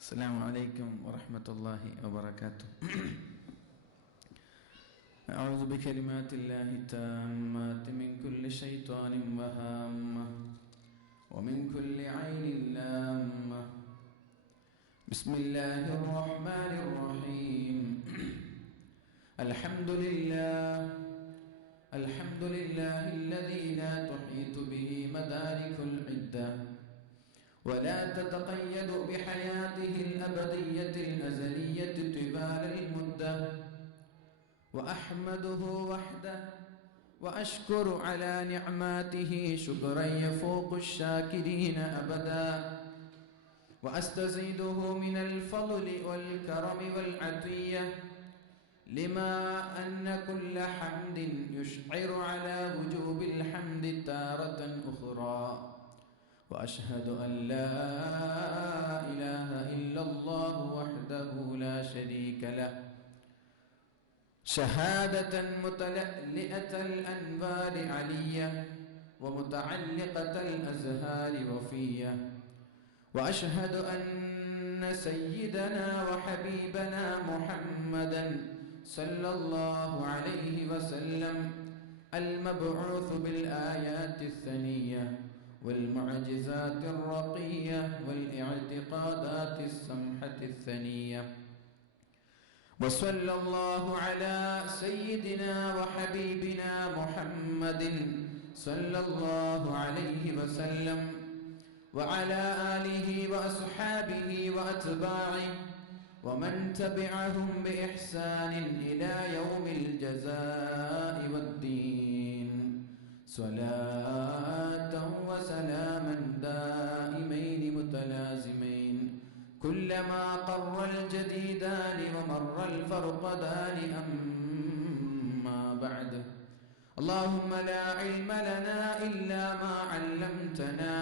السلام عليكم ورحمة الله وبركاته. أعوذ بكلمات الله التامات من كل شيطان وهامة ومن كل عين لامة. بسم الله الرحمن الرحيم. الحمد لله الذي لا تحيط به مدارك العدة ولا تتقيد بحياته الأبدية الأزلية طوال المدة، وأحمده وحده وأشكر على نعماته شكرا يفوق الشاكرين أبدا، وأستزيده من الفضل والكرم والعطية لما أن كل حمد يشعر على وجوب الحمد تارة أخرى، وأشهد أن لا إله إلا الله وحده لا شريك له شهادة متلألئة الأنوار علية ومتعلقة الأزهار وفية، وأشهد أن سيدنا وحبيبنا محمدا صلى الله عليه وسلم المبعوث بالآيات الثنية والمعجزات الرقية والاعتقادات السمحة الثنية، وصلى الله على سيدنا وحبيبنا محمد صلى الله عليه وسلم وعلى آله وأصحابه وأتباعه ومن تبعهم بإحسان إلى يوم الجزاء والدين، صلاة وسلاما دائمين متلازمين كلما قر الجديدان ومر الفرقدان، أما بعد. اللهم لا علم لنا إلا ما علمتنا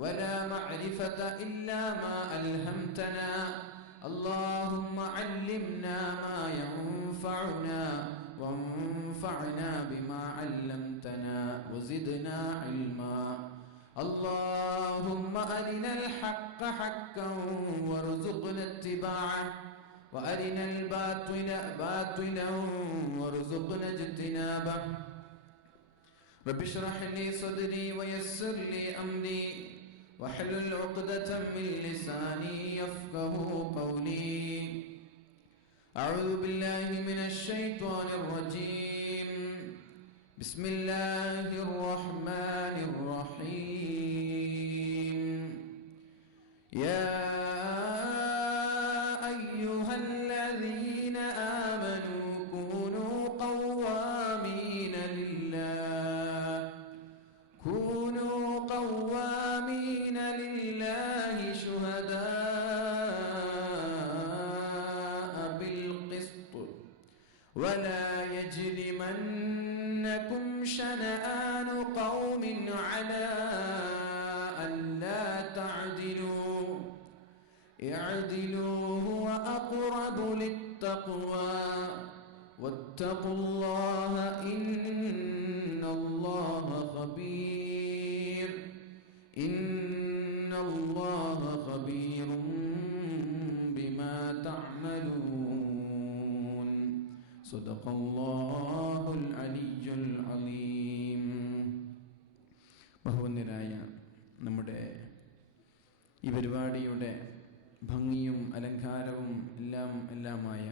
ولا معرفة إلا ما ألهمتنا، اللهم علمنا ما ينفعنا وانفعنا بما علمتنا وزدنا علما. اللهم أرنا الحق حقا وارزقنا اتباعه وأرنا الباطل باطلا وارزقنا اجتنابه. رب اشرح لي صدري ويسر لي أمري واحلل عقدة من لساني يفقه قولي. أعوذ بالله من الشيطان الرجيم. بسم الله الرحمن الرحيم. يا أيها الذين آمنوا كونوا قوامين لله شهداء بالقسط ولا يجرمنكم شنآن قوم على ألا تعدلوا، اعدلوا هو أقرب للتقوى، واتقوا الله إن الله خبير بما تعملون. صدق الله العلي العظيم. ബഹുവന്യരായ നമ്മുടെ ഈ പരിപാടിയുടെ ഭംഗിയും അലങ്കാരവും എല്ലാമായ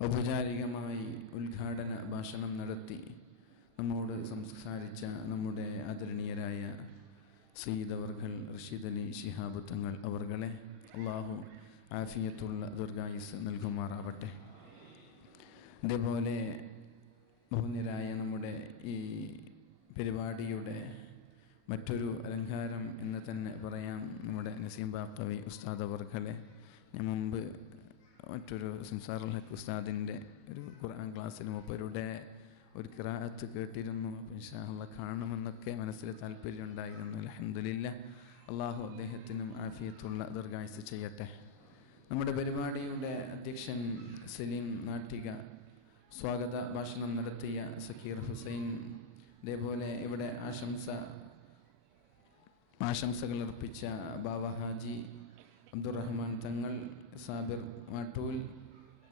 ഔപചാരികമായി ഉദ്ഘാടന ഭാഷണം നടത്തി നമ്മോട് സംസാരിച്ച നമ്മുടെ ആദരണീയരായ സയ്യിദ് അവർകൾ റഷീദ് അലി ശിഹാബ് തങ്ങൾ അവർകളെ അള്ളാഹു ആഫിയത്തുള്ള ദീർഘായുസ്സ് നൽകുമാറാവട്ടെ. ഇതേപോലെ ബഹുന്യരായ നമ്മുടെ ഈ പരിപാടിയുടെ മറ്റൊരു അലങ്കാരം എന്ന് തന്നെ പറയാം. നമ്മുടെ നസീം ബാക്കവി ഉസ്താദ് അവർകളെ ഞാൻ മുമ്പ് മറ്റൊരു സംസാറുൽ ഹക്ക് ഉസ്താദിൻ്റെ ഒരു ഖുർആൻ ക്ലാസ്സിൽ മൂപ്പരുടെ ഒരു ഖിറാഅത്ത് കേട്ടിരുന്നു. അപ്പോൾ ഇൻഷാ അല്ലാഹ് കാണുമെന്നൊക്കെ മനസ്സിൽ താല്പര്യം ഉണ്ടായിരുന്നു. അൽഹംദുലില്ലാഹ്, അള്ളാഹു അദ്ദേഹത്തിനും ആഫിയത്തുള്ള ദീർഘായുസ്സ് ചെയ്യട്ടെ. നമ്മുടെ പരിപാടിയുടെ അധ്യക്ഷൻ സലീം നാട്ടിക സ്വാഗത ഭാഷണം നടത്തിയ സക്കീർ ഹുസൈൻ, അതേപോലെ ഇവിടെ ആശംസകൾ അർപ്പിച്ച ബാവ ഹാജി അബ്ദുറഹ്മാൻ തങ്ങൾ, സാബിർ മാട്ടൂൽ,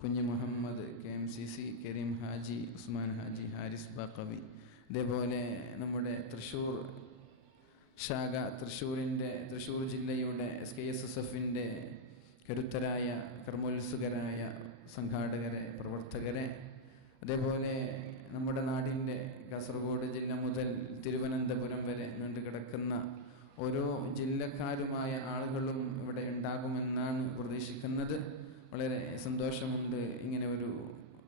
കുഞ്ഞ് മുഹമ്മദ്, KMCC, കരീം ഹാജി, ഉസ്മാൻ ഹാജി, ഹാരിസ് ബാക്കവി, അതേപോലെ നമ്മുടെ തൃശ്ശൂർ ശാഖ, തൃശ്ശൂർ ജില്ലയുടെ SKSSF-ന്റെ കരുത്തരായ കർമ്മോത്സുകരായ സംഘാടകരെ, പ്രവർത്തകരെ, അതേപോലെ നമ്മുടെ നാടിൻ്റെ കാസർഗോഡ് ജില്ല മുതൽ തിരുവനന്തപുരം വരെ നീണ്ടുകിടക്കുന്ന ഓരോ ജില്ലക്കാരുമായ ആളുകളും ഇവിടെ ഉണ്ടാകുമെന്നാണ് പ്രതീക്ഷിക്കുന്നത്. വളരെ സന്തോഷമുണ്ട് ഇങ്ങനെ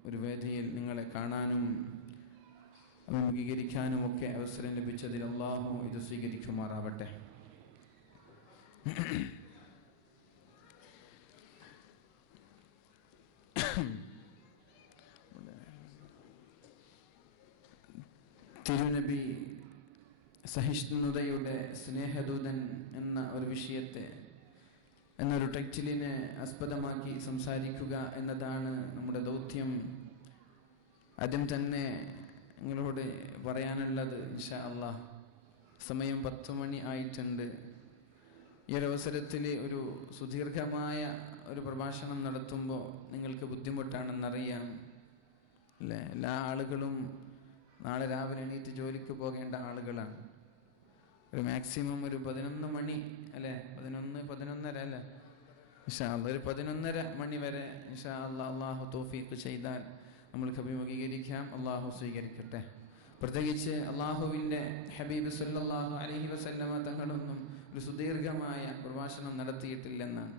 ഒരു വേദിയിൽ നിങ്ങളെ കാണാനും അഭിമുഖീകരിക്കാനും ഒക്കെ അവസരം ലഭിച്ചതിൽ. അല്ലാഹു ഇത് സ്വീകരിക്കുമാറാവട്ടെ. തിരുനബി സഹിഷ്ണുതയുടെ സ്നേഹദൂതൻ എന്ന ഒരു വിഷയത്തെ, എന്നൊരു ടൈറ്റിലിനെ ആസ്പദമാക്കി സംസാരിക്കുക എന്നതാണ് നമ്മുടെ ദൗത്യം. ആദ്യം തന്നെ നിങ്ങളോട് പറയാനുള്ളത്, ഇൻഷാ അല്ലാഹ് സമയം 10 മണി ആയിട്ടുണ്ട്. ഈ ഒരു അവസരത്തിൽ ഒരു സുദീർഘമായ ഒരു പ്രഭാഷണം നടത്തുമ്പോൾ നിങ്ങൾക്ക് ബുദ്ധിമുട്ടാണെന്നറിയാം അല്ലേ. എല്ലാ ആളുകളും നാളെ രാവിലെ എണീറ്റ് ജോലിക്ക് പോകേണ്ട ആളുകളാണ്. ഒരു മാക്സിമം ഒരു 11 മണി അല്ലേ, 11:30 അല്ലേ, ഇൻഷാ അല്ലാഹ് ഒരു 11:30 മണി വരെ ഇൻഷാ അല്ലാഹ് അല്ലാഹു തൗഫീഖ് ചെയ്താൽ നമ്മൾക്ക് അഭിമുഖീകരിക്കാം. അല്ലാഹു സ്വീകരിക്കട്ടെ. പ്രത്യേകിച്ച് അല്ലാഹുവിൻ്റെ ഹബീബ് സല്ലല്ലാഹു അലൈഹി വസല്ലമ തങ്ങളൊന്നും ഒരു സുദീർഘമായ പ്രഭാഷണം നടത്തിയിട്ടില്ലെന്നാണ്,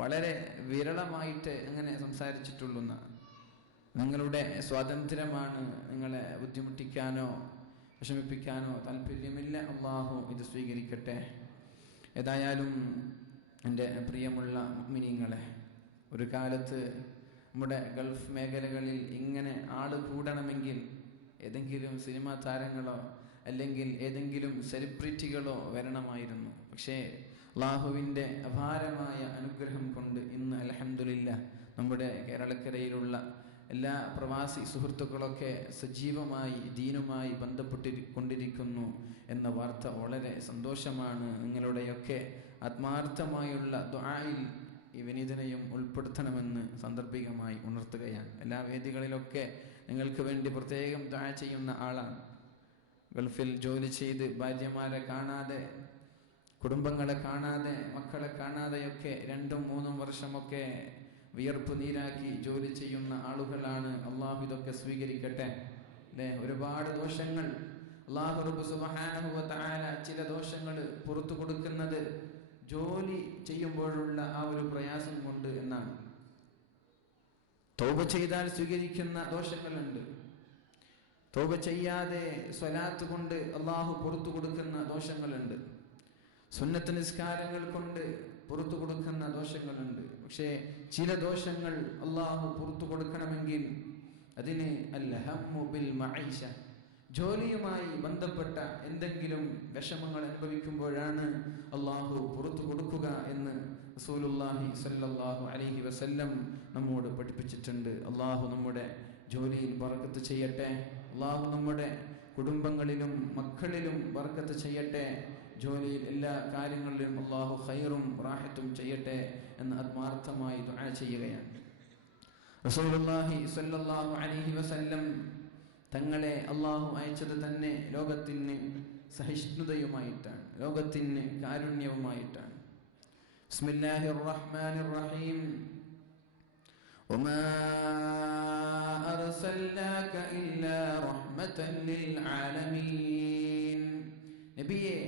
വളരെ വിരളമായിട്ട് അങ്ങനെ സംസാരിച്ചിട്ടുള്ളൂ. നിങ്ങളുടെ സ്വാതന്ത്ര്യമാണ്, നിങ്ങളെ ബുദ്ധിമുട്ടിക്കാനോ വിഷമിപ്പിക്കാനോ താല്പര്യമില്ല. അല്ലാഹു ഇത് സ്വീകരിക്കട്ടെ. ഏതായാലും എൻ്റെ പ്രിയമുള്ള മുഅ്മിനീങ്ങളെ, ഒരു കാലത്ത് നമ്മുടെ ഗൾഫ് മേഖലകളിൽ ഇങ്ങനെ ആള് കൂടണമെങ്കിൽ ഏതെങ്കിലും സിനിമാ താരങ്ങളോ അല്ലെങ്കിൽ ഏതെങ്കിലും സെലിബ്രിറ്റികളോ വരണമായിരുന്നു. പക്ഷേ അല്ലാഹുവിൻ്റെ അപാരമായ അനുഗ്രഹം കൊണ്ട് ഇന്ന് അൽഹംദുലില്ലാഹ് നമ്മുടെ കേരളക്കരയിലുള്ള എല്ലാ പ്രവാസി സുഹൃത്തുക്കളൊക്കെ സജീവമായി ദീനുമായി ബന്ധപ്പെട്ടുകൊണ്ടിരിക്കുന്നു എന്ന വാർത്ത വളരെ സന്തോഷമാണ്. നിങ്ങളുടെയൊക്കെ ആത്മാർത്ഥമായുള്ള ദുആയിൽ ഈ വിനീതനെയും ഉൾപ്പെടുത്തണമെന്ന് സാന്ദർഭികമായി ഉണർത്തുകയാണ്. എല്ലാ വേദികളിലൊക്കെ നിങ്ങൾക്ക് വേണ്ടി പ്രത്യേകം ദുആ ചെയ്യുന്ന ആളാണ്. ഗൾഫിൽ ജോലി ചെയ്ത് ഭാര്യമാരെ കാണാതെ, കുടുംബങ്ങളെ കാണാതെ, മക്കളെ കാണാതെയൊക്കെ 2-3 വർഷമൊക്കെ വിയർപ്പ് നീരാക്കി ജോലി ചെയ്യുന്ന ആളുകളാണ്. അള്ളാഹു ഇതൊക്കെ സ്വീകരിക്കട്ടെ അല്ലേ. ഒരുപാട് ദോഷങ്ങൾ അല്ലാഹു റബ്ബ് സുബ്ഹാനഹു വ തആല ചില ദോഷങ്ങൾ പുറത്തു കൊടുക്കുന്നത് ജോലി ചെയ്യുമ്പോഴുള്ള ആ ഒരു പ്രയാസം കൊണ്ട് എന്നാണ്. തൗബ ചെയ്താൽ സ്വീകരിക്കുന്ന ദോഷങ്ങളുണ്ട്. തൗബ ചെയ്യാതെ സ്വലാത്ത് കൊണ്ട് അല്ലാഹു പുറത്തു കൊടുക്കുന്ന ദോഷങ്ങളുണ്ട്. സുന്നത്ത് നിസ്കാരങ്ങൾ കൊണ്ട് പുറത്തു കൊടുക്കുന്ന ദോഷങ്ങളുണ്ട്. പക്ഷേ ചില ദോഷങ്ങൾ അല്ലാഹു പുറത്തു കൊടുക്കണമെങ്കിൽ അതിന് അൽഹമ്മു ബിൽ മഈശ, ജോലിയുമായി ബന്ധപ്പെട്ട എന്തെങ്കിലും വിഷമങ്ങൾ അനുഭവിക്കുമ്പോഴാണ് അല്ലാഹു പുറത്തു കൊടുക്കുക എന്ന് റസൂലുള്ളാഹി സ്വല്ലല്ലാഹു അലൈഹി വസല്ലം നമ്മോട് പഠിപ്പിച്ചിട്ടുണ്ട്. അല്ലാഹു നമ്മുടെ ജോലിയിൽ ബർക്കത്ത് ചെയ്യട്ടെ. അല്ലാഹു നമ്മുടെ കുടുംബങ്ങളിലും മക്കളിലും ബർക്കത്ത് ചെയ്യട്ടെ. ജോലിയിൽ എല്ലാ കാര്യങ്ങളിലും അല്ലാഹു ഖൈറും റാഹത്തും ചെയ്യട്ടെ എന്ന് ആത്മാർത്ഥമായി ദുആ ചെയ്യുകയാണ്. റസൂലുള്ളാഹി സ്വല്ലല്ലാഹു അലൈഹി വസല്ലം തങ്ങളെ അല്ലാഹു അയച്ചത് തന്നെ ലോകത്തിന് സഹിഷ്ണുതയുമായിട്ടാണ്, ലോകത്തിന് കാരുണ്യവുമായിട്ടാണ്. ബിസ്മില്ലാഹിർ റഹ്മാനിർ റഹീം. വമാ അർസൽനാക ഇല്ലാ റഹ്മതൻ ലിൽ ആലമീൻ. നബിയേ,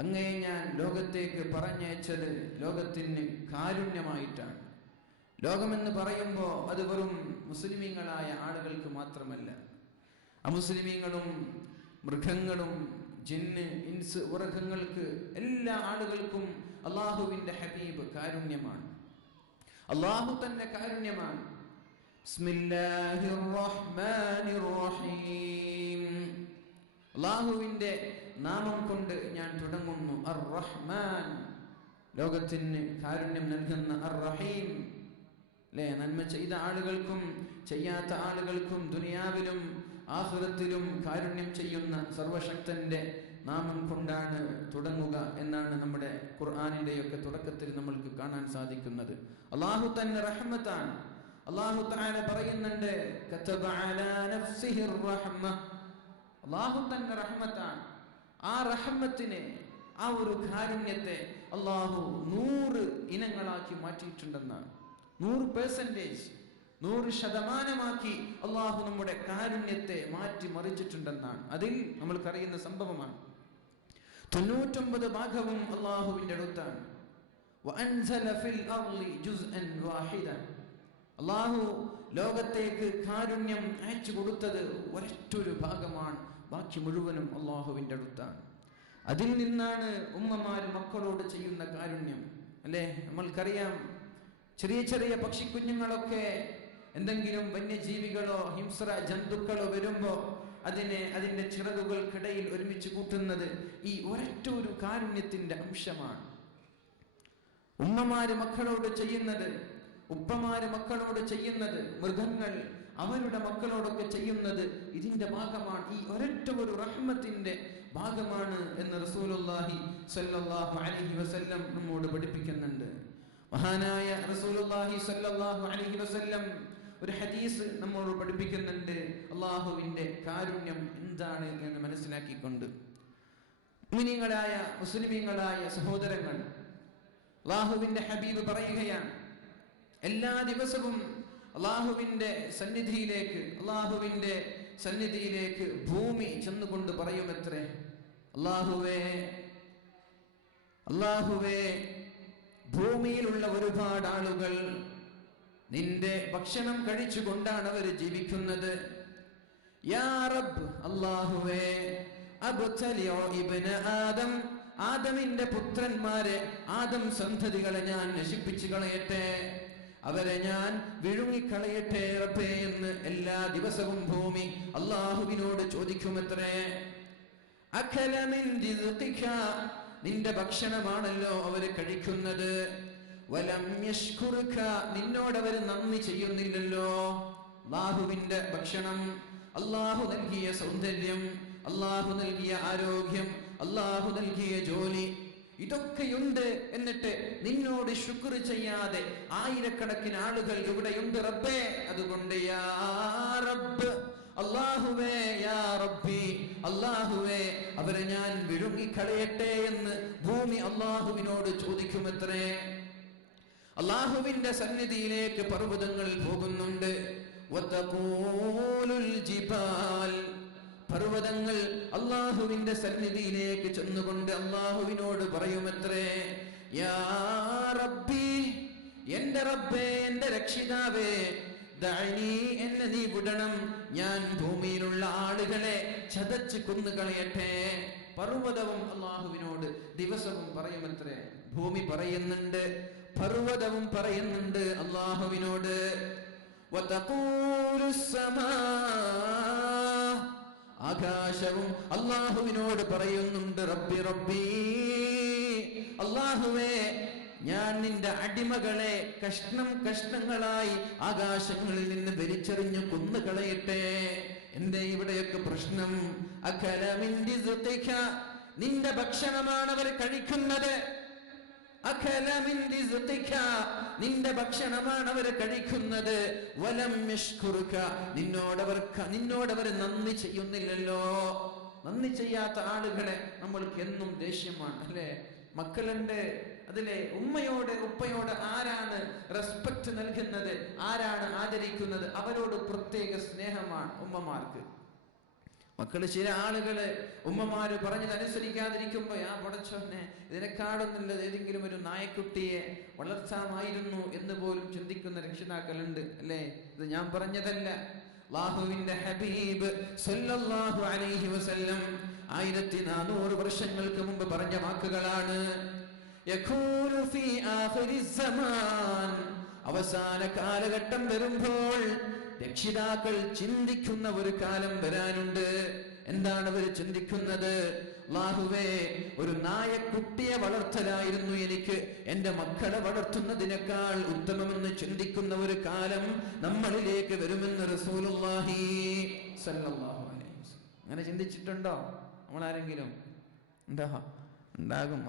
അങ്ങയെ ഞാൻ ലോകത്തേക്ക് പറഞ്ഞയച്ചത് ലോകത്തിന് കാരുണ്യമായിട്ടാണ്. ലോകമെന്ന് പറയുമ്പോൾ അത് വെറും മുസ്ലിമീങ്ങളായ ആളുകൾക്ക് മാത്രമല്ല, അമുസ്ലിമീങ്ങളും മൃഗങ്ങളും ജിന്ന് ഇൻസ് ഉറക്കങ്ങൾക്ക് എല്ലാ ആളുകൾക്കും അല്ലാഹുവിൻ്റെ ഹബീബ് കാരുണ്യമാണ്. അല്ലാഹു തന്നെ കാരുണ്യമാണ്. ബിസ്മില്ലാഹിർ റഹ്മാനിർ റഹീം. അല്ലാഹുവിൻ്റെ നാമം കൊണ്ട് ഞാൻ തുടങ്ങുന്നു. അർ റഹ്മാൻ, ലോകത്തിന് കാരുണ്യം നൽകുന്ന. അർ റഹീം, അല്ലേ, നന്മ ചെയ്ത ആളുകൾക്കും ചെയ്യാത്ത ആളുകൾക്കും ദുനിയാവിലും ആഖിറത്തിലും കാരുണ്യം ചെയ്യുന്ന സർവശക്തന്റെ നാമം കൊണ്ടാണ് തുടങ്ങുക എന്നാണ് നമ്മുടെ ഖുർആനിൻ്റെയൊക്കെ തുടക്കത്തിൽ നമ്മൾക്ക് കാണാൻ സാധിക്കുന്നത്. അള്ളാഹു തന്നെ റഹ്മത്താണ്. അള്ളാഹു തആല പറയുന്നുണ്ട്, കതബ അലാ നഫ്സിഹിർ റഹ്മ. അള്ളാഹു തന്നെ റഹ്മത്താണ്. ആ റഹ്മത്തിനെ, ആ ഒരു കാരുണ്യത്തെ അള്ളാഹു 100 ഇനങ്ങളാക്കി മാറ്റിയിട്ടുണ്ടെന്നാണ്. 100%, 100% അള്ളാഹു നമ്മുടെ കാരുണ്യത്തെ മാറ്റി മറിച്ചിട്ടുണ്ടെന്നാണ്. അതിൽ നമ്മൾക്കറിയുന്ന സംഭവമാണ്. 99 ഭാഗവും അള്ളാഹുവിന്റെ അടുത്താണ്. അള്ളാഹു ലോകത്തേക്ക് കാരുണ്യം അയച്ചു കൊടുത്തത് ഒരൊറ്റൊരു ഭാഗമാണ്. ബാക്കി മുഴുവനും അള്ളാഹുവിന്റെ അടുത്താണ്. അതിൽ നിന്നാണ് ഉമ്മമാര് മക്കളോട് ചെയ്യുന്ന കാരുണ്യം, അല്ലേ? നമ്മൾക്കറിയാം, ചെറിയ ചെറിയ പക്ഷിക്കുഞ്ഞുങ്ങളൊക്കെ എന്തെങ്കിലും വന്യജീവികളോ ഹിംസ്ര ജന്തുക്കളോ വരുമ്പോ അതിന്റെ ചിറകുകൾക്കിടയിൽ ഒരുമിച്ച് കൂട്ടുന്നത് ഈ ഒരൊറ്റ ഒരു കാരുണ്യത്തിന്റെ അംശമാണ്. ഉമ്മമാര് മക്കളോട് ചെയ്യുന്നത്, ഉപ്പമാര് മക്കളോട് ചെയ്യുന്നത്, മൃഗങ്ങൾ അവരുടെ മക്കളോടൊക്കെ ചെയ്യുന്നത് ഇതിന്റെ ഭാഗമാണ്. ഈ ഒരൊറ്റ ഒരു റഹ്മത്തിന്റെ ഭാഗമാണ് എന്ന് റസൂലുള്ളാഹി സ്വല്ലല്ലാഹു അലൈഹി വസല്ലം നമ്മോട് പഠിപ്പിക്കുന്നുണ്ട്. മഹാനായ റസൂലുള്ളാഹി സ്വല്ലല്ലാഹു അലൈഹി വസല്ലം ഒരു ഹദീസ് നമ്മോട് പഠിപ്പിക്കുന്നുണ്ട്, അള്ളാഹുവിന്റെ കാരുണ്യം എന്താണ് എന്ന് മനസ്സിലാക്കിക്കൊണ്ട്. മുഅ്മിനീങ്ങളായ മുസ്ലിമീങ്ങളായ സഹോദരങ്ങൾ, അള്ളാഹുവിന്റെ ഹബീബ് പറയുകയാണ്, എല്ലാ ദിവസവും അള്ളാഹുവിന്റെ സന്നിധിയിലേക്ക് ഭൂമി ചെന്നുകൊണ്ട് പറയുമത്രേ, അള്ളാഹുവേ, ഭൂമിയിലുള്ള ഒരുപാട് ആളുകൾ നിന്റെ ഭക്ഷണം കഴിച്ചുകൊണ്ടാണ് അവർ ജീവിക്കുന്നത്. യാ റബ്ബ്, അല്ലാഹുവേ, അബ്തലിഉ ഇബ്ന ആദം, ആദമിന്റെ പുത്രന്മാരെ, ആദം സന്തതികളെ ഞാൻ നശിപ്പിച്ചു കളയട്ടെ, അവരെ ഞാൻ വിഴുങ്ങിക്കളയട്ടെ റബ്ബേ എന്ന് എല്ലാ ദിവസവും ഭൂമി അല്ലാഹുവിനോട് ചോദിക്കുമത്രേ. അഖല മിൻ റിസ്ഖിക, നിന്റെ ഭക്ഷണമാണല്ലോ അവർ കഴിക്കുന്നത്. വലം യശ്കുറുക, നിന്നോടവർ നന്ദി ചെയ്യുന്നില്ലല്ലോ. അല്ലാഹുവിന്റെ ഭക്ഷണം, അല്ലാഹു നൽകിയ സൗന്ദര്യം, അല്ലാഹു നൽകിയ ആരോഗ്യം, അല്ലാഹു നൽകിയ ജോലി, ഇതൊക്കെയുണ്ട്. എന്നിട്ട് നിന്നോട് ശുക്ർ ചെയ്യാതെ ആയിരക്കണക്കിന് ആളുകൾ ഇവിടെയുണ്ട് റബ്ബേ. അതുകൊണ്ട് യാ റബ്ബ്, അല്ലാഹുവേ, യാ റബ്ബി, അല്ലാഹുവേ, അവരെ ഞാൻ വിഴുങ്ങിക്കളയട്ടെ എന്ന് ഭൂമി അല്ലാഹുവിനോട് ചോദിക്കുമത്രേ. അല്ലാഹുവിന്റെ സന്നിധിയിലേക്ക് പർവ്വതങ്ങൾ പോകുന്നുണ്ട്. വതഖൂലുൽ ജിബാൽ, പർവ്വതങ്ങൾ അല്ലാഹുവിന്റെ സന്നിധിയിലേക്ക് ചെന്നുകൊണ്ട് അല്ലാഹുവിനോട് പറയുമത്രേ, യാ റബ്ബി, എന്റെ റബ്ബേ, എന്റെ രക്ഷിതാവേ, ദഅനി, എന്നെ നീ വിടണം, ഞാൻ ഭൂമിയിലുള്ള ആളുകളെ ചതച്ച് കൊന്നുകളയട്ടെ. പർവ്വതവും അല്ലാഹുവിനോട് ദിവസവും പറയുമത്രേ. ഭൂമി പറയുന്നുണ്ട്, പർവ്വതവും പറയുന്നുണ്ട് അല്ലാഹുവിനോട്. വതഖൂലുസ് സമാ, ആകാശവും അല്ലാഹുവിനോട് പറയുന്നുണ്ട്, റബ്ബി റബ്ബി, അല്ലാഹുവേ, ഞാൻ നിന്റെ അടിമകളെ കഷ്ണം കഷ്ണങ്ങളായി ആകാശങ്ങളിൽ നിന്ന് വലിച്ചെറിഞ്ഞു കൊന്നുകളയട്ടെ. എന്തേ ഇവിടെയൊക്കെ പ്രശ്നം? അഖല മിൻ റിസ്ഖിക, നിന്റെ ഭക്ഷണമാണ് അവർ കഴിക്കുന്നത്. അഖല മിൻ റിസ്ഖിക, നിന്റെ ഭക്ഷണമാണ് അവർ കഴിക്കുന്നത്. വലം യശ്കുറുക, നിന്നോടവർ നന്ദി ചെയ്യുന്നില്ലല്ലോ. നന്ദി ചെയ്യാത്ത ആളുകളെ നമ്മൾക്ക് എന്നും ദേഷ്യമാണ്, അല്ലേ? മക്കളുണ്ട്, അതിലെ ഉമ്മയോട് ഉപ്പയോട് ആരാണ് റെസ്പെക്ട് നൽകുന്നത്, ആരാണ് ആദരിക്കുന്നത്? അവരോട് പ്രത്യേക സ്നേഹമാണ് ഉമ്മമാർക്ക്. മക്കള്, ചില ആളുകള് ഉമ്മമാര് പറഞ്ഞതനുസരിക്കാതിരിക്കുമ്പോ, ആ പടച്ചോനെ, ഇതിനെക്കാടൊന്നുള്ളത് ഏതെങ്കിലും ഒരു നായക്കുട്ടിയെ വളർത്താമായിരുന്നു എന്ന് പോലും ചിന്തിക്കുന്ന രക്ഷിതാക്കളുണ്ട്, അല്ലേ? ഇത് ഞാൻ പറഞ്ഞതല്ല, അല്ലാഹുവിന്റെ ഹബീബ് സല്ലല്ലാഹു അലൈഹി വസല്ലം 1400 വർഷങ്ങൾക്ക് മുമ്പ് പറഞ്ഞ വാക്കുകളാണ്. യഖൂലു ഫീ ആഖിരിസ് സമാൻ, അവസാന കാലഘട്ടം വരുമ്പോൾ രക്ഷിതാക്കൾ ചിന്തിക്കുന്ന ഒരു കാലം വരാനുണ്ട്. എന്താണ് അവർ ചിന്തിക്കുന്നത്? അല്ലാഹുവേ, ഒരു നായക്കുട്ടിയെ വളർത്തലായിരുന്നു എനിക്ക് എന്റെ മക്കളെ വളർത്തുന്നതിനേക്കാൾ ഉത്തമമെന്ന് ചിന്തിക്കുന്ന ഒരു കാലം നമ്മളിലേക്ക് വരുമെന്ന് റസൂലുള്ളാഹി സ്വല്ലല്ലാഹു അലൈഹി വസല്ലം. അങ്ങനെ ചിന്തിച്ചിട്ടുണ്ടോ നമ്മളാരെങ്കിലും? ഉണ്ടാകും.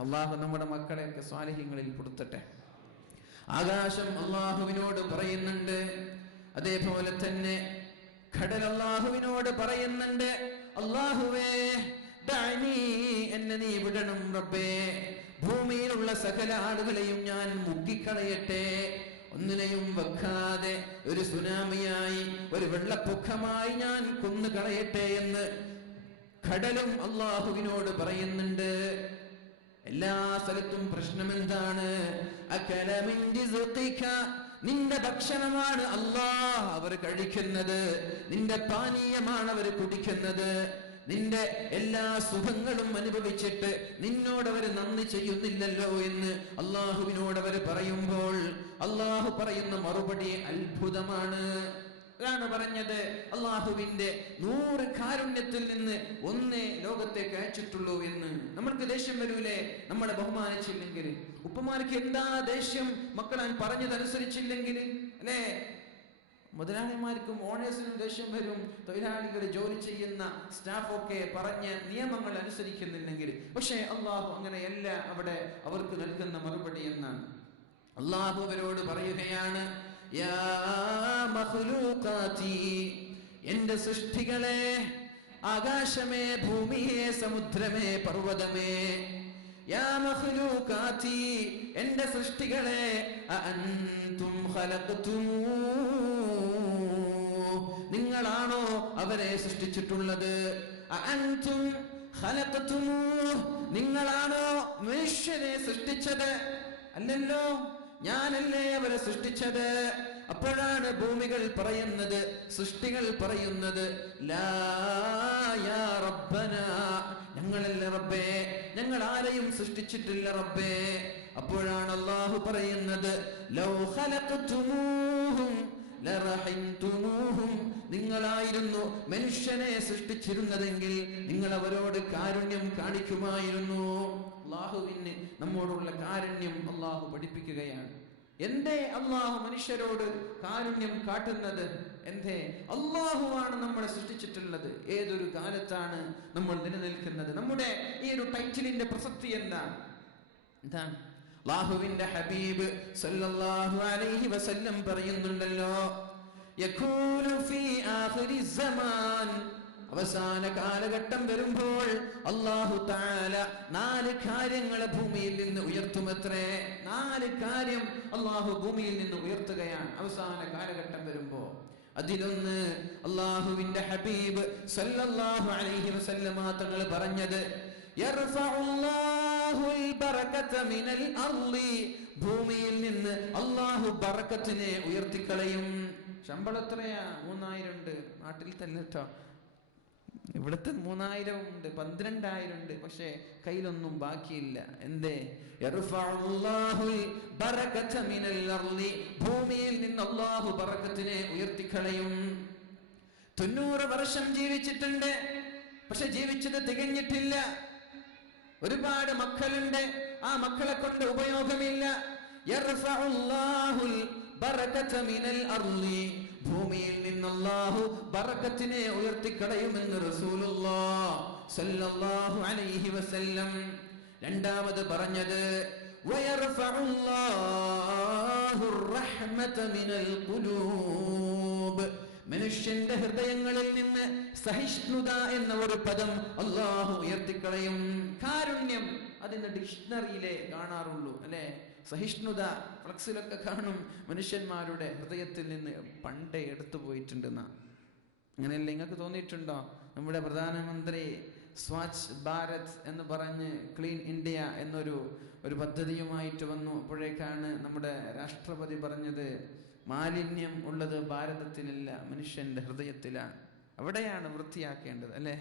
അല്ലാഹു നമ്മുടെ മക്കളെയൊക്കെ സ്വാലിഹീങ്ങളിൽ പെടുത്തട്ടെ. ആകാശം അള്ളാഹുവിനോട് പറയുന്നുണ്ട്. അതേപോലെ തന്നെ കടൽ അള്ളാഹുവിനോട് പറയുന്നുണ്ട്, അള്ളാഹുവേ ദഅനി, എന്നെ നീ വിടണം റബ്ബേ. ഭൂമിയിലുള്ള സകല ആളുകളെയും ഞാൻ മുക്കിക്കളയട്ടെ, ഒന്നിനെയും വെക്കാതെ ഒരു സുനാമിയായി, ഒരു വെള്ളപ്പൊക്കമായി ഞാൻ കൊന്നുകളയട്ടെ എന്ന് കടലും അള്ളാഹുവിനോട് പറയുന്നുണ്ട്. എല്ലാ സ്ഥലത്തും പ്രശ്നം എന്താണ്? അകല മിൻ റിസ്ഖിക, നിന്റെ ഭക്ഷണമാണ് അല്ലാഹ് അവർ കഴിക്കുന്നത്, നിന്റെ പാനീയമാണ് അവർ കുടിക്കുന്നത്. നിന്റെ എല്ലാ സുഖങ്ങളും അനുഭവിച്ചിട്ട് നിന്നോട് അവർ നന്ദി ചെയ്യുന്നില്ലല്ലോ എന്ന് അള്ളാഹുവിനോട് അവർ പറയുമ്പോൾ അള്ളാഹു പറയുന്ന മറുപടി അത്ഭുതമാണ്. അതാണ് പറഞ്ഞത്, അള്ളാഹുവിന്റെ 100 കാരുണ്യത്തിൽ നിന്ന് ഒന്നേ ലോകത്തേക്ക് അയച്ചിട്ടുള്ളൂ എന്ന്. നമ്മൾക്ക് ദേഷ്യം വരൂലേ നമ്മളെ ബഹുമാനിച്ചില്ലെങ്കിൽ? ഉപ്പമാർക്ക് എന്താ ദേഷ്യം, മക്കളാൻ പറഞ്ഞതനുസരിച്ചില്ലെങ്കിൽ അല്ലേ? മുതലാളിമാർക്കും ഓണേഴ്സിനും ദേഷ്യം വരും, തൊഴിലാളികൾ ജോലി ചെയ്യുന്ന സ്റ്റാഫൊക്കെ പറഞ്ഞ നിയമങ്ങൾ അനുസരിക്കുന്നില്ലെങ്കിൽ. പക്ഷേ അള്ളാഹു അങ്ങനെയല്ല അവിടെ അവർക്ക് നൽകുന്ന മറുപടി എന്നാണ്. അള്ളാഹു അവരോട് പറയുകയാണ്, യാ മഖ്ലൂഖാതി, എന്റെ സൃഷ്ടികളെ, ആകാശമേ, ഭൂമിയെ, സമുദ്രമേ, പർവ്വതമേ, യാ മഖ്ലൂഖാതി, എന്റെ സൃഷ്ടികളെ, അഅൻതും ഖലഖ്തുമൂ, നിങ്ങളാണോ അവരെ സൃഷ്ടിച്ചിട്ടുള്ളത്? അഅൻതും ഖലഖ്തുമൂ, നിങ്ങളാണോ മനുഷ്യനെ സൃഷ്ടിച്ചത്? അല്ലല്ലോ, ഞാനല്ലേ അവരെ സൃഷ്ടിച്ചത്. അപ്പോഴാണ് ഭൂമികൾ പറയുന്നത്, സൃഷ്ടികൾ പറയുന്നത്, ലാ യാ റബ്ബനാ, ഞങ്ങളല്ല റബ്ബേ, ഞങ്ങൾ ആരെയും സൃഷ്ടിച്ചിട്ടില്ല റബ്ബേ. അപ്പോഴാണ് അല്ലാഹു പറയുന്നത്, ലൗ ഖലഖ്തുമൂഹും ലറഹിംതുമൂഹും, നിങ്ങളായിരുന്നു മനുഷ്യനെ സൃഷ്ടിച്ചിരുന്നതെങ്കിൽ നിങ്ങൾ അവരോട് കാരുണ്യം കാണിക്കുമായിരുന്നു. അല്ലാഹുവിന് നമ്മോടുള്ള കാരുണ്യം അല്ലാഹു പഠിപ്പിക്കുകയാണ്. എന്തേ അല്ലാഹു മനുഷ്യരോട് കാരുണ്യം കാട്ടുന്നത്? എന്തേ? അല്ലാഹുവാണ് നമ്മളെ സൃഷ്ടിച്ചിട്ടുള്ളത്. ഏതൊരു കാലത്താണ് നമ്മൾ നിലനിൽക്കുന്നത്? നമ്മുടെ ഈ ഒരു ടൈറ്റിലിന്റെ പ്രസക്തി എന്താണ്? അല്ലാഹുവിന്റെ ഹബീബ് സല്ലല്ലാഹു അലൈഹി വസല്ലം പറയുന്നുണ്ടല്ലോ, യഖൂലു ഫീ ആഖിരി സമാൻ, അവസാന കാലഘട്ടം വരുമ്പോൾ അല്ലാഹു തആല 4 കാര്യങ്ങളെ ഭൂമിയിൽ നിന്ന് ഉയർത്തുമത്രേ. 4 കാര്യം അല്ലാഹു ഭൂമിയിൽ നിന്ന് ഉയർത്തുകയാണ് അവസാന കാലഘട്ടം വരുമ്പോ. അതിലൊന്ന് അല്ലാഹുവിന്റെ ഹബീബ് സല്ലല്ലാഹു അലൈഹി വസല്ലമ തങ്ങൾ പറഞ്ഞത്, യർഫഉല്ലാഹുൽ ബറകത മിനൽ അർളി, ഭൂമിയിൽ നിന്ന് അല്ലാഹു ബറക്കത്തിനെ ഉയർത്തിക്കളയും. ശമ്പളം എത്രയാ? 3000 ഉണ്ട്. നാട്ടിൽ തന്നെ ട്ടോ, ഇവിടുത്തെ 3000 ഉണ്ട്, 12000 ഉണ്ട്. പക്ഷേ കയ്യിലൊന്നും ബാക്കിയില്ല. എന്തേ? യർഫഉല്ലാഹുൽ ബറകത മിനൽ അർളി, ഭൂമിയിൽ നിന്ന് അല്ലാഹു ബറക്കത്തിനെ ഉയർത്തിക്കളയും. 90 വർഷം ജീവിച്ചിട്ടുണ്ട്, പക്ഷെ ജീവിച്ചത് തികഞ്ഞിട്ടില്ല. ഒരുപാട് മക്കളുണ്ട്, ആ മക്കളെ കൊണ്ട് ഉപയോഗമില്ല. യർഫഉല്ലാഹുൽ ബറകത മിനൽ അർളി, ഭൂമിയിൽ നിന്ന് അല്ലാഹു ബറക്കത്തിനെ ഉയർത്തിക്കളയുമെന്ന് റസൂലുള്ളാഹി സ്വല്ലല്ലാഹു അലൈഹി വസല്ലം. രണ്ടാമത് പറഞ്ഞത്, വയർഫഉല്ലാഹുർ റഹ്മത മിനൽ ഖുലൂബ്, മനുഷ്യന്റെ ഹൃദയങ്ങളിൽ നിന്ന് സഹിഷ്ണുത എന്ന ഒരു പദം അല്ലാഹു ഉയർത്തിക്കളയും. കാരുണ്യം അതിന്റെ ഡിക്ഷണറിയിലേ കാണാറുള്ളൂ അല്ലെ? സഹിഷ്ണുത ഫ്ലക്സിലൊക്കെ കാണും. മനുഷ്യന്മാരുടെ ഹൃദയത്തിൽ നിന്ന് പണ്ടേ എടുത്തു പോയിട്ടുണ്ടെന്ന. അങ്ങനെയല്ല നിങ്ങൾക്ക് തോന്നിയിട്ടുണ്ടോ? നമ്മുടെ പ്രധാനമന്ത്രി സ്വച്ഛ് ഭാരത് എന്ന് പറഞ്ഞ് ക്ലീൻ ഇന്ത്യ എന്നൊരു പദ്ധതിയുമായിട്ട് വന്നു. അപ്പോഴേക്കാണ് നമ്മുടെ രാഷ്ട്രപതി പറഞ്ഞത്, മാലിന്യം ഉള്ളത് ഭാരതത്തിലല്ല, മനുഷ്യന്റെ ഹൃദയത്തിലാണ്. അവിടെയാണ് വൃത്തിയാക്കേണ്ടത് അല്ലെ?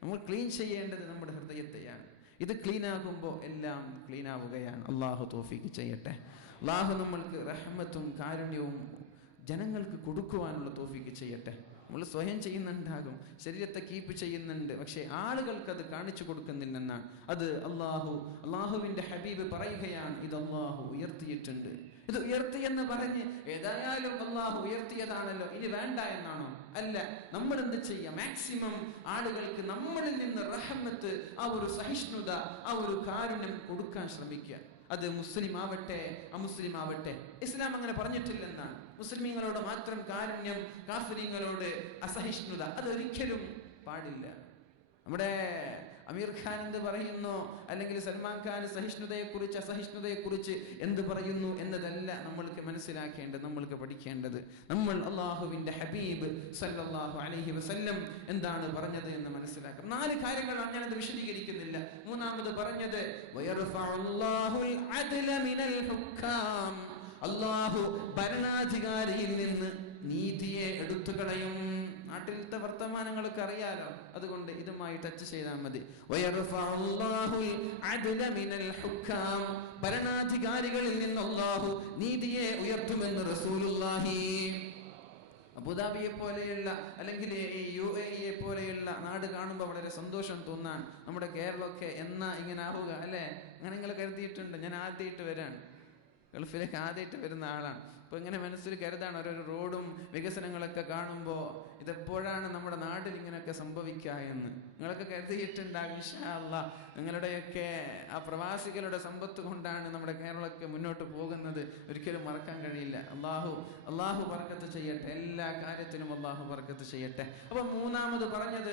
നമ്മൾ ക്ലീൻ ചെയ്യേണ്ടത് നമ്മുടെ ഹൃദയത്തെയാണ്. ഇത് ക്ലീൻ ആകുമ്പോൾ എല്ലാം ക്ലീൻ ആവുകയാണ്. അള്ളാഹു തൗഫീഖ് ചെയ്യട്ടെ. അള്ളാഹു നമ്മൾക്ക് റഹ്മത്തും കാരുണ്യവും ജനങ്ങൾക്ക് കൊടുക്കുവാനുള്ള തൗഫീഖ് ചെയ്യട്ടെ. നമ്മൾ സ്വയം ചെയ്യുന്നുണ്ടാകും, ശരീരത്തെ കീപ്പ് ചെയ്യുന്നുണ്ട്, പക്ഷെ ആളുകൾക്ക് അത് കാണിച്ചു കൊടുക്കുന്നില്ലെന്നാണ്. അത് അള്ളാഹുവിന്റെ ഹബീബ് പറയുകയാണ്, ഇത് അള്ളാഹു ഉയർത്തിയിട്ടുണ്ട്. ഇത് ഉയർത്തിയെന്ന് പറഞ്ഞ് ഏതായാലും അള്ളാഹു ഉയർത്തിയതാണല്ലോ, ഇനി വേണ്ട എന്നാണോ? അല്ല. നമ്മൾ എന്ത് ചെയ്യാം? മാക്സിമം ആളുകൾക്ക് നമ്മളിൽ നിന്ന് റഹ്മത്ത്, ആ ഒരു സഹിഷ്ണുത, ആ ഒരു കാരുണ്യം കൊടുക്കാൻ ശ്രമിക്കുക. അത് മുസ്ലിം ആവട്ടെ അമുസ്ലിം ആവട്ടെ. ഇസ്ലാം അങ്ങനെ പറഞ്ഞിട്ടില്ലെന്നാണ്. മുസ്ലിമീങ്ങളോട് മാത്രം കാരുണ്യം, കാഫിരീങ്ങളോട് അസഹിഷ്ണുത, അതൊരിക്കലും പാടില്ല. നമ്മുടെ അമീർ ഖാൻ എന്ത് പറയുന്നു, അല്ലെങ്കിൽ സൽമാൻ ഖാൻ സഹിഷ്ണുതയെക്കുറിച്ച് അസഹിഷ്ണുതയെക്കുറിച്ച് എന്ത് പറയുന്നു എന്നതല്ല നമ്മൾക്ക് മനസ്സിലാക്കേണ്ടത്, നമ്മൾക്ക് പഠിക്കേണ്ടത്. നമ്മൾ അള്ളാഹുവിന്റെ ഹബീബ് സല്ലല്ലാഹു അലൈഹി വസല്ലം എന്താണ് പറഞ്ഞത് എന്ന് മനസ്സിലാക്കണം. 4 കാര്യങ്ങളാണ്, ഞാനത് വിശദീകരിക്കുന്നില്ല. മൂന്നാമത് പറഞ്ഞത് അള്ളാഹു ഭരണാധികാരിയിൽ നിന്ന് നീതിയെ എടുത്തു കളയും. നാട്ടിലത്തെ വർത്തമാനങ്ങളൊക്കെ അറിയാലോ, അതുകൊണ്ട് ഇതുമായി ടച്ച് ചെയ്താൽ മതി. ഭരണാധികാരികളിൽ നിന്ന് അല്ലാഹു നീതിയെ ഉയർത്തുമെന്ന് റസൂലുള്ളാഹി. അബുദാബിയെ പോലെയുള്ള അല്ലെങ്കിൽ UAE പോലെയുള്ള നാട് കാണുമ്പോൾ വളരെ സന്തോഷം തോന്നാൻ. നമ്മുടെ കേരളമൊക്കെ എന്നാ ഇങ്ങനെ ആവുക അല്ലെ? അങ്ങനെ നിങ്ങൾ കരുതിയിട്ടുണ്ട്? ഞാൻ ആദ്യമായിട്ട് വരാൻ, ഗൾഫിലേക്ക് ആദ്യമായിട്ട് വരുന്ന ആളാണ്. അപ്പോൾ ഇങ്ങനെ മനസ്സിൽ കരുതാണ് ഓരോ റോഡും വികസനങ്ങളൊക്കെ കാണുമ്പോൾ ഇതെപ്പോഴാണ് നമ്മുടെ നാട്ടിൽ ഇങ്ങനെയൊക്കെ സംഭവിക്കുക എന്ന് നിങ്ങളൊക്കെ കരുതിയിട്ടുണ്ടാകും. ഇൻഷാ അല്ലാഹ് നിങ്ങളുടെയൊക്കെ ആ പ്രവാസികളുടെ സമ്പത്ത് കൊണ്ടാണ് നമ്മുടെ കേരളമൊക്കെ മുന്നോട്ട് പോകുന്നത്. ഒരിക്കലും മറക്കാൻ കഴിയില്ല. അള്ളാഹു ബർക്കത്ത് ചെയ്യട്ടെ, എല്ലാ കാര്യത്തിനും അള്ളാഹു ബർക്കത്ത് ചെയ്യട്ടെ. അപ്പൊ മൂന്നാമത് പറഞ്ഞത്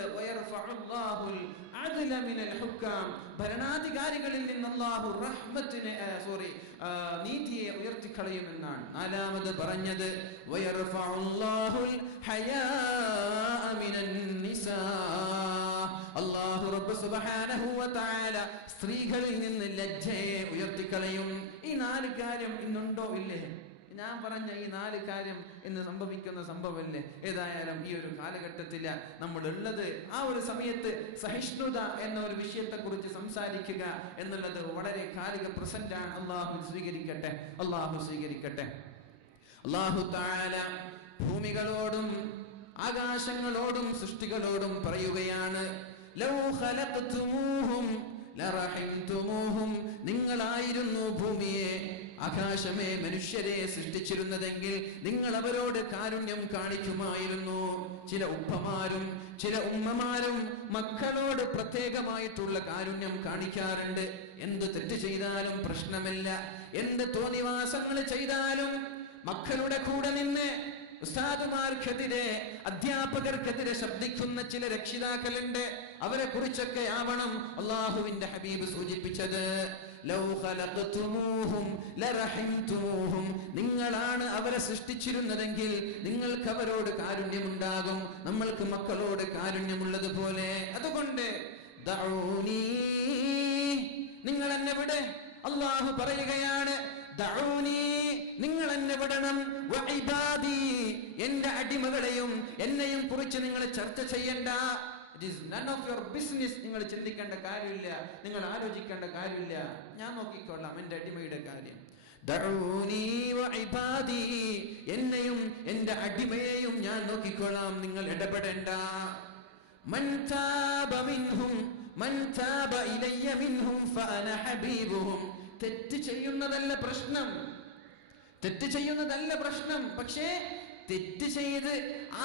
ഭരണാധികാരികളിൽ നിന്ന് അള്ളാഹു റഹ്മത്തിനെ നീതിയെ ഉയർത്തിക്കളയുമെന്നാണ്. നാലാമത് പറഞ്ഞത് അല്ലാഹു റബ്ബ് സുബ്ഹാനഹു വ തആല സ്ത്രീകളിൽ നിന്ന് ലജ്ജയെ ഉയർത്തിക്കളയും. ഈ 4 കാര്യം ഇന്നുണ്ടോ ഇല്ലേ? ഞാൻ പറഞ്ഞ ഈ 4 കാര്യം ഇന്ന് സംഭവിക്കുന്ന സംഭവമല്ലേ? ഏതായാലും ഈ ഒരു കാലഘട്ടത്തിൽ നമ്മൾ ഉള്ളത്, ആ ഒരു സമയത്ത് സഹിഷ്ണുത എന്ന ഒരു വിഷയത്തെ കുറിച്ച് സംസാരിക്കുക എന്നുള്ളത് വളരെ കാലിക പ്രസന്റ് ആണ്. അള്ളാഹു സ്വീകരിക്കട്ടെ, അള്ളാഹു സ്വീകരിക്കട്ടെ. അല്ലാഹു തആല ഭൂമികളോടും ആകാശങ്ങളോടും സൃഷ്ടികളോടും പറയുകയാണ്, ലൗ ഖലഖ്തുമൂഹും ലറഹിംതുമൂഹും, നിങ്ങളായിരുന്നു ഭൂമിയെ ആകാശമേ മനുഷ്യരെ സൃഷ്ടിച്ചിരുന്നതെങ്കിൽ നിങ്ങൾ അവരോട് കാരുണ്യം കാണിക്കുമായിരുന്നു. ചില ഉപ്പമാരും ചില ഉമ്മമാരും മക്കളോട് പ്രത്യേകമായിട്ടുള്ള കാരുണ്യം കാണിക്കാറുണ്ട്. എന്ത് തെറ്റ് ചെയ്താലും പ്രശ്നമില്ല, എന്ത് തോന്നിവാസങ്ങൾ ചെയ്താലും മക്കളുടെ കൂടെ നിന്ന് ഉസ്താദുമാർക്കെതിരെ അധ്യാപകർക്കെതിരെ ശബ്ദിക്കുന്ന ചില രക്ഷിതാക്കളുണ്ട്. അവരെ കുറിച്ചൊക്കെ ആവണം അള്ളാഹുവിന്റെ ഹബീബ് സൂചിപ്പിച്ചത്. ലൗ ഖലഖ്തുമൂഹും ലറഹിംതുമൂഹും, നിങ്ങളാണ് അവരെ സൃഷ്ടിച്ചിരുന്നതെങ്കിൽ നിങ്ങൾക്ക് അവരോട് കാരുണ്യമുണ്ടാകും, നമ്മൾക്ക് മക്കളോട് കാരുണ്യമുള്ളതുപോലെ. അതുകൊണ്ട് ദഊനി, നിങ്ങൾ എന്നെ വിട്. അള്ളാഹു പറയുകയാണ്, ദഊനി, നിങ്ങൾ എന്നെ വിടണം. വഇബാദി, എന്റെ അടിമകളെയും എന്നെയും കുറിച്ച് നിങ്ങൾ ചർച്ച ചെയ്യണ്ട. It is none of your business. നിങ്ങൾ ചിന്തിക്കേണ്ട കാര്യമില്ല, നിങ്ങൾ ആലോചിക്കേണ്ട കാര്യമില്ല. ഞാൻ നോക്കിക്കൊള്ളാം എന്റെ അടിമയുടെ കാര്യം. ദഊനി വഇബാദി, എന്നെയും എന്റെ അടിമയെയും ഞാൻ നോക്കിക്കൊള്ളാം, നിങ്ങൾ ഇടപെടേണ്ട. മൻ താബ മിൻഹും മൻ താബ ഇലയ്യ മിൻഹും ഫഅന ഹബീബുഹും. തെറ്റ് ചെയ്യുന്നതല്ല പ്രശ്നം, തെറ്റ് ചെയ്യുന്നതല്ല പ്രശ്നം. പക്ഷേ തെറ്റ് ചെയ്ത്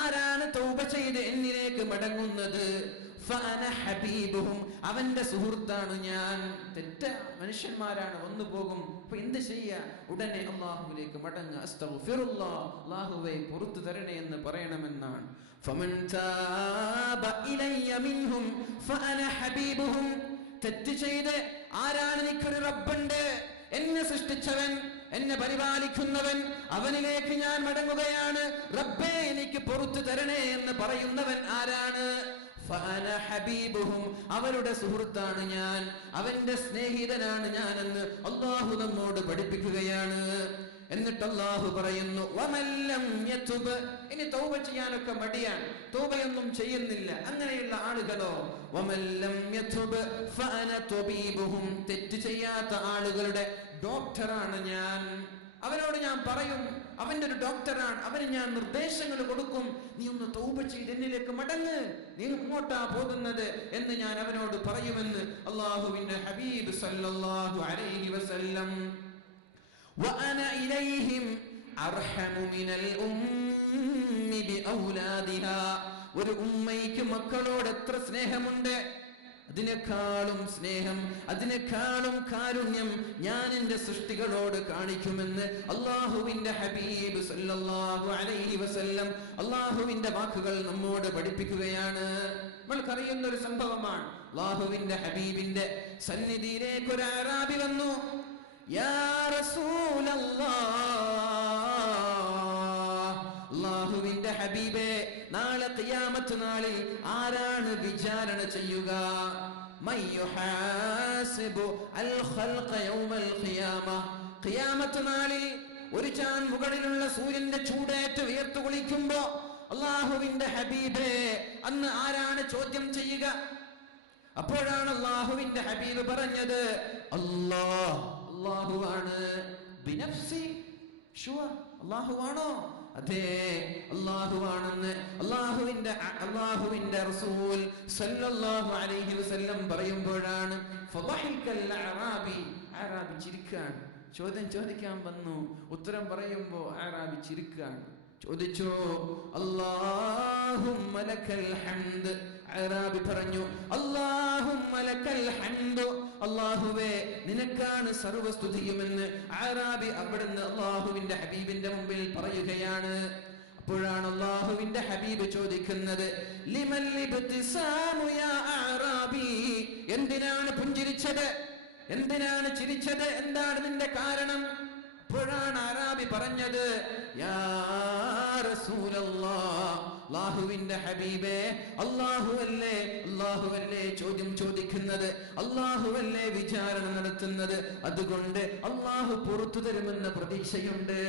ആരാണ് തൗബ ചെയ്ത് എന്നിലേക്ക് മടങ്ങുന്നത്, ഫഅന ഹബീബുഹും, അവന്റെ സുഹൃത്താണ് ഞാൻ. തെറ്റ മനുഷ്യന്മാരാണ്, വന്നു പോകും. അപ്പൊ എന്ത് ചെയ്യാ? ഉടനെ അല്ലാഹുവിലേക്ക് മടങ്ങുക. അസ്തഗ്ഫിറുല്ലാഹ്, അല്ലാഹുവേ പുറത്തു തരണേ എന്ന് പറയണമെന്നാണ്. ഫമൻ താബ ഇലയ്യ മിൻഹും ഫഅന ഹബീബുഹും. തെറ്റ് ചെയ്ത് ആരാണ്, എനിക്കൊരു റബ്ബുണ്ട്, എന്നെ സൃഷ്ടിച്ചവൻ, എന്നെ പരിപാലിക്കുന്നവൻ, അവനിലേക്ക് ഞാൻ മടങ്ങുകയാണ്, റബ്ബേ എനിക്ക് പുറത്തു തരണേ എന്ന് പറയുന്നവൻ ആരാണ്? ഫഅന ഹബീബുഹും, അവരുടെ സുഹൃത്താണ് ഞാൻ, അവന്റെ സ്നേഹിതനാണ് ഞാനെന്ന് അല്ലാഹു നമ്മോട് പഠിപ്പിക്കുകയാണ്. എന്നിട്ട് അല്ലാഹു പറയുന്നു, വമല്ലം യതുബ്, ഇനി തൗബ ചെയ്യാനൊക്കെ മടിയാണ്, തൗബയൊന്നും ചെയ്യുന്നില്ല, അങ്ങനെയുള്ള ആളുകളോ, വമല്ലം യതുബ് ഫഅന തബീബുഹും, തെറ്റ് ചെയ്യാത്ത ആളുകളുടെ ഡോക്ടറാണ് ഞാൻ. അവനോട് ഞാൻ പറയും, അവന്റെ ഒരു ഡോക്ടറാണ്, അവന് ഞാൻ നിർദ്ദേശങ്ങൾ കൊടുക്കും. നീ ഒന്ന് തൗബ ചെയ്ത് എന്നിലേക്ക് മടങ്ങ്, നീ ഇങ്ങോട്ടാ പോകുന്നത് എന്ന് ഞാൻ അവനോട് പറയുമെന്ന് അല്ലാഹുവിന്റെ ഹബീബ് സല്ലല്ലാഹു അലൈഹി വസല്ലം. وأنا إليهم أرحم من الأم بأولادها. ഒരു ഉമ്മയ്ക്ക് മക്കളോട് എത്ര സ്നേഹമുണ്ട്, അതിനേക്കാളും സ്നേഹം, അതിനേക്കാളും കാരുണ്യം ഞാൻ എന്റെ സൃഷ്ടികളോട് കാണിക്കുമെന്ന് അല്ലാഹുവിന്റെ ഹബീബ് സല്ലല്ലാഹു അലൈഹി വസല്ലം അല്ലാഹുവിന്റെ വാക്കുകൾ നമ്മോട് പഠിപ്പിക്കുകയാണ്. നമ്മൾക്കറിയുന്ന ഒരു സംഭവമാണ്. അല്ലാഹുവിന്റെ ഹബീബിന്റെ സന്നിധിയിലേക്ക് ഒരു അറാബി വന്നു. യാ റസൂലല്ലാഹ്, അല്ലാഹുവിന്റെ ഹബീബേ, നാളെ ഖിയാമത്ത് നാളിൽ ആരാണ് വിചാരണ ചെയ്യുക? മയ്യുഹാസിബു അൽ ഖൽഖ യൗമൽ ഖിയാമ, ഖിയാമത്ത് നാളിൽ ഒരു ചാൻ മുകളിലുള്ള സൂര്യന്റെ ചൂടേറ്റ് വിയർത്തു കുളിക്കുമ്പോ അല്ലാഹുവിന്റെ ഹബീബേ, അന്ന് ആരാണ് ചോദ്യം ചെയ്യുക? അപ്പോഴാണ് അല്ലാഹുവിന്റെ ഹബീബ് പറഞ്ഞത്, അല്ലാഹുവാണ്. ബിനഫ്സി, ഷുവർ, അല്ലാഹുവാണോ? അതെ, അല്ലാഹുവാണെന്ന് അല്ലാഹുവിന്റെ റസൂൽ സല്ലല്ലാഹു അലൈഹി വസല്ലം പറയുമ്പോഴാണ് ഫളഹിക്കൽ അറാബി, അറാബി ചിരിക്കാൻ. ചോദ്യം ചോദിക്കാൻ വന്നു, ഉത്തരം പറയുമ്പോ അറാബി ചിരിക്കാൻ. ചോദിച്ചു, അല്ലാഹുമ്മ ലക്കൽ ഹംദ്. അറാബി പറഞ്ഞു, അല്ലാഹുമ്മ ലക്കൽ ഹംദ്, അല്ലാഹുവേ നിനക്കാണ് സർവസ്തുതിയുമെന്ന് അറാബി അവിടുന്ന് അല്ലാഹുവിന്റെ ഹബീബിന്റെ മുമ്പിൽ പറയുകയാണ്. അപ്പോഴാണ് അല്ലാഹുവിന്റെ ഹബീബ് ചോദിക്കുന്നത്, ലിമൽ ഇബ്തിസാമു യാ അറാബി, എന്തിനാണ് പുഞ്ചിരിച്ചത്? എന്തിനാണ് ചിരിച്ചത്? എന്താണ് നിന്റെ കാരണം? അപ്പോഴാണ് അറാബി പറഞ്ഞത്, യാ റസൂലല്ലാഹ്, അല്ലാഹുവിന്റെ ഹബീബേ, അല്ലാഹുവല്ലേ ചോദ്യം ചോദിക്കുന്നത്, അല്ലാഹുവല്ലേ വിചാരണ നടത്തുന്നത്, അതുകൊണ്ട് അല്ലാഹു പുറത്തു തരുമെന്ന പ്രതീക്ഷയുണ്ട്.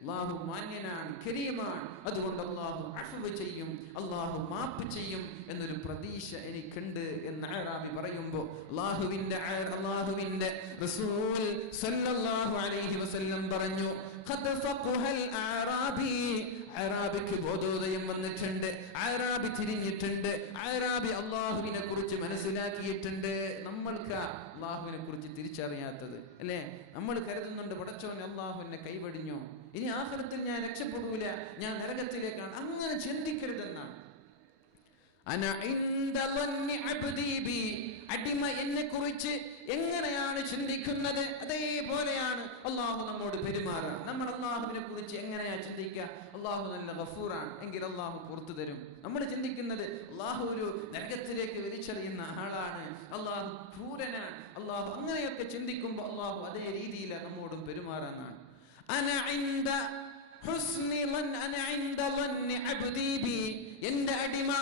അല്ലാഹു മാന്യനാണ്, കരീമാണ്, അതുകൊണ്ട് അല്ലാഹു അഫ്വ് ചെയ്യും, അല്ലാഹു മാപ്പ് ചെയ്യും എന്നൊരു പ്രതീക്ഷ എനിക്കുണ്ട് എന്ന് അറാബി പറയുമ്പോൾ അല്ലാഹുവിന്റെ റസൂൽ സല്ലല്ലാഹു അലൈഹി വസല്ലം പറഞ്ഞു, ഖദ് ഫഖഹൽ അറാബി, അറാബിക്ക് ബോധോദയം വന്നിട്ടുണ്ട്, അറാബി തിരിഞ്ഞിട്ടുണ്ട്, അറാബി അല്ലാഹുവിനെ കുറിച്ച് മനസ്സിലാക്കിയിട്ടുണ്ട്. നമ്മൾക്ക് അല്ലാഹുവിനെ കുറിച്ച് തിരിച്ചറിയാത്തത് അല്ലേ? നമ്മൾ കരുതുന്നുണ്ട്, പടച്ചോൻ അല്ലാഹു എന്നെ കൈവടിഞ്ഞോ, ഇനി ആഖിറത്തിൽ ഞാൻ രക്ഷപ്പെടൂല, ഞാൻ നരകത്തിലേക്കാണ്. അങ്ങനെ ചിന്തിക്കരുതെന്നാണ്. അടിമ എന്നെ കുറിച്ച് എങ്ങനെയാണ് ചിന്തിക്കുന്നത് അതേപോലെയാണ് അല്ലാഹു നമ്മോട് പെരുമാറുക. നമ്മൾ അല്ലാഹുവിനെ കുറിച്ച് എങ്ങനെയാ ചിന്തിക്കുക? അല്ലാഹു നല്ല ഗഫൂറാണ് എങ്കിൽ അല്ലാഹു പുറത്തു തരും. നമ്മൾ ചിന്തിക്കുന്നത് അല്ലാഹു ഒരു നരകത്തിലേക്ക് വലിച്ചെറിയുന്ന ആളാണ്, അല്ലാഹു ക്രൂരനാണ്, അല്ലാഹു അങ്ങനെയൊക്കെ ചിന്തിക്കുമ്പോൾ അല്ലാഹു അതേ രീതിയിൽ നമ്മോടും പെരുമാറാനാണ്. എന്റെ അടിമ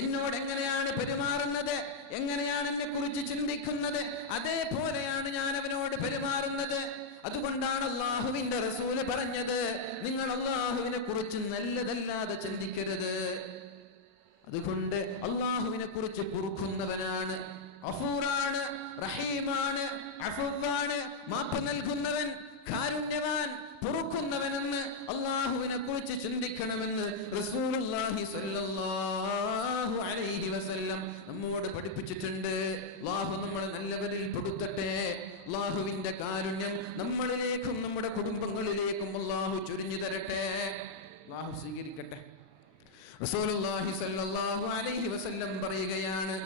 എന്നോട് എങ്ങനെയാണ് പെരുമാറുന്നത്, എങ്ങനെയാണ് എന്നെ കുറിച്ച് ചിന്തിക്കുന്നത്, അതേപോലെയാണ് ഞാൻ അവനോട് പെരുമാറുന്നത്. അതുകൊണ്ടാണ് അല്ലാഹുവിന്റെ റസൂല് പറഞ്ഞത്, നിങ്ങൾ അല്ലാഹുവിനെ കുറിച്ച് നല്ലതല്ലാതെ ചിന്തിക്കരുത്. അതുകൊണ്ട് അല്ലാഹുവിനെ കുറിച്ച് പൊറുക്കുന്നവനാണ്, ഗഫൂറാണ്, റഹീമാണ്, അഫ്വാണ്, മാപ്പ് നൽകുന്നവൻ, കാരുണ്യവാൻ, പൊറുക്കുന്നവനെന്ന് അല്ലാഹുവിനെ കുറിച്ച് ചിന്തിക്കണമെന്ന് റസൂലുള്ളാഹി സ്വല്ലല്ലാഹു അലൈഹി വസല്ലം നമ്മോട് പഠിപ്പിച്ചിട്ടുണ്ട്. അല്ലാഹു നമ്മളെ നല്ലവരിൽ പെടുത്തട്ടെ. അല്ലാഹുവിന്റെ കാരുണ്യം നമ്മളിലേക്കും നമ്മുടെ കുടുംബങ്ങളിലേക്കും അല്ലാഹു ചൊരിഞ്ഞു തരട്ടെ. അല്ലാഹു സ്വീകരിക്കട്ടെ. റസൂലുള്ളാഹി സ്വല്ലല്ലാഹു അലൈഹി വസല്ലം പറയുകയാണ്,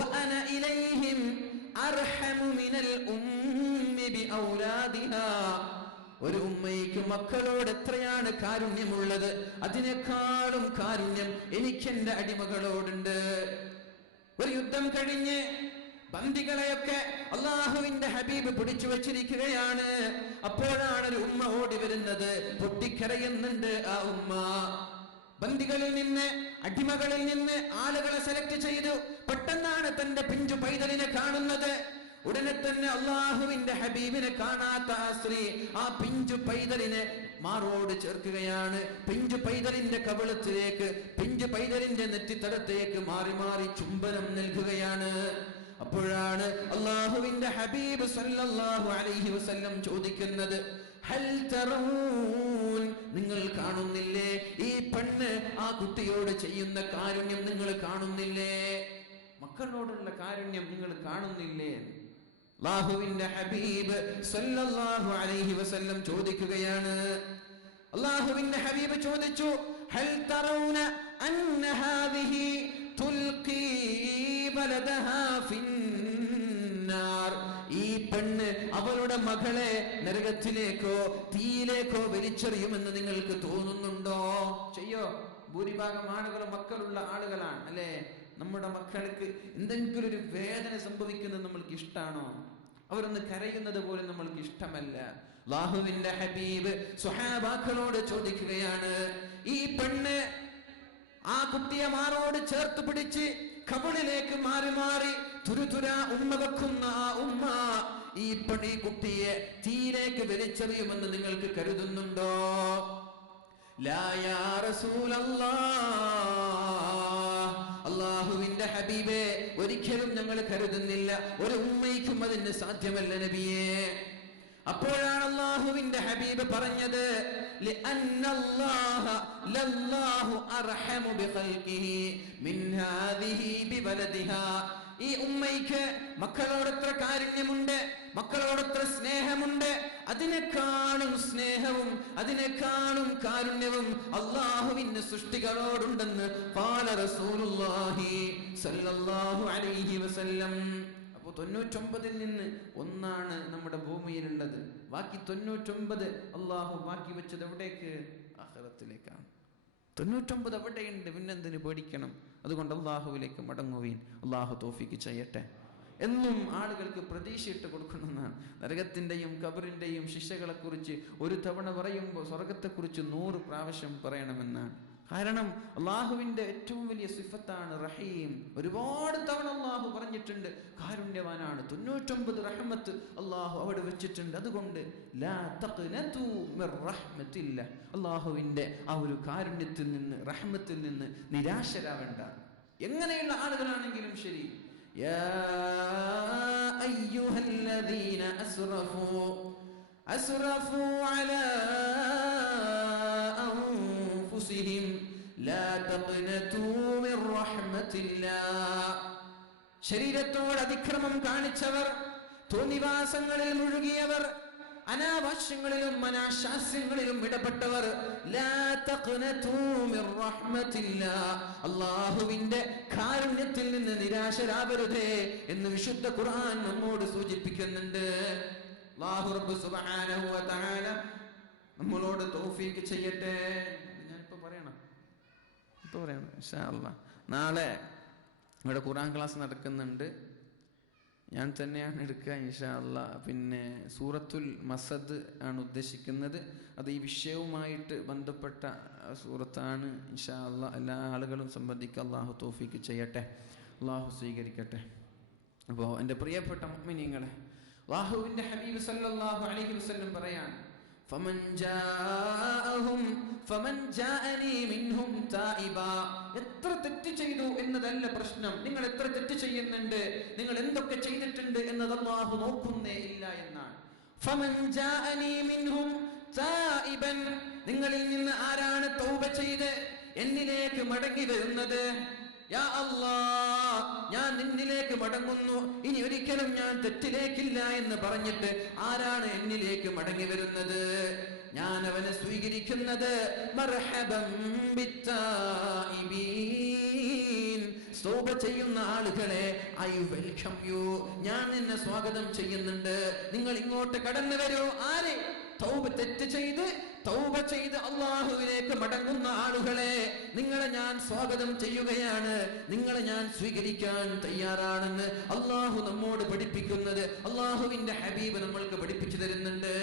വഅന ഇലൈഹിം അർഹമു മിനൽ ഉമ്മി ബിഔലാദിഹാ, ഒരു ഉമ്മയ്ക്ക് മക്കളോട് എത്രയാണ് കാരുണ്യമുള്ളത്, അതിനേക്കാളും കാരുണ്യം എനിക്ക് എന്റെ അടിമകളോടുണ്ട്. ഒരു യുദ്ധം കഴിഞ്ഞ് ബന്ദികളെയൊക്കെ അല്ലാഹുവിന്റെ ഹബീബ് പിടിച്ചു വച്ചിരിക്കുകയാണ്. അപ്പോഴാണ് ഒരു ഉമ്മ ഓടി വരുന്നത്, പൊട്ടിക്കരയുന്നുണ്ട് ആ ഉമ്മ. ബന്ദികളിൽ നിന്ന്, അടിമകളിൽ നിന്ന് ആളുകളെ സെലക്ട് ചെയ്തു. പെട്ടെന്നാണ് തന്റെ പിഞ്ചു പൈതലിനെ കാണുന്നത്. ഉടനെ തന്നെ അല്ലാഹുവിന്റെ ഹബീബിനെ കാണാത്ത ആ സ്ത്രീ ആ പിഞ്ചു പൈതലിനെ മാറോട് ചേർക്കുകയാണ്. പിഞ്ചു പൈതലിന്റെ കവിളത്തിലേക്ക്, പിഞ്ചു പൈതലിന്റെ നെറ്റിത്തടത്തേക്ക് മാറി മാറി ചുംബനം നൽകുകയാണ്. അപ്പോഴാണ് അല്ലാഹുവിന്റെ ഹബീബ് സല്ലല്ലാഹു അലൈഹി വസല്ലം ചോദിക്കുന്നത്, ഹൽ തറൂൻ, നിങ്ങൾ കാണുന്നില്ലേ ഈ പെണ്ണ് ആ കുട്ടിയോട് ചെയ്യുന്ന കാരുണ്യം നിങ്ങൾ കാണുന്നില്ലേ? മക്കളോടുള്ള കാരുണ്യം നിങ്ങൾ കാണുന്നില്ലേ? അല്ലാഹുവിന്റെ ഹബീബ് സല്ലല്ലാഹു അലൈഹി വസല്ലം ചോദിക്കുകയാണ്. അല്ലാഹുവിന്റെ ഹബീബ് ചോദിച്ചു, ഹൽ തറൂന അന്ന ഹാദിഹി തുൽഖി വലദഹാ ഫിന്നാർ, ഈ പെണ്ണ് അവളുടെ മകളെ നരകത്തിലേക്കോ തീയിലേക്കോ വലിച്ചെറിയുമെന്ന് നിങ്ങൾക്ക് തോന്നുന്നുണ്ടോ? ചെയ്യോ? ഭൂരിഭാഗം ആളുകളും മക്കളുള്ള ആളുകളാണ് അല്ലേ? നമ്മുടെ മക്കൾക്ക് എന്തെങ്കിലും ഒരു വേദന സംഭവിക്കുന്നത് നമ്മൾക്ക് ഇഷ്ടമാണോ? അവരൊന്ന് കരയുന്നത് പോലും നമ്മൾക്ക് ഇഷ്ടമല്ല. അല്ലാഹുവിന്റെ ഹബീബ് സ്വഹാബാക്കളോട് ചോദിക്കുകയാണ്, ഈ പെണ്ണ് ആ കുട്ടിയെ മാറോട് ചേർത്ത് പിടിച്ച് കബളിലേക്ക് മാറി മാറി തുരുതുര ഉമ്മ വെക്കുന്ന ആ ഉമ്മ ഈ കുട്ടിയെ തീയിലേക്ക് വലിച്ചെറിയുമെന്ന് നിങ്ങൾക്ക് കരുതുന്നുണ്ടോ? ലാ യാ റസൂലല്ലാഹ്, അല്ലാഹുവിന്റെ ഹബീബേ, ഒരിക്കലും ഞങ്ങൾ കരുതുന്നില്ല, ഒരു ഉമ്മയ്ക്കും അതിന് സാധ്യമല്ല നബിയേ. അപ്പോഴാണ് അല്ലാഹുവിന്റെ ഹബീബ് പറഞ്ഞത്, ലിഅന്നല്ലാഹ ലല്ലാഹു അർഹമു ബിഖൽഖിഹി മിൻ ഹാദിഹി ബിവലദിഹാ. ഈ ഉമ്മയ്ക്ക് മക്കളോടത്ര കാരുണ്യമുണ്ട്, മക്കളോടത്ര സ്നേഹമുണ്ട്, അതിനേക്കാളും സ്നേഹവും അതിനേക്കാളും കാരുണ്യവും അല്ലാഹുവിന്റെ സൃഷ്ടികളോടുണ്ടെന്ന് ഖാല റസൂലുള്ളാഹി സ്വല്ലല്ലാഹു അലൈഹി വസല്ലം. 99 നിന്ന് ഒന്നാണ് നമ്മുടെ ഭൂമിയിലുള്ളത്. ബാക്കി 99 അള്ളാഹു ബാക്കി വെച്ചത് എവിടേക്ക്? ആഖിറത്തിലേക്കാണ്. 99 അവിടെയുണ്ട്, പിന്നെന്തിന് പേടിക്കണം? അതുകൊണ്ട് അള്ളാഹുവിലേക്ക് മടങ്ങുവീൻ. അള്ളാഹു തൗഫീഖ് ചെയ്യട്ടെ. എന്നും ആളുകൾക്ക് പ്രതീക്ഷയിട്ട് കൊടുക്കണമെന്നാണ്. നരകത്തിന്റെയും ഖബറിന്റെയും ശിക്ഷകളെ കുറിച്ച് ഒരു തവണ പറയുമ്പോൾ സ്വർഗത്തെക്കുറിച്ച് 100 പ്രാവശ്യം പറയണമെന്നാണ്. കാരണം അള്ളാഹുവിന്റെ ഏറ്റവും വലിയ സിഫത്താണ് റഹീം. ഒരുപാട് തവണ അള്ളാഹു പറഞ്ഞിട്ടുണ്ട് കാരുണ്യവാനാണ്. 99 റഹ്മത്ത് അള്ളാഹു അവിടെ വെച്ചിട്ടുണ്ട്. അതുകൊണ്ട് ലാ തഖ്നതു മിർ റഹ്മത്തില്ല, അള്ളാഹുവിന്റെ ആ ഒരു കാരുണ്യത്തിൽ നിന്ന്, റഹ്മത്തിൽ നിന്ന് നിരാശരാവേണ്ട. എങ്ങനെയുള്ള ആളുകളാണെങ്കിലും ശരി. യാ അയ്യുഹല്ലദീന അസ്റഫു അലാ ലാ തഖ്നതു മിർ റഹ്മത്തില്ലാഹ്. ശരീരത്തോട് അതിക്രമം കാണിച്ചവർ, തോന്നിവാസങ്ങളിൽ മുഴുകിയവർ, അനാവശ്യങ്ങളിലും അനാശാസ്യങ്ങളിലും ഇടപെട്ടവർ, ലാ തഖ്നതു മിർ റഹ്മത്തില്ലാഹ്, അല്ലാഹുവിന്റെ കാരുണ്യത്തിൽ നിന്ന് നിരാശരാവരുതേ എന്ന് വിശുദ്ധ ഖുർആൻ നമ്മോട് സൂചിപ്പിക്കുന്നുണ്ട്. അല്ലാഹു റബ്ബ് സുബ്ഹാനഹു വ തആല നമ്മളോട് തൗഫീഖ് ചെയ്യട്ടെ. ഇപ്പോൾ പറയണം ഇൻഷാ അല്ലാഹ്. നാളെ ഇവിടെ ഖുർആൻ ക്ലാസ് നടക്കുന്നുണ്ട്. ഞാൻ തന്നെയാണ് എടുക്കുക ഇൻഷാ അല്ലാഹ്. പിന്നെ സൂറത്തുൽ മസദ് ആണ് ഉദ്ദേശിക്കുന്നത്. അത് ഈ വിഷയവുമായിട്ട് ബന്ധപ്പെട്ട സൂറത്താണ് ഇൻഷാ അല്ലാഹ്. എല്ലാ ആളുകളും സംബന്ധിക്കുക. അല്ലാഹു തൗഫീഖ് ചെയ്യട്ടെ, അല്ലാഹു സ്വീകരിക്കട്ടെ. അപ്പോൾ എൻ്റെ പ്രിയപ്പെട്ട മുഅ്മിനീങ്ങളെ, അല്ലാഹുവിൻ്റെ ഹബീബ് സല്ലല്ലാഹു അലൈഹി വസല്ലം പറയാണ്, എത്ര തെറ്റ് ചെയ്തു എന്നതല്ല പ്രശ്നം, നിങ്ങൾ എത്ര തെറ്റ് ചെയ്യുന്നുണ്ട്, നിങ്ങൾ എന്തൊക്കെ ചെയ്തിട്ടുണ്ട് എന്നത് അല്ലാഹു നോക്കുന്നേ ഇല്ല എന്നാണ്. നിങ്ങളിൽ നിന്ന് ആരാണ് തൗബ ചെയ്ത് എന്നിലേക്ക് മടങ്ങി വരുന്നത്? യാ അല്ലാഹ്, ഞാൻ നിന്നിലേക്ക് മടങ്ങുന്നു, ഇനി ഒരിക്കലും ഞാൻ തെറ്റിലേക്കില്ല എന്ന് പറഞ്ഞിട്ട് ആരാണ് എന്നിലേക്ക് മടങ്ങി വരുന്നത്? ഞാൻ അവനെ സ്വീകരിക്കുന്നത്. മർഹബൻ ബിത്തായിബീൻ, തൗബ ചെയ്യുന്ന ആളുകളെ ഐ വെൽക്കം യു, ഞാൻ നിന്നെ സ്വാഗതം ചെയ്യുന്നുണ്ട്, നിങ്ങൾ ഇങ്ങോട്ട് കടന്നു വരൂ. ആരെ? തെറ്റ് ചെയ്ത് അള്ളാഹുവിലേക്ക് മടങ്ങുന്ന ആളുകളെ നിങ്ങളെ ഞാൻ സ്വാഗതം ചെയ്യുകയാണ്, നിങ്ങളെ ഞാൻ സ്വീകരിക്കാൻ തയ്യാറാണെന്ന് അള്ളാഹു നമ്മോട് പഠിപ്പിക്കുന്നത് അള്ളാഹുവിന്റെ ഹബീബ് നമ്മൾക്ക് പഠിപ്പിച്ചു തരുന്നുണ്ട്.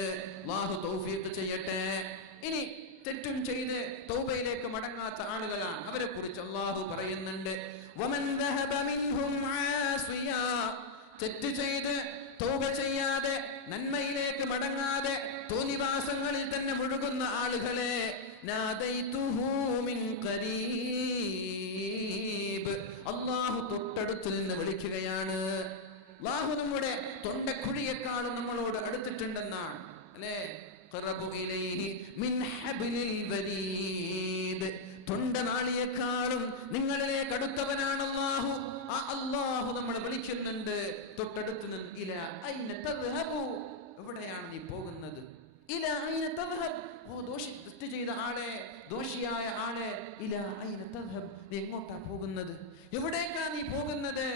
അള്ളാഹു തൗഫീഖ് ചെയ്യട്ടെ. ഇനി തെറ്റും ചെയ്ത് തൗബയിലേക്ക് മടങ്ങാത്ത ആളുകളാണ്, അവരെ കുറിച്ച് അള്ളാഹു പറയുന്നുണ്ട്, വമൻ ദഹബ മിൻഹും ആസിയാ, തെറ്റ് ചെയ്ത് തൗബ ചെയ്യാതെ നന്മയിലേക്ക് മടങ്ങാതെ തോന്നിവാസങ്ങളിൽ തന്നെ മുഴുകുന്ന ആളുകളെ നാദൈതുഹു മിൻ ഖരീബ്, അല്ലാഹു തൊട്ടടുത്ത് നിന്ന് വിളിക്കുകയാണ്. അല്ലാഹു നമ്മുടെ തൊണ്ടക്കുഴിയേക്കാളും നമ്മളോട് അടുത്തിട്ടുണ്ടെന്നാണ് അല്ലേ? ഖറബു ഇലൈഹി മിൻ ഹബ്ലിൽ വരീദ്, തൊണ്ടനാളിയേക്കാളും നിങ്ങളിലേക്ക് അടുത്തവനാണ് അല്ലാഹു. ആ അല്ലാഹു നമ്മളെ വിളിക്കുന്നുണ്ട് തൊട്ടടുത്ത് നിന്ന്. ഇലാ ഐന തദ്ഹബു, എവിടെയാണ് നീ പോകുന്നത്? ഇലാ ഐന തദ്ഹബ്, ഓ തെറ്റ് ചെയ്ത ആളെ, ദോഷിയായ ആളെ, ഇലാ ഐന തദ്ഹബ്, നീ എങ്ങോട്ടാ പോകുന്നത്? എവിടേക്കാ നീ പോകുന്നത്?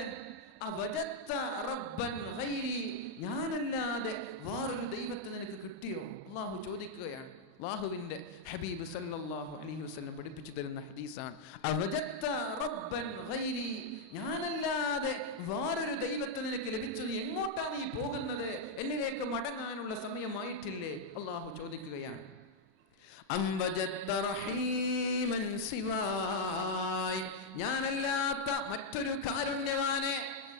അവജത്ത റബ്ബൻ ഗൈരി, ഞാനല്ലാതെ വേറൊരു ദൈവത്തെ നിനക്ക് കിട്ടിയോ? അള്ളാഹു ചോദിക്കുകയാണ്. അല്ലാഹുവിന്റെ ഹബീബ് സല്ലല്ലാഹു അലൈഹി വസല്ലം പഠിപ്പിച്ചു തരുന്ന ഹദീസാണ്. അവജത്ത റബ്ബൻ ഗൈരി, ഞാനല്ലാതെ വേറൊരു ദൈവത്തെ നിനക്ക് ലഭിച്ചു, നീ എങ്ങോട്ടാണ് നീ പോകുന്നത്? എന്നിലേക്ക് മടങ്ങാനുള്ള സമയമായിട്ടില്ലേ? അള്ളാഹു ചോദിക്കുകയാണ്. അംവജത്ത റഹീമൻ സിവായ്, ഞാനല്ലാത്ത മറ്റൊരു കാരുണ്യവാനെ,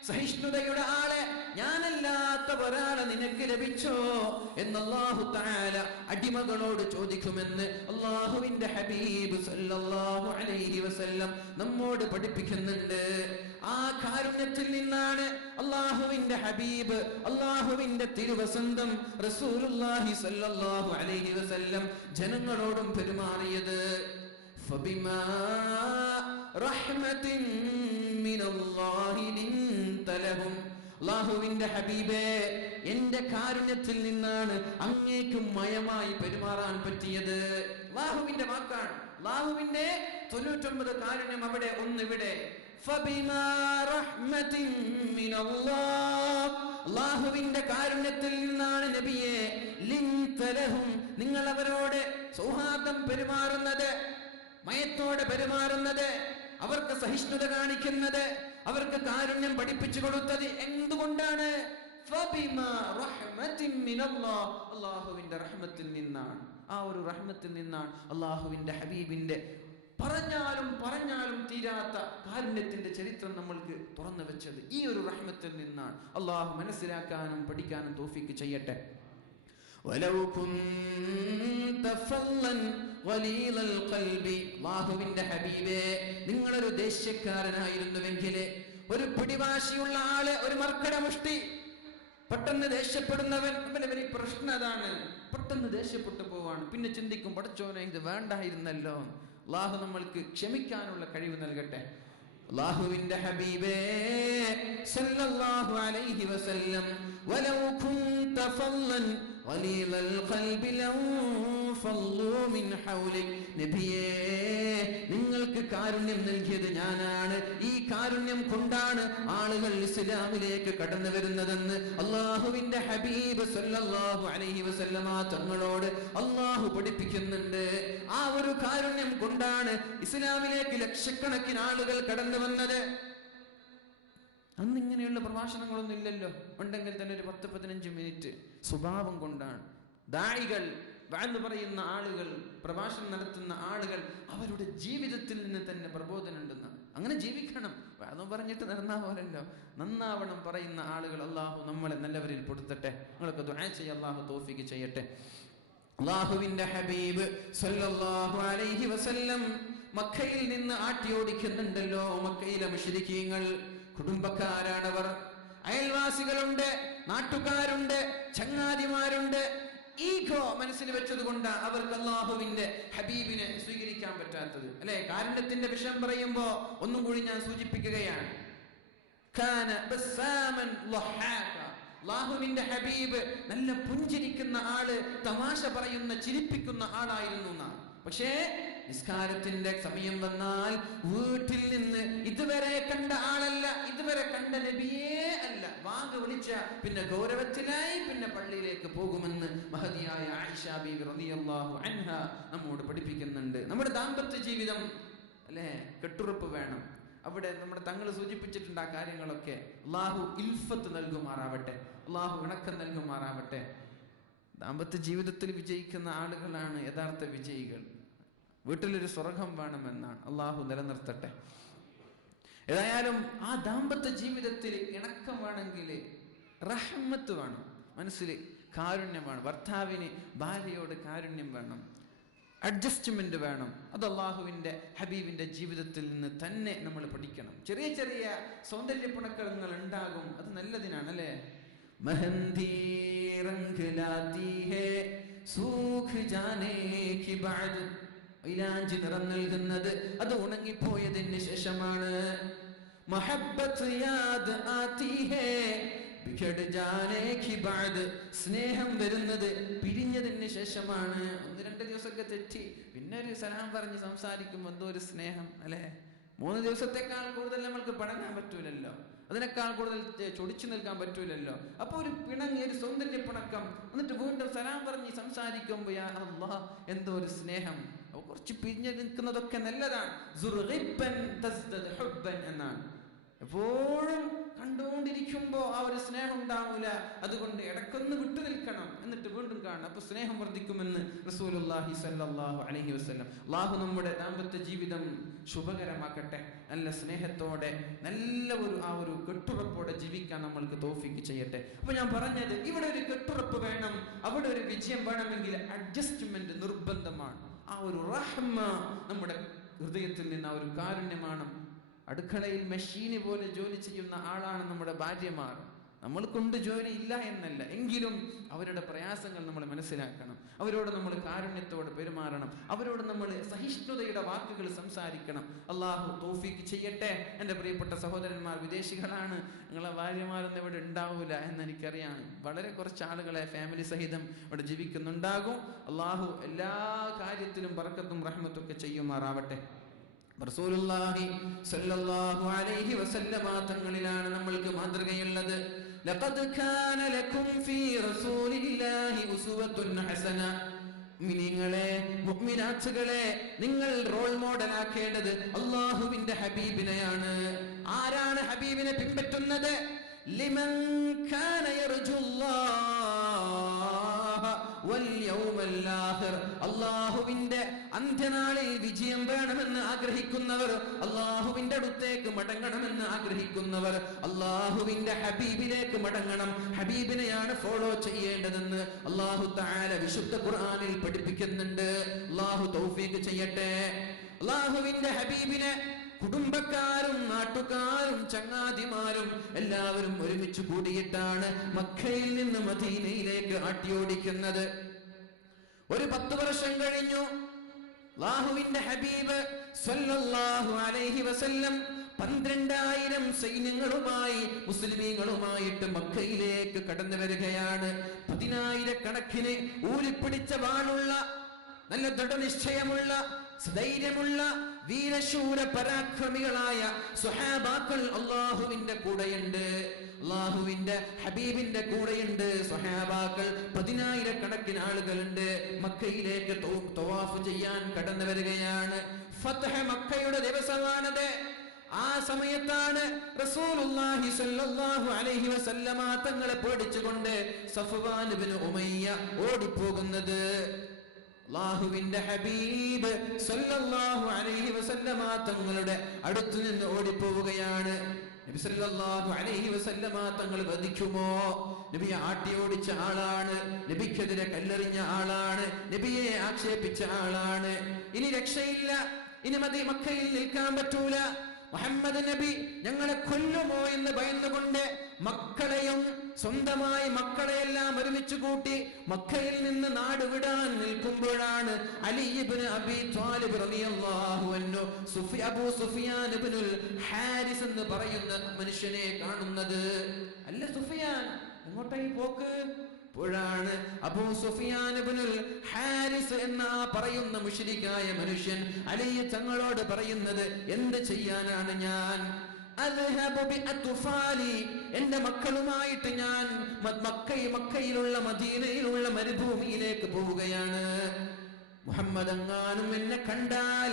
സഹിഷ്ണുതയുടെ ആളെ, ഞാനല്ലാത്ത ഒരാളെ നിനക്ക് ലഭിച്ചോ എന്ന് അല്ലാഹു തആല അടിമകളോട് ചോദിക്കുമെന്ന് അല്ലാഹുവിന്റെ ഹബീബ് സല്ലല്ലാഹു അലൈഹി വസല്ലം നമ്മോട് പഠിപ്പിക്കുന്നുണ്ട്. ആ കാരുണ്യത്തിൽ നിന്നാണ് അല്ലാഹുവിന്റെ ഹബീബ്, അല്ലാഹുവിന്റെ തിരുവസന്തം റസൂലുള്ളാഹി സല്ലല്ലാഹു അലൈഹി വസല്ലം ജനങ്ങളോടും പെരുമാറിയത്. ഫബിമാ റഹ്മത്തിൻ മിനല്ലാഹി ലിൻത ലഹും, അല്ലാഹുവിന്റെ ഹബീബേ, എന്റെ കാരുണ്യത്തിൽ നിന്നാണ് അങ്ങേക്ക് മയമായി പെരുമാറാൻ പറ്റിയത്. അല്ലാഹുവിന്റെ വാക്കാണ്. അല്ലാഹുവിന്റെ 99 കാരുണ്യം അവിടെ, ഒന്നിവിടെ. ഫബിമാ റഹ്മത്തിൻ മിനല്ലാഹ്, അല്ലാഹുവിന്റെ കാരുണ്യത്തിൽ നിന്നാണ് നബിയെ ലിൻത ലഹും, നിങ്ങൾ അവരോട് സൗഹാർദ്ദം പെരുമാറുന്നത്, മയത്തോടെ പെരുമാറുന്നത്, അവർക്ക് സഹിഷ്ണുത കാണിക്കുന്നത്, അവർക്ക് കാരുണ്യം പഠിപ്പിച്ചു കൊടുത്തത് എന്തുകൊണ്ടാണ്? ഫബിമാ റഹ്മത്തിൻ മിനല്ലാഹ്, അല്ലാഹുവിന്റെ റഹ്മത്തിൽ നിന്നാണ്. ആ ഒരു റഹ്മത്തിൽ നിന്നാണ് അല്ലാഹുവിന്റെ ഹബീബിന്റെ പറഞ്ഞാലും തീരാത്ത കാരുണ്യത്തിന്റെ ചരിത്രം നമ്മൾക്ക് തുറന്നു വെച്ചത്. ഈ ഒരു റഹ്മത്തിൽ നിന്നാണ്. അല്ലാഹു മനസ്സിലാക്കാനും പഠിക്കാനും തൗഫീഖ് ചെയ്യട്ടെ. വലൗ കുന്ത ഫല്ലൻ ഗലീലൽ ഖൽബി, അല്ലാഹുവിന്റെ ഹബീബേ, നിങ്ങളൊരു ദേഷ്യക്കാരനായിരുന്നുവെങ്കിൽ, ഒരു പിടിവാശിയുള്ള ആള്, ഒരു മർക്കടമുഷ്ടി, പെട്ടെന്ന് ദേഷ്യപ്പെടുന്നവൻ, അവനവന് പ്രശ്നം അതാണ്, പെട്ടെന്ന് ദേഷ്യപ്പെട്ടു പോവാണ്. പിന്നെ ചിന്തിക്കും, പടച്ചോനെ ഇത് വേണ്ടായിരുന്നല്ലോ. അല്ലാഹു നമ്മൾക്ക് ക്ഷമിക്കാനുള്ള കഴിവ് നൽകട്ടെ. അല്ലാഹുവിന്റെ ഹബീബേ സല്ലല്ലാഹു അലൈഹി വസല്ലം, വലൗ കുന്ത ഫല്ലൻ ഗലീലൽ ഖൽബി ലൻഫളൂ മിൻ ഹൗലിക്, നബിയേ, നിങ്ങൾക്ക് കാരുണ്യം നൽകിയത് ഞാനാണ്. ഈ കാരുണ്യം കൊണ്ടാണ് ആളുകൾ ഇസ്ലാമിലേക്ക് കടന്നു വരുന്നതെന്ന് അല്ലാഹുവിന്റെ ഹബീബ് സല്ലല്ലാഹു അലൈഹി വസല്ലമ തങ്ങളോട് അല്ലാഹു പഠിപ്പിക്കുന്നുണ്ട്. ആ ഒരു കാരുണ്യം കൊണ്ടാണ് ഇസ്ലാമിലേക്ക് ലക്ഷക്കണക്കിന് ആളുകൾ കടന്നു വന്നത്. അന്ന് ഇങ്ങനെയുള്ള പ്രഭാഷണങ്ങളൊന്നും ഇല്ലല്ലോ. ഉണ്ടെങ്കിൽ തന്നെ ഒരു 10-15 മിനിറ്റ്. സ്വഭാവം കൊണ്ടാണ് ദാഇകൾ, വഅദ് പറയുന്ന ആളുകൾ, പ്രഭാഷണം നടത്തുന്ന ആളുകൾ, അവരുടെ ജീവിതത്തിൽ നിന്ന് തന്നെ പ്രബോധനം ഉണ്ടെന്ന്. അങ്ങനെ ജീവിക്കണം. വഅദ് പറഞ്ഞിട്ട് നടന്നാ പോരല്ലോ, നന്നാവണം പറയുന്ന ആളുകൾ. അല്ലാഹു നമ്മളെ നല്ലവരിൽ പെടുത്തട്ടെ. നിങ്ങളൊക്കെ ദുആ ചെയ്യുക, അല്ലാഹു തൗഫീഖ് ചെയ്യട്ടെ. അല്ലാഹുവിന്റെ ഹബീബ് സല്ലല്ലാഹു അലൈഹി വസല്ലം മക്കയിൽ നിന്ന് ആട്ടിയോടിക്കുന്നുണ്ടല്ലോ. മക്കയിലെ മുശ്രിക്കീങ്ങൾ, കുടുംബക്കാരാണവർ, അയൽവാസികളുണ്ട്, നാട്ടുകാരുണ്ട്, ചങ്ങാതിമാരുണ്ട്. ഈഗോ മനസ്സിൽ വെച്ചത് കൊണ്ട് അവർക്ക് അല്ലാഹുവിന്റെ ഹബീബിനെ സ്വീകരിക്കാൻ പറ്റാത്തത്, അല്ലെ? കാരുണ്യത്തിന്റെ വിഷയം പറയുമ്പോ ഒന്നും കൂടി ഞാൻ സൂചിപ്പിക്കുകയാണ്. കാന ബസ്സാമൻ ലഹാക, അല്ലാഹുവിന്റെ ഹബീബ് നല്ല പുഞ്ചിരിക്കുന്ന ആള്, തമാശ പറയുന്ന, ചിരിപ്പിക്കുന്ന ആളായിരുന്നു എന്നാണ്. പക്ഷേ നിസ്കാരത്തിന്റെ സമയം വന്നാൽ വീട്ടിൽ നിന്ന് ഇതുവരെ കണ്ട ആളല്ല, ഇതുവരെ കണ്ട നബിയേ അല്ല, വാങ്ങ് വിളിച്ച പിന്നെ ഗൗരവത്തിലായി പിന്നെ പള്ളിയിലേക്ക് പോകുമെന്ന് മഹദിയായ ആയിഷ ബീവി റളിയല്ലാഹു അൻഹ നമ്മോട് പഠിപ്പിക്കുന്നുണ്ട്. നമ്മുടെ ദാമ്പത്യ ജീവിതം, അല്ലെ, കെട്ടുറപ്പ് വേണം. അവിടെ നമ്മുടെ തങ്ങൾ സൂചിപ്പിച്ചിട്ടുണ്ട് ആ കാര്യങ്ങളൊക്കെ. അല്ലാഹു ഇൽഫത്ത് നൽകുമാറാവട്ടെ, അല്ലാഹു ഇണക്കം നൽകുമാറാവട്ടെ. ദാമ്പത്യ ജീവിതത്തിൽ വിജയിക്കുന്ന ആളുകളാണ് യഥാർത്ഥ വിജയികൾ. വീട്ടിലൊരു സ്വർഗം വേണമെന്നാണ്. അല്ലാഹു നിലനിർത്തട്ടെ. ഏതായാലും ആ ദാമ്പത്യ ജീവിതത്തിൽ ഇണക്കം വേണമെങ്കിൽ റഹ്മത്ത് വേണം, മനസ്സിൽ കാരുണ്യം വേണം, ഭർത്താവിന് ഭാര്യയോട് കാരുണ്യം വേണം, അഡ്ജസ്റ്റ്മെന്റ് വേണം. അത് അല്ലാഹുവിന്റെ ഹബീബിന്റെ ജീവിതത്തിൽ നിന്ന് തന്നെ നമ്മൾ പഠിക്കണം. ചെറിയ ചെറിയ സൗന്ദര്യപ്പുണക്കങ്ങൾ ഉണ്ടാകും, അത് നല്ലതിനാണ്, അല്ലേ? മെഹന്തി റംഗ് ലാത്തി ഹേ സൂഖ് ജാനേ കി ബാദ്, മൈലാഞ്ചി നിറം നൽകുന്നത് അത് ഉണങ്ങിപ്പോയതിന് ശേഷമാണ്. മഹബ്ബത്ത് യാദ് ആതി ഹേ ബിഖട് ജാനേ കി ബാദ്, സ്നേഹം വരുന്നത് പിരിഞ്ഞതിന് ശേഷമാണ്. 1-2 ദിവസമൊക്കെ തെറ്റി പിന്നെ ഒരു സലാം പറഞ്ഞ് സംസാരിക്കുമ്പോൾ എന്തോ ഒരു സ്നേഹം, അല്ലെ? 3 ദിവസത്തെക്കാൾ കൂടുതൽ നമ്മൾക്ക് പടങ്ങാൻ പറ്റൂലല്ലോ. അതിനേക്കാൾ കൂടുതൽ ചൊടിച്ചു നിൽക്കാൻ പറ്റൂലല്ലോ. അപ്പൊ ഒരു പിണങ്ങി, ഒരു സൗന്ദര്യ പിണക്കം, എന്നിട്ട് വീണ്ടും സലാം പറഞ്ഞ് സംസാരിക്കുമ്പോ യാ അല്ലാഹ് എന്തോ ഒരു സ്നേഹം. അപ്പൊ കുറച്ച് പിരിഞ്ഞു നിൽക്കുന്നതൊക്കെ നല്ലതാണ്. എന്നാണ്. എപ്പോഴും കണ്ടുകൊണ്ടിരിക്കുമ്പോ ആ ഒരു സ്നേഹം ഉണ്ടാവൂല. അതുകൊണ്ട് ഇടക്കൊന്ന് വിട്ടു നിൽക്കണം, എന്നിട്ട് വീണ്ടും കാണണം. അപ്പൊ സ്നേഹം വർദ്ധിക്കുമെന്ന് റസൂലുള്ളാഹി സ്വല്ലല്ലാഹു അലൈഹി വസല്ലം. അല്ലാഹു നമ്മുടെ ദാമ്പത്യ ജീവിതം ശുഭകരമാക്കട്ടെ. നല്ല സ്നേഹത്തോടെ, നല്ല ഒരു കെട്ടുറപ്പോടെ ജീവിക്കാൻ നമ്മൾക്ക് തൗഫീഖ് ചെയ്യട്ടെ. അപ്പൊ ഞാൻ പറഞ്ഞത്, ഇവിടെ ഒരു കെട്ടുറപ്പ് വേണം, അവിടെ ഒരു വിജയം വേണമെങ്കിൽ അഡ്ജസ്റ്റ്മെന്റ് നിർബന്ധമാണ്. ആ ഒരു റഹ്മ നമ്മുടെ ഹൃദയത്തിൽ നിന്ന്, ആ ഒരു കാരുണ്യമാണ്. അടുക്കളയിൽ മെഷീന് പോലെ ജോലി ചെയ്യുന്ന ആളാണ് നമ്മുടെ ഭാര്യമാർ. നമ്മൾ കൊണ്ട് ജോലി ഇല്ല എന്നല്ല, എങ്കിലും അവരുടെ പ്രയാസങ്ങൾ നമ്മൾ മനസ്സിലാക്കണം. അവരോട് നമ്മൾ കാരുണ്യത്തോടെ പെരുമാറണം. അവരോട് നമ്മൾ സഹിഷ്ണുതയുടെ വാക്കുകൾ സംസാരിക്കണം. അള്ളാഹു തൗഫീഖ് ചെയ്യട്ടെ. എൻ്റെ പ്രിയപ്പെട്ട സഹോദരന്മാർ, വിദേശികളാണ്, നിങ്ങളെ ഭാര്യമാരൊന്നും ഇവിടെ ഉണ്ടാവൂല എന്ന് എനിക്കറിയാം. വളരെ കുറച്ച് ആളുകളെ ഫാമിലി സഹിതം ഇവിടെ ജീവിക്കുന്നുണ്ടാകും. അള്ളാഹു എല്ലാ കാര്യത്തിലും ബർക്കത്തും റഹ്മത്തും ഒക്കെ ചെയ്യുമാറാവട്ടെ. റസൂലുള്ളാഹി സ്വല്ലല്ലാഹു അലൈഹി വസല്ലമ തങ്ങളിലാണ് നമ്മൾക്ക് മാതൃകയുള്ളത്. ലഖദ് കാന ലക്കും ഫീ റസൂലില്ലാഹി ഉസ്വത്തുൻ ഹസന. മുഅ്മിനീങ്ങളെ, മുഅ്മിനാത്തുകളെ, നിങ്ങൾ റോൾ മോഡൽ ആക്കേണ്ടത് അല്ലാഹുവിന്റെ ഹബീബിനെയാണ്. ആരാണ് ഹബീബിനെ പിൻപറ്റുന്നത്? ലിമൻ കാന യർജുല്ലാഹ വൽ യൗമൽ ആഖിർ. അല്ലാഹുവിന്റെ അന്ത്യനാളിൽ വിജയം വേണമെന്ന് ആഗ്രഹിക്കുന്നവർ, അല്ലാഹുവിന്റെ അടുത്തേക്ക് മടങ്ങണമെന്ന് ആഗ്രഹിക്കുന്നവർ, അല്ലാഹുവിന്റെ ഹബീബിലേക്ക് മടങ്ങണം. ഹബീബിനെയാണ് ഫോളോ ചെയ്യേണ്ടതെന്ന് അല്ലാഹു തആല വിശുദ്ധ ഖുർആനിൽ പഠിപ്പിക്കുന്നുണ്ട്. അല്ലാഹു തൗഫീഖ് ചെയ്യട്ടെ. അല്ലാഹുവിന്റെ ഹബീബിനെ കുടുംബക്കാരും നാട്ടുകാരും ചങ്ങാതിമാരും എല്ലാവരും ഒരുമിച്ച് കൂടിയിട്ടാണ് മക്കയിൽ നിന്ന് മദീനയിലേക്ക് ആട്ടിയോടിക്കുന്നത്. ഒരു 10 വർഷം കഴിഞ്ഞു. അല്ലാഹുവിന്റെ ഹബീബ് സ്വല്ലല്ലാഹു അലൈഹി വസല്ലം 12,000 സൈന്യങ്ങളുമായി, മുസ്ലിമീങ്ങളുമായിട്ട് മക്കയിലേക്ക് കടന്നു വരികയാണ്. 10,000 കണക്കിന് ഊരിപ്പിടിച്ച വാളുള്ള, നല്ല ദൃഢനിശ്ചയമുള്ള, ധൈര്യമുള്ള, വീരശൂര പരാക്രമികളായ സ്വഹാബാക്കൾ അല്ലാഹുവിന്റെ കൂടെയുണ്ട്. അല്ലാഹുവിന്റെ ഹബീബിന്റെ കൂടെയുണ്ട് സ്വഹാബാക്കൾ. 10,000 കണക്കിന് ആളുകളുണ്ട്. മക്കയിലേക്ക് തവാഫ് ചെയ്യാൻ കടന്നു വരികയാണ്. ഫത്ഹ് മക്കയുടെ ദിവസമാണത്. ആ സമയത്താണ് റസൂലുള്ളാഹി സ്വല്ലല്ലാഹു അലൈഹി വസല്ലമ തങ്ങളെ പേടിച്ചുകൊണ്ട് സഫ്വാൻ ഇബ്നു ഉമയ്യ ഓടിപ്പോകുന്നത്. അല്ലാഹുവിന്റെ ഹബീബ് സ്വല്ലല്ലാഹു അലൈഹി വസല്ലമ തങ്ങളുടെ അടുത്തു നിന്ന് ഓടിപ്പോവുകയാണ്. നബി സല്ലല്ലാഹു അലൈഹി വസല്ലമ തങ്ങൾ വധിക്കുമോ? നബിയെ ആട്ടിയോടിച്ച ആളാണ്, നബിക്കെതിരെ കല്ലെറിഞ്ഞ ആളാണ്, നബിയെ ആക്ഷേപിച്ച ആളാണ്. ഇനി രക്ഷയില്ല, ഇനി മക്കയിൽ നിൽക്കാൻ പറ്റൂല. മുഹമ്മദ് നബി ഞങ്ങളെ കൊല്ലുമോ എന്ന് ഭയന്നുകൊണ്ട് മക്കളെയും സ്വന്തമായി മക്കളെയെല്ലാം ഒരുമിച്ച് കൂട്ടി മക്കയിൽ നിന്ന് നാട് വിടാൻ നിൽക്കുമ്പോഴാണ് അലി ഇബ്നു അബീ ത്വാലിബ് റളിയല്ലാഹു അൻഹു അബൂ സുഫിയാൻ ഇബ്നുൽ ഹാരിസ് എന്ന് പറയുന്ന മനുഷ്യനെ കാണുന്നത്. അല്ല സുഫിയാൻ, എങ്ങോട്ടായി പോക്ക്? പ്പോഴാണ് അബൂ സുഫിയാൻ ഇബ്നുൽ ഹാരിസ് എന്ന പറയുന്ന മുശ്രിക്കായ മനുഷ്യൻ അലി തങ്ങളോട് പറയുന്നത്, എന്ത് ചെയ്യാനാണ് ഞാൻ? എന്റെ മക്കളുമായിട്ട് ഞാൻ മക്കയിലുള്ള മദീനയിലുള്ള മരുഭൂമിയിലേക്ക് പോവുകയാണ്. മുഹമ്മദ് എങ്ങാനും എന്നെ കണ്ടാൽ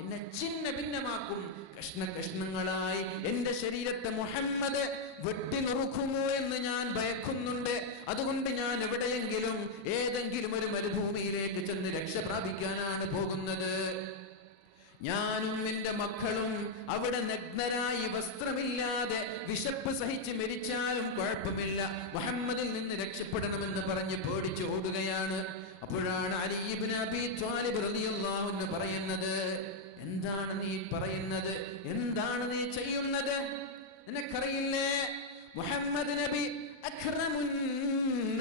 എന്നെ ഛിന്ന ഭിന്നമാക്കും, കഷ്ണങ്ങളായി എന്റെ ശരീരത്തെ മുഹമ്മദ് വെട്ടി നുറുക്കുമോ എന്ന് ഞാൻ ഭയക്കുന്നുണ്ട്. അതുകൊണ്ട് ഞാൻ എവിടെയെങ്കിലും ഏതെങ്കിലും ഒരു മരുഭൂമിയിലേക്ക് ചെന്ന് രക്ഷ പ്രാപിക്കാനാണ് പോകുന്നത്. ഞാനും എന്റെ മക്കളും അവിടെ നഗ്നരായി വസ്ത്രമില്ലാതെ വിശപ്പ് സഹിച്ച് മരിച്ചാലും കുഴപ്പമില്ല, മുഹമ്മദിൽ നിന്ന് രക്ഷപ്പെടണമെന്ന് പറഞ്ഞ് പേടിച്ച് ഓടുകയാണ്. അപ്പോഴാണ് അലി ഇബ്നു അബീ ത്വാലിബ് റളിയല്ലാഹു അൻഹു പറയുന്നത്, എന്താണ് നീ പറയുന്നത്? എന്താണ് നീ ചെയ്യുന്നത്? നിനക്കറിയില്ലേ മുഹമ്മദ് നബി അക്രമുന്നാസ്,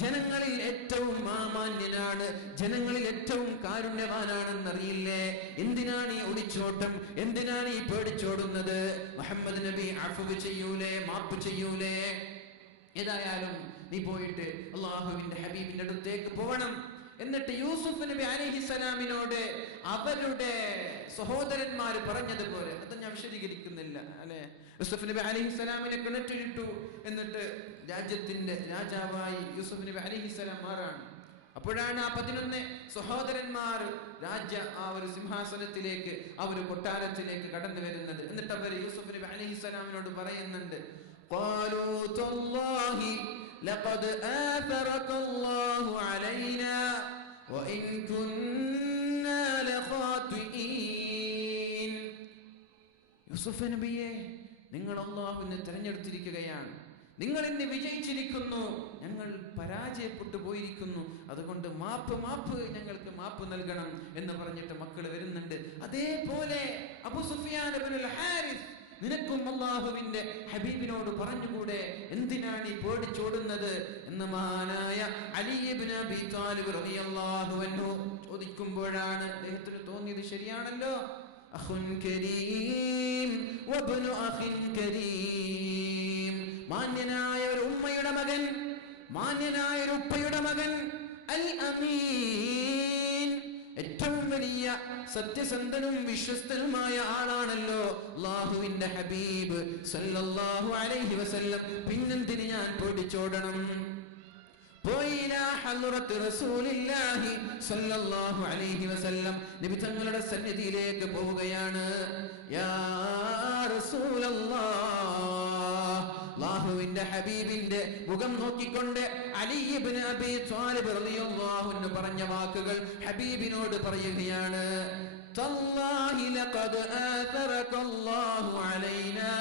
ജനങ്ങളിൽ ഏറ്റവും മാന്യനാണ്, ജനങ്ങളിൽ ഏറ്റവും കാരുണ്യവാനാണെന്നറിയില്ലേ? എന്തിനാണ് ഈ ഒളിച്ചോട്ടം? എന്തിനാണ് ഈ പേടിച്ചോടുന്നത്? മുഹമ്മദ് നബി അഫ്വ് ചെയ്യൂലേ, മാപ്പ് ചെയ്യൂലേ? ഏതായാലും നീ പോയിട്ട് അല്ലാഹുവിന്റെ ഹബീബിന്റെ അടുത്തേക്ക് പോകണം. എന്നിട്ട് യൂസുഫ് നബി അലൈഹിസ്സലാമിനോട് അവരുടെ സഹോദരന്മാർ പറഞ്ഞതുപോലെ, അത് ഞാൻ വിശദീകരിക്കുന്നില്ല അല്ലെ. യൂസുഫ് നബി അലൈഹിസ്സലാമിനെ കിണറ്റിലിട്ടു, എന്നിട്ട് രാജ്യത്തിന്റെ രാജാവായി യൂസുഫ് നബി അലൈഹിസ്സലാം മാറാണ്. അപ്പോഴാണ് ആ 11 സഹോദരന്മാർ ആ ഒരു സിംഹാസനത്തിലേക്ക്, ആ ഒരു കൊട്ടാരത്തിലേക്ക് കടന്നു വരുന്നത്. എന്നിട്ട് അവർ യൂസുഫ് നബി അലൈഹിസ്സലാമിനോട് പറയുന്നുണ്ട്, ഖാലൂ തല്ലാഹി ലഖദ് ആതറക അല്ലാഹു അലൈനാ വഇൻ കുന്നാ ലഖാതിഈൻ. യൂസുഫ് നബിയെ, നിങ്ങൾ അല്ലാഹുവിനെ തിരഞ്ഞെടുത്തിരിക്കുകയാണ്, നിങ്ങൾ ഇന്ന് വിജയിച്ചിരിക്കുന്നു, ഞങ്ങൾ പരാജയപ്പെട്ടു പോയിരിക്കുന്നു, അതുകൊണ്ട് മാപ്പ് ഞങ്ങൾക്ക് മാപ്പ് നൽകണം എന്ന് പറഞ്ഞിട്ട് മക്കൾ വരുന്നുണ്ട്. അതേപോലെ അബൂ സുഫിയാൻ ഇബ്നുൽ ഹാരിസ്, നിനക്കും അല്ലാഹുവിന്റെ ഹബീബിനോട് പറഞ്ഞുകൂടെ, എന്തിനാണ് ഈ പേടിച്ചോടുന്നത് എന്ന് മഹാനായ അലി ഇബ്നു അബീ ത്വാലിബ് റളിയല്ലാഹു അൻഹു ചോദിക്കുമ്പോഴാണ് അദ്ദേഹത്തിന് തോന്നിയത്, ശരിയാണല്ലോ, അഖുൻ കരീം വബ്നു അഖിൻ കരീം, മാന്യനായ ഒരു ഉമ്മയുടെ മകൻ, മാന്യനായ ഒരു ഉപ്പയുടെ മകൻ, അൽ അമീൻ, ഏറ്റവും വലിയ സത്യസന്ധനും വിശ്വസ്തനുമായ ആളാണല്ലോ അല്ലാഹുവിന്റെ ഹബീബ് സല്ലല്ലാഹു അലൈഹി വസല്ലം, പിന്നെന്തിന് ഞാൻ പേടിച്ചോടണം? റസൂലുള്ളാഹി സ്വല്ലല്ലാഹു അലൈഹി വസല്ലം നബി തങ്ങളുടെ സന്നിധിയിലേക്ക് പോവുകയാണ്. യാ റസൂലല്ലാഹ്, അല്ലാഹുവിന്റെ ഹബീബിന്റെ മുഖം നോക്കിക്കൊണ്ട് അലി ഇബ്നു അബീ ത്വാലിബ് റളിയല്ലാഹു അൻഹു പറഞ്ഞ വാക്കുകൾ ഹബീബിനോട് പറയുകയാണ്. തല്ലാഹി ലഖദ് ആതറക അല്ലാഹു അലൈനാ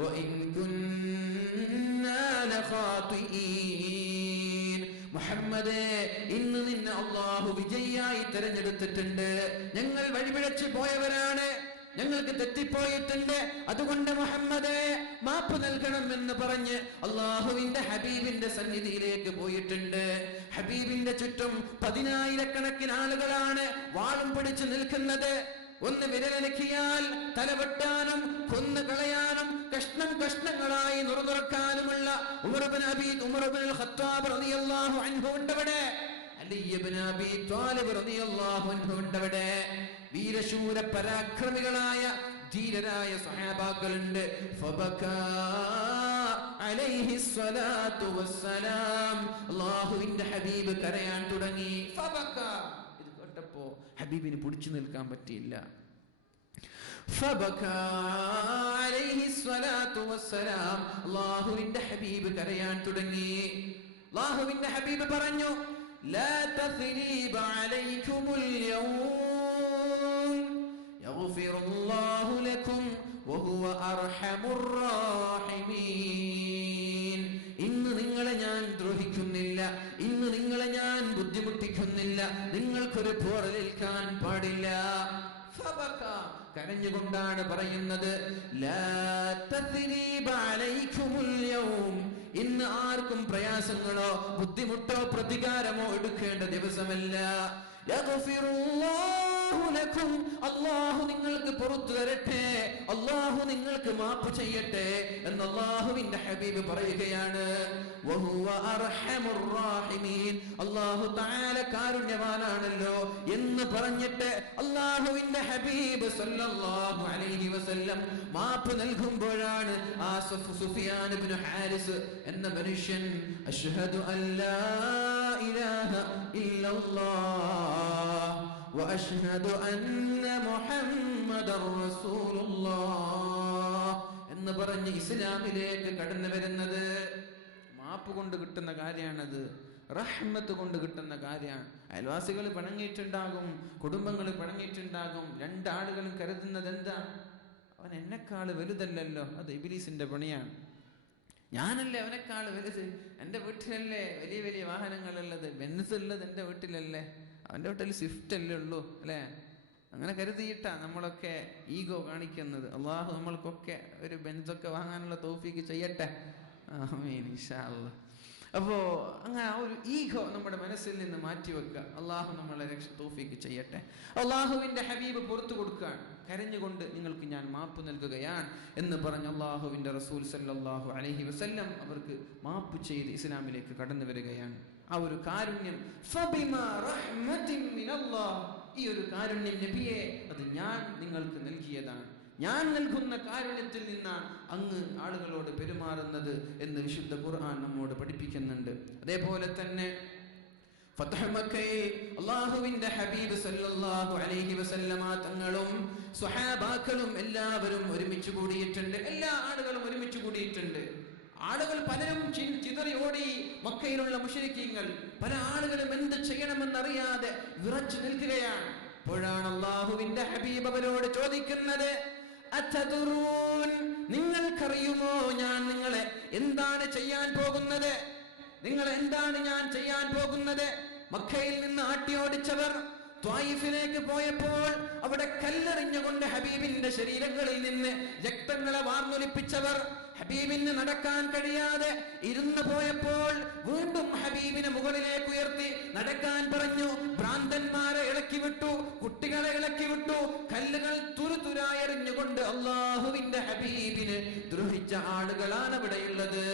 വഇൻ കുന്നാ ലഖാതിഈൻ. മുഹമ്മദേ, ഇന്ന് നിന്നെ അല്ലാഹു വിജയിയായി തിരഞ്ഞെടുത്തിട്ടുണ്ട്. ഞങ്ങൾ വഴിപിഴച്ചു പോയവരാണ്, ഞങ്ങൾക്ക് തെറ്റിപ്പോയിട്ടുണ്ട്, അതുകൊണ്ട് മുഹമ്മദേ മാപ്പ് നൽകണം എന്ന് പറഞ്ഞ് അല്ലാഹുവിന്റെ ഹബീബിന്റെ സന്നിധിയിലേക്ക് പോയിട്ടുണ്ട്. ഹബീബിന്റെ ചുറ്റും 10,000-കണക്കിന് ആളുകളാണ് വാളും പിടിച്ചു നിൽക്കുന്നത്. ഒന്ന് വിരലനക്കിയാൽ തലവെട്ടാനും കൊന്നു കളയാനും കഷ്ണങ്ങളായി നുറുനുറക്കാനുമുള്ള ഉമർ ഇബ്നുൽ ഖത്താബ് റളിയല്ലാഹു അൻഹു ഉണ്ടവിടെ, അലി ഇബ്നു അബീ ത്വാലിബ് റളിയല്ലാഹു അൻഹു ഉണ്ടവിടെ. വീരശൂര പരാക്രമികളായ ധീരരായ സ്വഹാബാക്കളുണ്ട്. ഫബകാ അലൈഹിസ്സലാത്തു വസ്സലാം, അല്ലാഹുവിന്റെ ഹബീബ് കരയാൻ തുടങ്ങി. ഫബകാ, ഇത് കേട്ടപ്പോ ഹബീബിന് പിടിച്ചു നിൽക്കാൻ പറ്റിയില്ല. ഫബകാ അലൈഹിസ്സലാത്തു വസ്സലാം, അല്ലാഹുവിന്റെ ഹബീബ് കരയാൻ തുടങ്ങി. അല്ലാഹുവിന്റെ ഹബീബ് പറഞ്ഞു, ലാ തസ്രീബ അലൈകുമുൽ യൗം യഗ്ഫിറുല്ലാഹു ലക്കും വഹുവ അർഹമുർ റഹീമീൻ. ഇന്ന് നിങ്ങളെ ഞാൻ ദ്രോഹിക്കുന്നില്ല, ഇന്ന് നിങ്ങളെ ഞാൻ ബുദ്ധിമുട്ടിക്കുന്നില്ല, നിങ്ങൾക്കൊരു പോറലേൽക്കാൻ പാടില്ല. കരഞ്ഞുകൊണ്ടാണ് പറയുന്നത്, ലാ തസ്രീബ അലൈകുമുൽ യൗം, ഇന്ന് ആർക്കും പ്രയാസങ്ങളോ ബുദ്ധിമുട്ടോ പ്രതികാരമോ എടുക്കേണ്ട ദിവസമല്ല. യഗ്ഫിറുല്ലാഹു ലക്കും, അല്ലാഹു നിങ്ങൾക്ക് പുറത്തു തരട്ടെ, അല്ലാഹു നിങ്ങൾക്ക് മാപ്പ് ചെയ്യട്ടെ എന്ന് അല്ലാഹുവിന്റെ ഹബീബ് പറയുകയാണ്. വഹുവ അർഹമുർ റഹീമീൻ, അല്ലാഹു തആല കാരുണ്യവാനാണല്ലോ എന്ന് പറഞ്ഞിട്ട് അല്ലാഹുവിന്റെ ഹബീബ് സല്ലല്ലാഹു അലൈഹി വസല്ലം മാപ്പ് നൽകുമ്പോഴാണ് ആ സുഫിയാൻ ഇബ്നു ഹാരിസ് എന്ന മനുഷ്യൻ അഷ്ഹദു അല്ലാ ഇലാഹ ഇല്ലല്ലാഹ് വഅഷ്ഹദു അന്ന മുഹമ്മദർ റസൂലുള്ളാഹ് എന്ന് പറഞ്ഞ് ഇസ്ലാമിലേക്ക് കടന്നു വരുന്നത്. മാപ്പ് കൊണ്ട് കിട്ടുന്ന കാര്യമാണത്, റഹ്മത്ത് കൊണ്ട് കിട്ടുന്ന കാര്യമാണ്. അയൽവാസികൾ പിണങ്ങിയിട്ടുണ്ടാകും, കുടുംബങ്ങൾ പിണങ്ങിയിട്ടുണ്ടാകും. രണ്ടാളുകളും കരുതുന്നത് എന്താ, അവൻ എന്നെക്കാൾ വലുതല്ലല്ലോ, അത് ഇബ്ലീസിന്റെ പണിയാണ്. ഞാനല്ലേ അവനെക്കാൾ വലുത്, എൻ്റെ വീട്ടിലല്ലേ വലിയ വലിയ വാഹനങ്ങളുള്ളത്, ബെൻസ് ഉള്ളത് എൻ്റെ വീട്ടിലല്ലേ, അവൻ്റെ വീട്ടിൽ സ്വിഫ്റ്റ് അല്ലേ ഉള്ളൂ അല്ലേ, അങ്ങനെ കരുതിയിട്ടാ നമ്മളൊക്കെ ഈഗോ കാണിക്കുന്നത്. അള്ളാഹു നമ്മൾക്കൊക്കെ ഒരു ബെൻസൊക്കെ വാങ്ങാനുള്ള തൗഫീക്ക് ചെയ്യട്ടെ, ആമീൻ ഇൻഷാ അല്ലാഹ്. അപ്പോ അങ്ങനെ ആ ഒരു ഈഗോ നമ്മുടെ മനസ്സിൽ നിന്ന് മാറ്റിവെക്കുക. അള്ളാഹു നമ്മളെ തൗഫീക്ക് ചെയ്യട്ടെ. അള്ളാഹുവിന്റെ ഹബീബ് പുറത്തു കൊടുക്കാൻ കരഞ്ഞുകൊണ്ട് നിങ്ങൾക്ക് ഞാൻ മാപ്പ് നൽകുകയാണ് എന്ന് പറഞ്ഞ് അള്ളാഹുവിന്റെ റസൂൽ സല്ലല്ലാഹു അലൈഹി വസല്ലം അവർക്ക് മാപ്പ് ചെയ്ത് ഇസ്ലാമിലേക്ക് കടന്നു വരികയാണ്. ആ ഒരു കാരുണ്യം. ഫബിമാ റഹ്മത്തിൻ മിനല്ലാഹ്, ഈ ഒരു കാരുണ്യം നബിയെ അത് ഞാൻ നിങ്ങൾക്ക് നൽകിയതാണ്. ഞാൻ നൽകുന്ന കാരുണ്യത്തിൽ നിന്നാണ് അങ്ങ് ആളുകളോട് പെരുമാറുന്നത് എന്ന് വിശുദ്ധ ഖുർആൻ നമ്മോട് പഠിപ്പിക്കുന്നുണ്ട്. അതേപോലെ തന്നെ ഫത്ഹ് മക്കയിൽ അല്ലാഹുവിന്റെ ഹബീബ് സല്ലല്ലാഹു അലൈഹി വസല്ലമ തങ്ങളും സ്വഹാബാക്കളും എല്ലാവരും ഒരുമിച്ച് കൂടിയിട്ടുണ്ട്. എല്ലാ ആളുകളും ഒരുമിച്ച് കൂടിയിട്ടുണ്ട്. ആളുകൾ പലരും ചിതറി ഓടി. മക്കയിലുള്ള മുശ്രിക്കീങ്ങൾ പല ആളുകളും എന്ത് ചെയ്യണമെന്നറിയാതെ വിറച്ചു നിൽക്കുകയാണ്. അപ്പോഴാണ് അല്ലാഹുവിന്റെ ഹബീബ് അവരോട് ചോദിക്കുന്നത്, അതദറൂൻ, നിങ്ങൾക്കറിയുമോ ഞാൻ നിങ്ങളെ എന്താണ് ചെയ്യാൻ പോകുന്നത്? നിങ്ങൾ എന്താണ് ഞാൻ ചെയ്യാൻ പോകുന്നത്? മക്കയിൽ നിന്ന് ആട്ടിയോടിച്ചവർ ത്വായിഫിലേക്ക് പോയപ്പോൾ അവിടെ കല്ലെറിഞ്ഞുകൊണ്ട് ഹബീബിന്റെ ശരീരങ്ങളിൽ നിന്ന് രക്തങ്ങളെ വാർന്നൊലിപ്പിച്ചവർ, ഹബീബിന് നടക്കാൻ കഴിയാതെ ഇരുന്നു പോയപ്പോൾ വീണ്ടും ഹബീബിനെ മുകളിലേക്ക് ഉയർത്തി നടക്കാൻ പറഞ്ഞു. ഭ്രാന്തന്മാരെ ഇളക്കി വിട്ടു, കുട്ടികളെ ഇളക്കി വിട്ടു, കല്ലുകൾ തുരുതുരായി എറിഞ്ഞുകൊണ്ട് അല്ലാഹുവിന്റെ ഹബീബിനെ ദ്രോഹിച്ച ആളുകളാണ് ഇവിടെയുള്ളത്.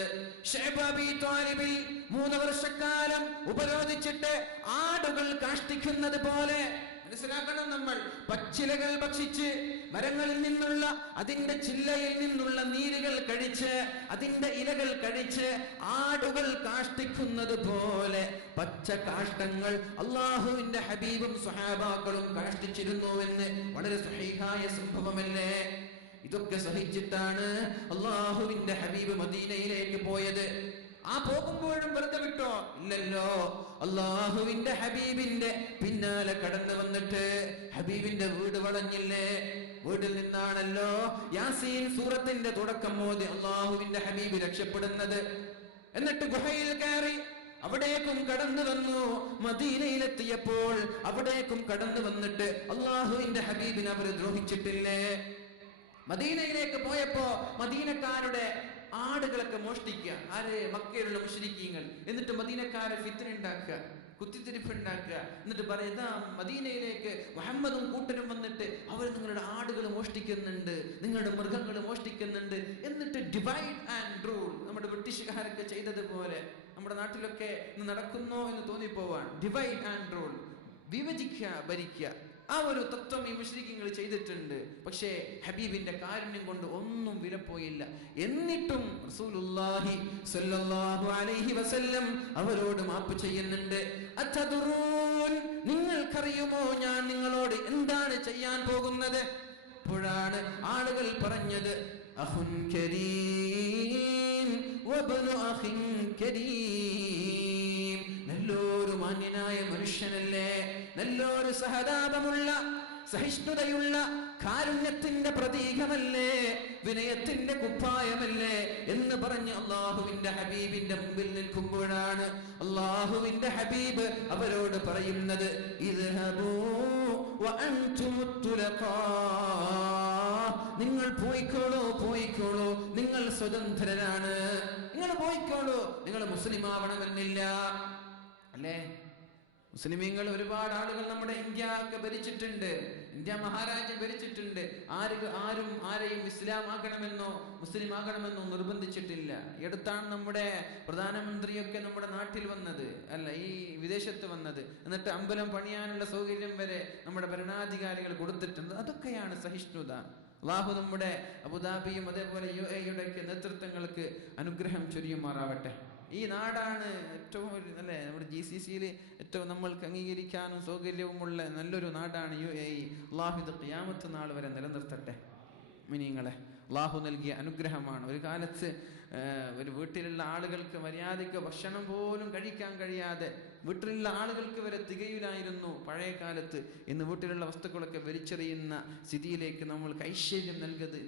ശൈബ് അബീ ത്വാലിബിൽ 3 വർഷക്കാലം ഉപരോധിച്ചിട്ട് ആടുകൾ കാഷ്ടിക്കുന്നത് പോലെ മനസ്സിലാക്കണം. നമ്മൾ പച്ചിലകൾ ഭക്ഷിച്ച് മരങ്ങളിൽ നിന്നുള്ള അതിന്റെ ചില്ലയിൽ നിന്നുള്ള നീരുകൾ കഴിച്ച് അതിന്റെ ഇലകൾ കഴിച്ച് ആടുകൾ കാഷ്ടിക്കുന്നത് പോലെ പച്ച കാഷ്ടങ്ങൾ അല്ലാഹുവിന്റെ ഹബീബും സ്വഹാബാക്കളും കാഷ്ടിച്ചിരുന്നുവെന്ന് വളരെ സ്വഹീഹായ സംഭവമല്ലേ? ഇതൊക്കെ സഹിച്ചിട്ടാണ് അല്ലാഹുവിന്റെ ഹബീബ് മദീനയിലേക്ക് പോയത്. ആ പോകുമ്പോഴും വെറുതെ വിട്ടോ? ഇല്ലല്ലോ. അല്ലാഹുവിന്റെ ഹബീബിന്റെ പിന്നാലെ കടന്നു വന്നിട്ട് ഹബീബിന്റെ വീട് വളഞ്ഞില്ലേ? വീട്ടിൽ നിന്നാണല്ലോ യാസീൻ സൂറത്തിന്റെ തുടക്കം മോദി അല്ലാഹുവിന്റെ ഹബീബ് രക്ഷപ്പെടുന്നത്. എന്നിട്ട് ഗുഹയിൽ കയറി അവിടേക്കും കടന്നു വന്നു. മദീനയിലെത്തിയപ്പോൾ അവിടേക്കും കടന്നു വന്നിട്ട് അല്ലാഹുവിന്റെ ഹബീബിനെ അവർ ദ്രോഹിച്ചിട്ടില്ലേ? മദീനയിലേക്ക് പോയപ്പോ മദീനക്കാരുടെ ആടുകളൊക്കെ മോഷ്ടിക്കുക. ആര്? മക്കയിലുള്ള മുശ്രിക്കീങ്ങൾ. എന്നിട്ട് മദീനക്കാരെ ഫിത്ന ഉണ്ടാക്കുക, കുത്തിത്തിരിപ്പ് ഉണ്ടാക്കുക. എന്നിട്ട് പറയുക, മദീനയിലേക്ക് മുഹമ്മദും കൂട്ടരും വന്നിട്ട് അവർ നിങ്ങളുടെ ആടുകൾ മോഷ്ടിക്കുന്നുണ്ട്, നിങ്ങളുടെ മൃഗങ്ങൾ മോഷ്ടിക്കുന്നുണ്ട്. എന്നിട്ട് ഡിവൈഡ് ആൻഡ് റൂൾ, നമ്മുടെ ബ്രിട്ടീഷുകാരൊക്കെ ചെയ്തതുപോലെ നമ്മുടെ നാട്ടിലൊക്കെ നടക്കുന്നോ എന്ന് തോന്നിപ്പോവാൻ. ഡിവൈഡ് ആൻഡ് റൂൾ, വിഭജിക്കുക, ഭരിക്കുക. ആ ഒരു തത്വം ഈ മുശ്രിക്കീങ്ങൾ ചെയ്തിട്ടുണ്ട്. പക്ഷേ ഹബീബിന്റെ കാരുണ്യം കൊണ്ട് ഒന്നും വിലപ്പോയില്ല. എന്നിട്ടും റസൂലുള്ളാഹി സ്വല്ലല്ലാഹു അലൈഹി വസല്ലം അവരോട് മാപ്പ് ചെയ്യുന്നുണ്ട്. അതദറൂൻ, നിങ്ങൾക്കറിയുമോ ഞാൻ നിങ്ങളോട് എന്താണ് ചെയ്യാൻ പോകുന്നത്? അപ്പോഴാണ് ആളുകൾ പറഞ്ഞത്, അഖുൻ കരീം വബ്നു അഖിൻ കരീം, നല്ലൊരു മാന്യനായ മനുഷ്യനല്ലേ, നല്ലൊരു സഹതാപമുള്ള സഹിഷ്ണുതയുള്ള കാരുണ്യത്തിന്റെ പ്രതീകമല്ലേ, വിനയത്തിന്റെ കുപ്പായമല്ലേ എന്ന് പറഞ്ഞ് അല്ലാഹുവിന്റെ ഹബീബിന്റെ മുമ്പിൽ നിൽക്കുമ്പോഴാണ് അല്ലാഹുവിന്റെ ഹബീബ് അവരോട് പറയുന്നത്, ഇദ്ഹബൂ വഅൻതുമുത് തുലഖാ, നിങ്ങൾ പോയിക്കോളൂ, പോയിക്കോളൂ, നിങ്ങൾ സ്വതന്ത്രരാണ്, നിങ്ങൾ പോയിക്കോളൂ, നിങ്ങൾ മുസ്ലിം ആവണമെന്നില്ല. അല്ലേ? മുസ്ലിമീങ്ങൾ ഒരുപാട് ആളുകൾ നമ്മുടെ ഇന്ത്യ ഒക്കെ ഭരിച്ചിട്ടുണ്ട്, ഇന്ത്യ മഹാരാജ്യം ഭരിച്ചിട്ടുണ്ട്. ആരും ആരെയും ഇസ്ലാം ആകണമെന്നോ മുസ്ലിം ആകണമെന്നോ നിർബന്ധിച്ചിട്ടില്ല. ഈ അടുത്താണ് നമ്മുടെ പ്രധാനമന്ത്രിയൊക്കെ നമ്മുടെ നാട്ടിൽ വന്നത്, അല്ല ഈ വിദേശത്ത് വന്നത്. എന്നിട്ട് അമ്പലം പണിയാനുള്ള സൗകര്യം വരെ നമ്മുടെ ഭരണാധികാരികൾ കൊടുത്തിട്ടുണ്ട്. അതൊക്കെയാണ് സഹിഷ്ണുത. അല്ലാഹു നമ്മുടെ അബുദാബിയും അതേപോലെ UAE ഒക്കെ നേതൃത്വങ്ങൾക്ക് അനുഗ്രഹം ചൊരിയുമാറാവട്ടെ. ഈ നാടാണ് ഏറ്റവും അല്ലേ നമ്മുടെ GCCയിൽ ഏറ്റവും നമ്മൾക്ക് അംഗീകരിക്കാനും സൗകര്യവുമുള്ള നല്ലൊരു നാടാണ് UAE. അല്ലാഹു ഇത് ഖിയാമത്ത് നാൾ വരെ നിലനിർത്തട്ടെ. മുഅ്മിനീങ്ങളെ, അല്ലാഹു നൽകിയ അനുഗ്രഹമാണ്. ഒരു കാലത്ത് ഒരു വീട്ടിലുള്ള ആളുകൾക്ക് മര്യാദയ്ക്ക് ഭക്ഷണം പോലും കഴിക്കാൻ കഴിയാതെ വീട്ടിലുള്ള ആളുകൾക്ക് വരെ തികയിലായിരുന്നു പഴയ കാലത്ത്. ഇന്ന് വീട്ടിലുള്ള വസ്തുക്കളൊക്കെ വലിച്ചെറിയുന്ന സ്ഥിതിയിലേക്ക് നമ്മൾക്ക് ഐശ്വര്യം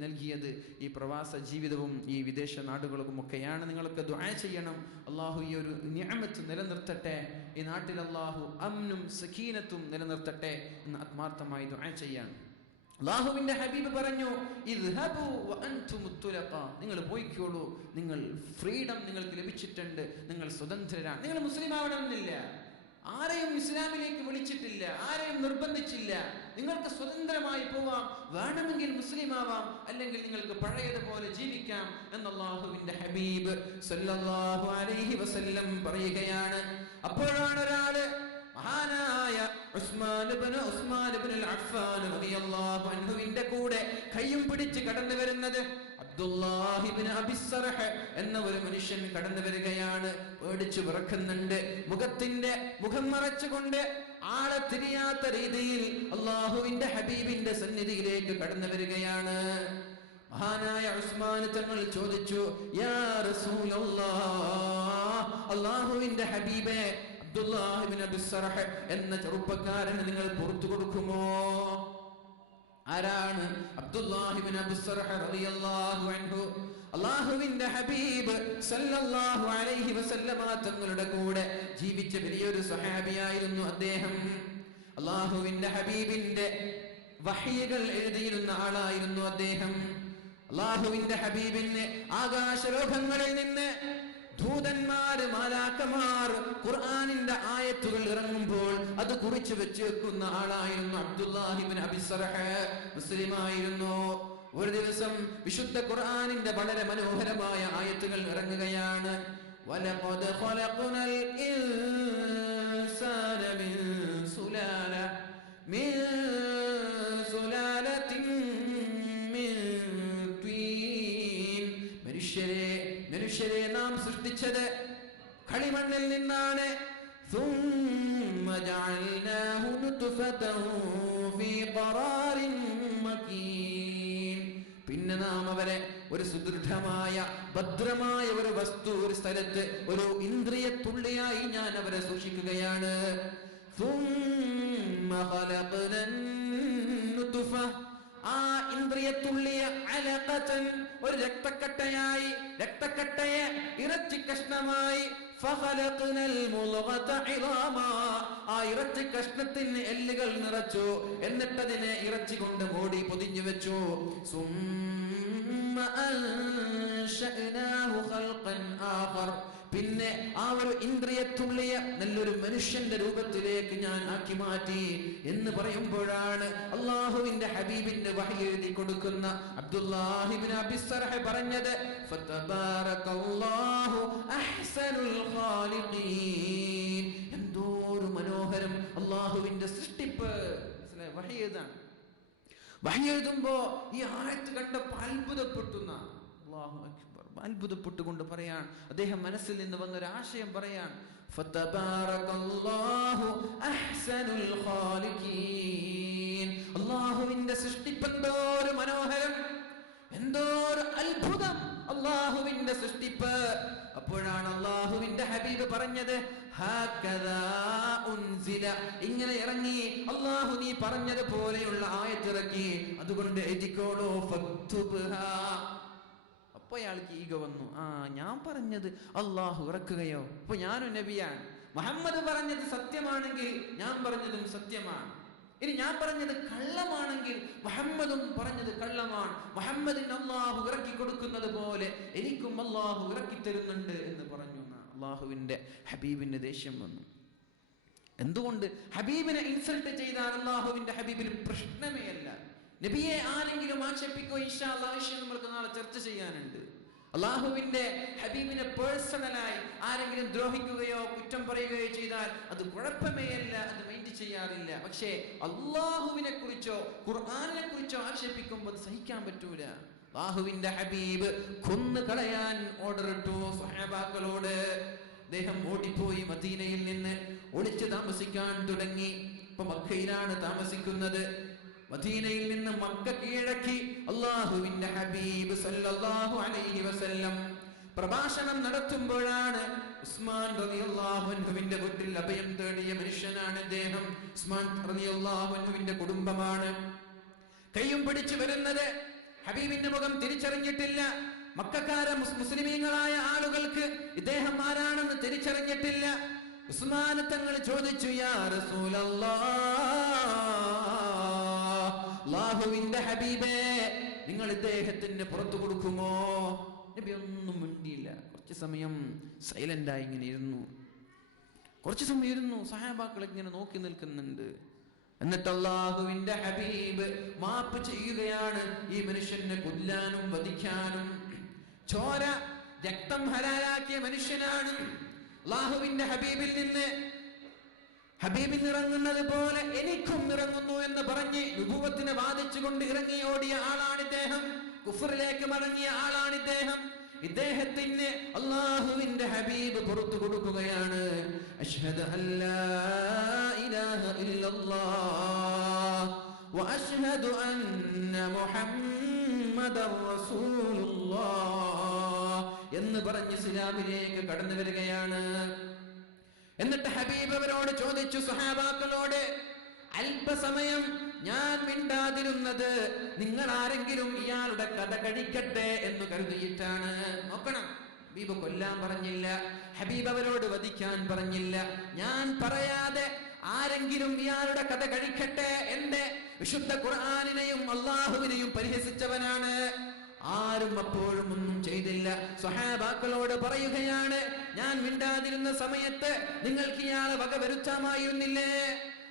നൽകിയത് ഈ പ്രവാസ ജീവിതവും ഈ വിദേശ നാടുകളും ഒക്കെയാണ്. നിങ്ങളൊക്കെ ദുആ ചെയ്യണം, അല്ലാഹു ഈ ഒരു നിഅമത്ത് നിലനിർത്തട്ടെ, ഈ നാട്ടിൽ അല്ലാഹു അംനും സകീനത്തും നിലനിർത്തട്ടെ എന്ന് ആത്മാർത്ഥമായി ദുആ ചെയ്യാൻ. അല്ലാഹുവിന്റെ ഹബീബ് പറഞ്ഞു, ഇദ്ഹബൂ വഅൻതുമുത് തുലഖാ, നിങ്ങൾ പോയിക്കോളൂ, നിങ്ങൾ ഫ്രീഡം നിങ്ങൾക്ക് ലഭിച്ചിട്ടുണ്ട്, നിങ്ങൾ സ്വതന്ത്രരാണ്, നിങ്ങൾ മുസ്ലിം ആവണമെന്നില്ല. ആരെയും ഇസ്ലാമിലേക്ക് വിളിച്ചിട്ടില്ല, ആരെയും നിർബന്ധിച്ചില്ല. നിങ്ങൾക്ക് സ്വതന്ത്രമായി പോവാം, വേണമെങ്കിൽ മുസ്ലിം ആവാം, അല്ലെങ്കിൽ നിങ്ങൾക്ക് പഴയതുപോലെ ജീവിക്കാം എന്ന് അല്ലാഹുവിന്റെ ഹബീബ് സല്ലല്ലാഹു അലൈഹി വസല്ലം പറയുകയാണ്. അപ്പോഴാണ് ഒരാള് മഹാനായ ഉസ്മാൻ ഇബ്നു അഫ്ഫാൻ റളിയല്ലാഹു അൻഹുവിന്റെ കൂടെ കയ്യും പിടിച്ച് കടന്നു വരുന്നത്. അബ്ദുല്ലാഹി ഇബ്നു അബി സർഹ് എന്ന ഒരു മനുഷ്യൻ കടന്നു വരികയാണ്. പേടിച്ചു വിറക്കുന്നുണ്ട്, മുഖം മറച്ചുകൊണ്ട് ആളെ തിരിയാത്ത രീതിയിൽ അല്ലാഹുവിന്റെ ഹബീബിന്റെ സന്നിധിയിലേക്ക് കടന്നു വരികയാണ്. മഹാനായ ഉസ്മാൻ തങ്ങൾ ചോദിച്ചു, യാ റസൂലല്ലാഹ്, അല്ലാഹുവിന്റെ ഹബീബേ, അബ്ദുല്ലാഹി ഇബ്നു അബി സർഹ് എന്ന ചെറുപ്പക്കാരന് നിങ്ങൾ പുറത്തു കൊടുക്കുമോ? ആരാണ് അബ്ദുല്ലാഹി ഇബ്നു അബി സർഹ് റളിയല്ലാഹു അൻഹു? അല്ലാഹുവിന്റെ ഹബീബ് സല്ലല്ലാഹു അലൈഹി വസല്ലമ തങ്ങളുടെ കൂടെ ജീവിച്ച വലിയൊരു സ്വഹാബിയായിരുന്നു അദ്ദേഹം. അല്ലാഹുവിന്റെ ഹബീബിന്റെ വഹ്യുകൾ എഴുതിയിരുന്ന ആളായിരുന്നു അദ്ദേഹം. അല്ലാഹുവിന്റെ ഹബീബിന് ആകാശലോകങ്ങളിൽ നിന്ന് ദൂതന്മാര്, മാലാക്കമാർ ഖുർആനിന്റെ ആയത്തുകൾ ഇറങ്ങുമ്പോൾ അത് കുറിച്ചു വെക്കുന്ന ആളായിരുന്നു അബ്ദുല്ലാഹി ഇബ്നു അബി സർഹ്. മുസ്ലിമായിരുന്നു. ഒരു ദിവസം വിശുദ്ധ ഖുർആനിന്റെ വളരെ മനോഹരമായ ആയത്തുകൾ ഇറങ്ങുകയാണ്. വലഖദ് ഖലഖ്നൽ ഇൻസാന മിൻ സുലാലത്തിൻ മിൻ ത്വീൻ. മനുഷ്യരെ നാം സൃഷ്ടിച്ചത് കളിമണ്ണിൽ നിന്നാണ്. ثم جعلناه نطفة في قرار مكين. പിന്നെ നാം അവരെ ഒരു സുദൃഢമായ ഭദ്രമായ ഒരു വസ്തു, ഒരു സ്ഥലത്ത്, ഒരു ഇന്ദ്രിയ തുള്ളിയായി ഞാൻ അവരെ സൂക്ഷിക്കുകയാണ്. ثم خلقنا النطفة, ആ ഇന്ദ്രിയത്തുള്ളിയ അലഖതൻ, ഒരു രക്തക്കട്ടയായി, രക്തക്കട്ടയെ ഇറച്ചി കഷ്ണമായി. ഫഖലഖ്നൽ മുളഗത ഇളാമാ, ആ ഇറച്ചി കഷ്ണത്തിന് എല്ലുകൾ നിറച്ചു, എന്നിട്ടതിനെ ഇറച്ചി കൊണ്ട് മൂടി പൊതിഞ്ഞു വെച്ചു. സുമ്മ അൻശഅനാഹു ഖൽഖൻ ആഖർ, പിന്നെ ആ ഒരു ഇന്ദ്രിയത്തുള്ളിയ നല്ലൊരു മനുഷ്യന്റെ രൂപത്തിലേക്ക് ഞാൻ ആക്കി മാറ്റി എന്ന് പറയുമ്പോഴാണ് അല്ലാഹുവിന്റെ ഹബീബിന്റെ വഹി എഴുതി കൊടുക്കുന്ന അബ്ദുല്ലാഹി ഇബ്നു അബി സർഹ് പറഞ്ഞത്, ഫതബാറകല്ലാഹു അഹ്സനുൽ ഖാലിഖീൻ. എന്തോരു മനോഹരം അല്ലാഹുവിന്റെ സൃഷ്ടിപ്പ്. വഹി എഴുതാണ്. വഹി എഴുതുമ്പോ ഈ ആയത്ത് കണ്ടപ്പോൾ അത്ഭുതപ്പെട്ടു. അല്ലാഹു അക്ബർ, അത്ഭുതപ്പെട്ടുകൊണ്ട് പറയാൻ, അദ്ദേഹം മനസ്സിൽ നിന്ന് വന്നൊരു ആശയം പറയാൻ, ഫതബാറകല്ലാഹു അഹ്സനുൽ ഖാലിഖീൻ. അല്ലാഹുവിന്റെ സൃഷ്ടിപ്പ് എന്തോരു മനോഹരം, എന്തോരു അത്ഭുതം അല്ലാഹുവിന്റെ സൃഷ്ടിപ്പ്. അപ്പോഴാണ് അല്ലാഹുവിന്റെ ഹബീബ് പറഞ്ഞത്, ഹകദാ ഉൻസില, ഇങ്ങനെ ഇറങ്ങി, അല്ലാഹു നീ പറഞ്ഞതുപോലെയുള്ള ആയത്തിറക്കി, അതുകൊണ്ട് എഴുതിക്കോളൂ. ഫക്തുബ്ഹാ. അപ്പൊ അയാൾക്ക് ഈഗോ വന്നു. ഞാൻ പറഞ്ഞത് അല്ലാഹു ഇറക്കുകയോ? അപ്പൊ ഞാനും നബിയാണ്. മുഹമ്മദ് പറഞ്ഞത് സത്യമാണെങ്കിൽ ഞാൻ പറഞ്ഞതും സത്യമാണ്. ഇനി ഞാൻ പറഞ്ഞത് കള്ളമാണെങ്കിൽ മുഹമ്മദും പറഞ്ഞത് കള്ളമാണ്. മുഹമ്മദിന് അല്ലാഹു ഇറക്കി കൊടുക്കുന്നത് പോലെ എനിക്കും അല്ലാഹു ഇറക്കി തരുന്നുണ്ട് എന്ന് പറഞ്ഞു. അല്ലാഹുവിന്റെ ഹബീബിന്റെ ദേഷ്യം വന്നു. എന്തുകൊണ്ട്? ഹബീബിനെ ഇൻസൾട്ട് ചെയ്താൽ അല്ലാഹുവിന്റെ ഹബീബിന് പ്രശ്നമേ അല്ല. നബിയെ ആരെങ്കിലും ആക്ഷേപിക്കോ, ഇൻഷാ അല്ലാഹ് വിഷയം നമ്മൾക്ക് നാളെ ചർച്ച ചെയ്യാനുണ്ട്. അല്ലാഹുവിന്റെ ഹബീബിനെ പേഴ്സണലായി ആരെങ്കിലും ദ്രോഹിക്കുകയോ കുറ്റം പറയുകയോ ചെയ്താൽ അത് കുഴപ്പമേ അല്ല, അത് മൈൻഡ് ചെയ്യാറില്ല. പക്ഷേ അല്ലാഹുവിനെ കുറിച്ചോ ഖുർആനിനെ കുറിച്ചോ ആക്ഷേപിക്കുമ്പോൾ അത് സഹിക്കാൻ പറ്റൂല. അല്ലാഹുവിന്റെ ഹബീബ് കൊന്നു കളയാൻ ഓർഡർ ഇട്ടു സ്വഹാബാക്കളോട്. അദ്ദേഹം ഓടിപ്പോയി മദീനയിൽ നിന്ന് ഒളിച്ചു താമസിക്കാൻ തുടങ്ങി. ഇപ്പൊ മക്കയിലാണ് താമസിക്കുന്നത്. മദീനയിൽ നിന്ന് മക്ക കീഴടക്കി അല്ലാഹുവിന്റെ ഹബീബ് സല്ലല്ലാഹു അലൈഹി വസല്ലം പ്രഭാഷണം നടത്തുമ്പോഴാണ് ഉസ്മാൻ റളിയല്ലാഹു അൻഹുവിന്റെ വീട്ടിൽ അഭയം തേടിയ മനുഷ്യനാണ് അദ്ദേഹം. ഉസ്മാൻ റളിയല്ലാഹു അൻഹുവിന്റെ കുടുംബമാണ്. കൈയും പിടിച്ചു വരുന്നത്. ഹബീബിന്റെ മുഖം തിരിച്ചറിഞ്ഞിട്ടില്ല. മക്കക്കാര മുസ്ലിമീങ്ങളായ ആളുകൾക്ക് ഇദ്ദേഹം ആരാണെന്ന് തിരിച്ചറിഞ്ഞിട്ടില്ല. ഉസ്മാൻ തങ്ങൾ ചോദിച്ചു, യാ റസൂലല്ലാഹ്, അല്ലാഹുവിന്റെ ഹബീബേ, നിങ്ങൾ ഇദ്ദേഹത്തിന് പുറത്തു കൊടുക്കുമോ? നബി ഒന്നും മിണ്ടിയില്ല. കുറച്ച് സമയം സൈലന്റ് ആയി ഇങ്ങനെ ഇരുന്നു. കുറച്ചു സമയം ഇരുന്നു. സഹാബാക്കൾ ഇങ്ങനെ നോക്കി നിൽക്കുന്നുണ്ട്. എന്നിട്ട് അല്ലാഹുവിന്റെ ഹബീബ് മാപ്പ് ചെയ്യുകയാണ്. ഈ മനുഷ്യനെ കൊല്ലാനും വധിക്കാനും, ചോര രക്തം ഹലാലാക്കിയ മനുഷ്യനാണ്. അല്ലാഹുവിന്റെ ഹബീബിൽ നിന്ന് ഹബീബിന് ഇറങ്ങുന്നത് പോലെ എനിക്കും ഇറങ്ങുന്നു എന്ന് പറഞ്ഞ് നുബുവത്തിനെ വാദിച്ചുകൊണ്ട് ഇറങ്ങി ഓടിയ ആളാണ് ഇദ്ദേഹം. കുഫറിലേക്ക് മടങ്ങിയ ആളാണ് ഇദ്ദേഹം. ഇദ്ദേഹത്തിന് അല്ലാഹുവിന്റെ ഹബീബ് പുറത്തു കൊടുക്കുകയാണ്, അശ്ഹദു അല്ലാ ഇലാഹ ഇല്ലല്ലാഹ് വ അശ്ഹദു അന്ന മുഹമ്മദർ റസൂലുള്ളാഹ് എന്ന് പറഞ്ഞ് ഇസ്ലാമിലേക്ക് കടന്നു വരികയാണ്. എന്നിട്ട് ഹബീബ് അവരോട് ചോദിച്ചു, സഹാബാക്കളോട്, അല്പസമയം ഞാൻ മിണ്ടാതിരുന്നത് നിങ്ങൾ ആരെങ്കിലും ഇയാളുടെ കഥ കഴിക്കട്ടെ എന്ന് കരുതിയിട്ടാണ്. നോക്കണം, ഹബീബ് കൊല്ലാൻ പറഞ്ഞില്ല, ഹബീബ് അവരോട് വധിക്കാൻ പറഞ്ഞില്ല. ഞാൻ പറയാതെ ആരെങ്കിലും ഇയാളുടെ കഥ കഴിക്കട്ടെ. എന്റെ വിശുദ്ധ ഖുർആനിനെയും അല്ലാഹുവിനെയും പരിഹസിച്ചവനാണ്. ആരും അപ്പോഴും ഒന്നും ചെയ്തില്ല. സ്വഹാബാക്കളോട് പറയുകയാണ്, ഞാൻ മിണ്ടാതിരുന്ന സമയത്ത് നിങ്ങൾക്ക് ഇയാളെ വകവരുത്താമായിരുന്നില്ലേ?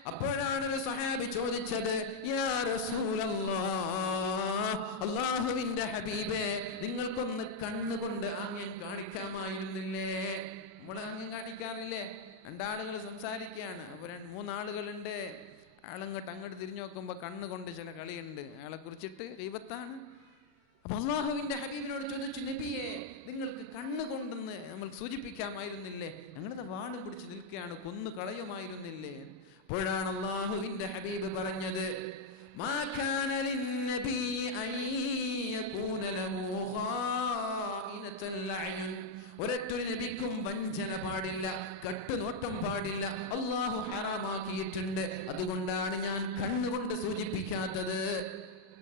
അപ്പോഴാണ് ഒരു സ്വഹാബി ചോദിച്ചത്, യാ റസൂലല്ലാഹ്, അല്ലാഹുവിന്റെ ഹബീബേ, നിങ്ങൾക്കൊന്ന് കണ്ണുകൊണ്ട് ആംഗ്യം കാണിക്കാമായിരുന്നില്ലേ? നമ്മൾ ആംഗ്യം കാണിക്കാറില്ലേ? രണ്ടാളുകൾ സംസാരിക്കുകയാണ്, അപ്പൊ മൂന്നാളുകളുണ്ട്. അങ്ങോട്ട് തിരിഞ്ഞു നോക്കുമ്പോ കണ്ണുകൊണ്ട് ചില കളിയുണ്ട്, അയാളെ കുറിച്ചിട്ട് ഗീബത്താണ്. അപ്പൊ അല്ലാഹുവിന്റെ ഹബീബിനോട് ചോദിച്ചു, നബിയെ, നിങ്ങൾക്ക് കണ്ണുകൊണ്ടെന്ന് നമ്മൾ സൂചിപ്പിക്കാമായിരുന്നില്ലേ? ഞങ്ങളത് വാട് പിടിച്ച് നിൽക്കുകയാണ്, കൊന്നു കളയുമായിരുന്നില്ലേ? അപ്പോഴാണ് അല്ലാഹുവിന്റെ ഹബീബ് പറഞ്ഞത്, മാ കാന ലിന്നബിയ്യി അൻ യകൂന ലഹു ഖായിനത്തുൽ അയ്യുൻ. ഒരൊറ്റൊരു നബിക്കും വഞ്ചന പാടില്ല, കട്ടുനോട്ടം പാടില്ല. അല്ലാഹു ഹറാമാക്കിയിട്ടുണ്ട്. അതുകൊണ്ടാണ് ഞാൻ കണ്ണുകൊണ്ട് സൂചിപ്പിക്കാത്തത്.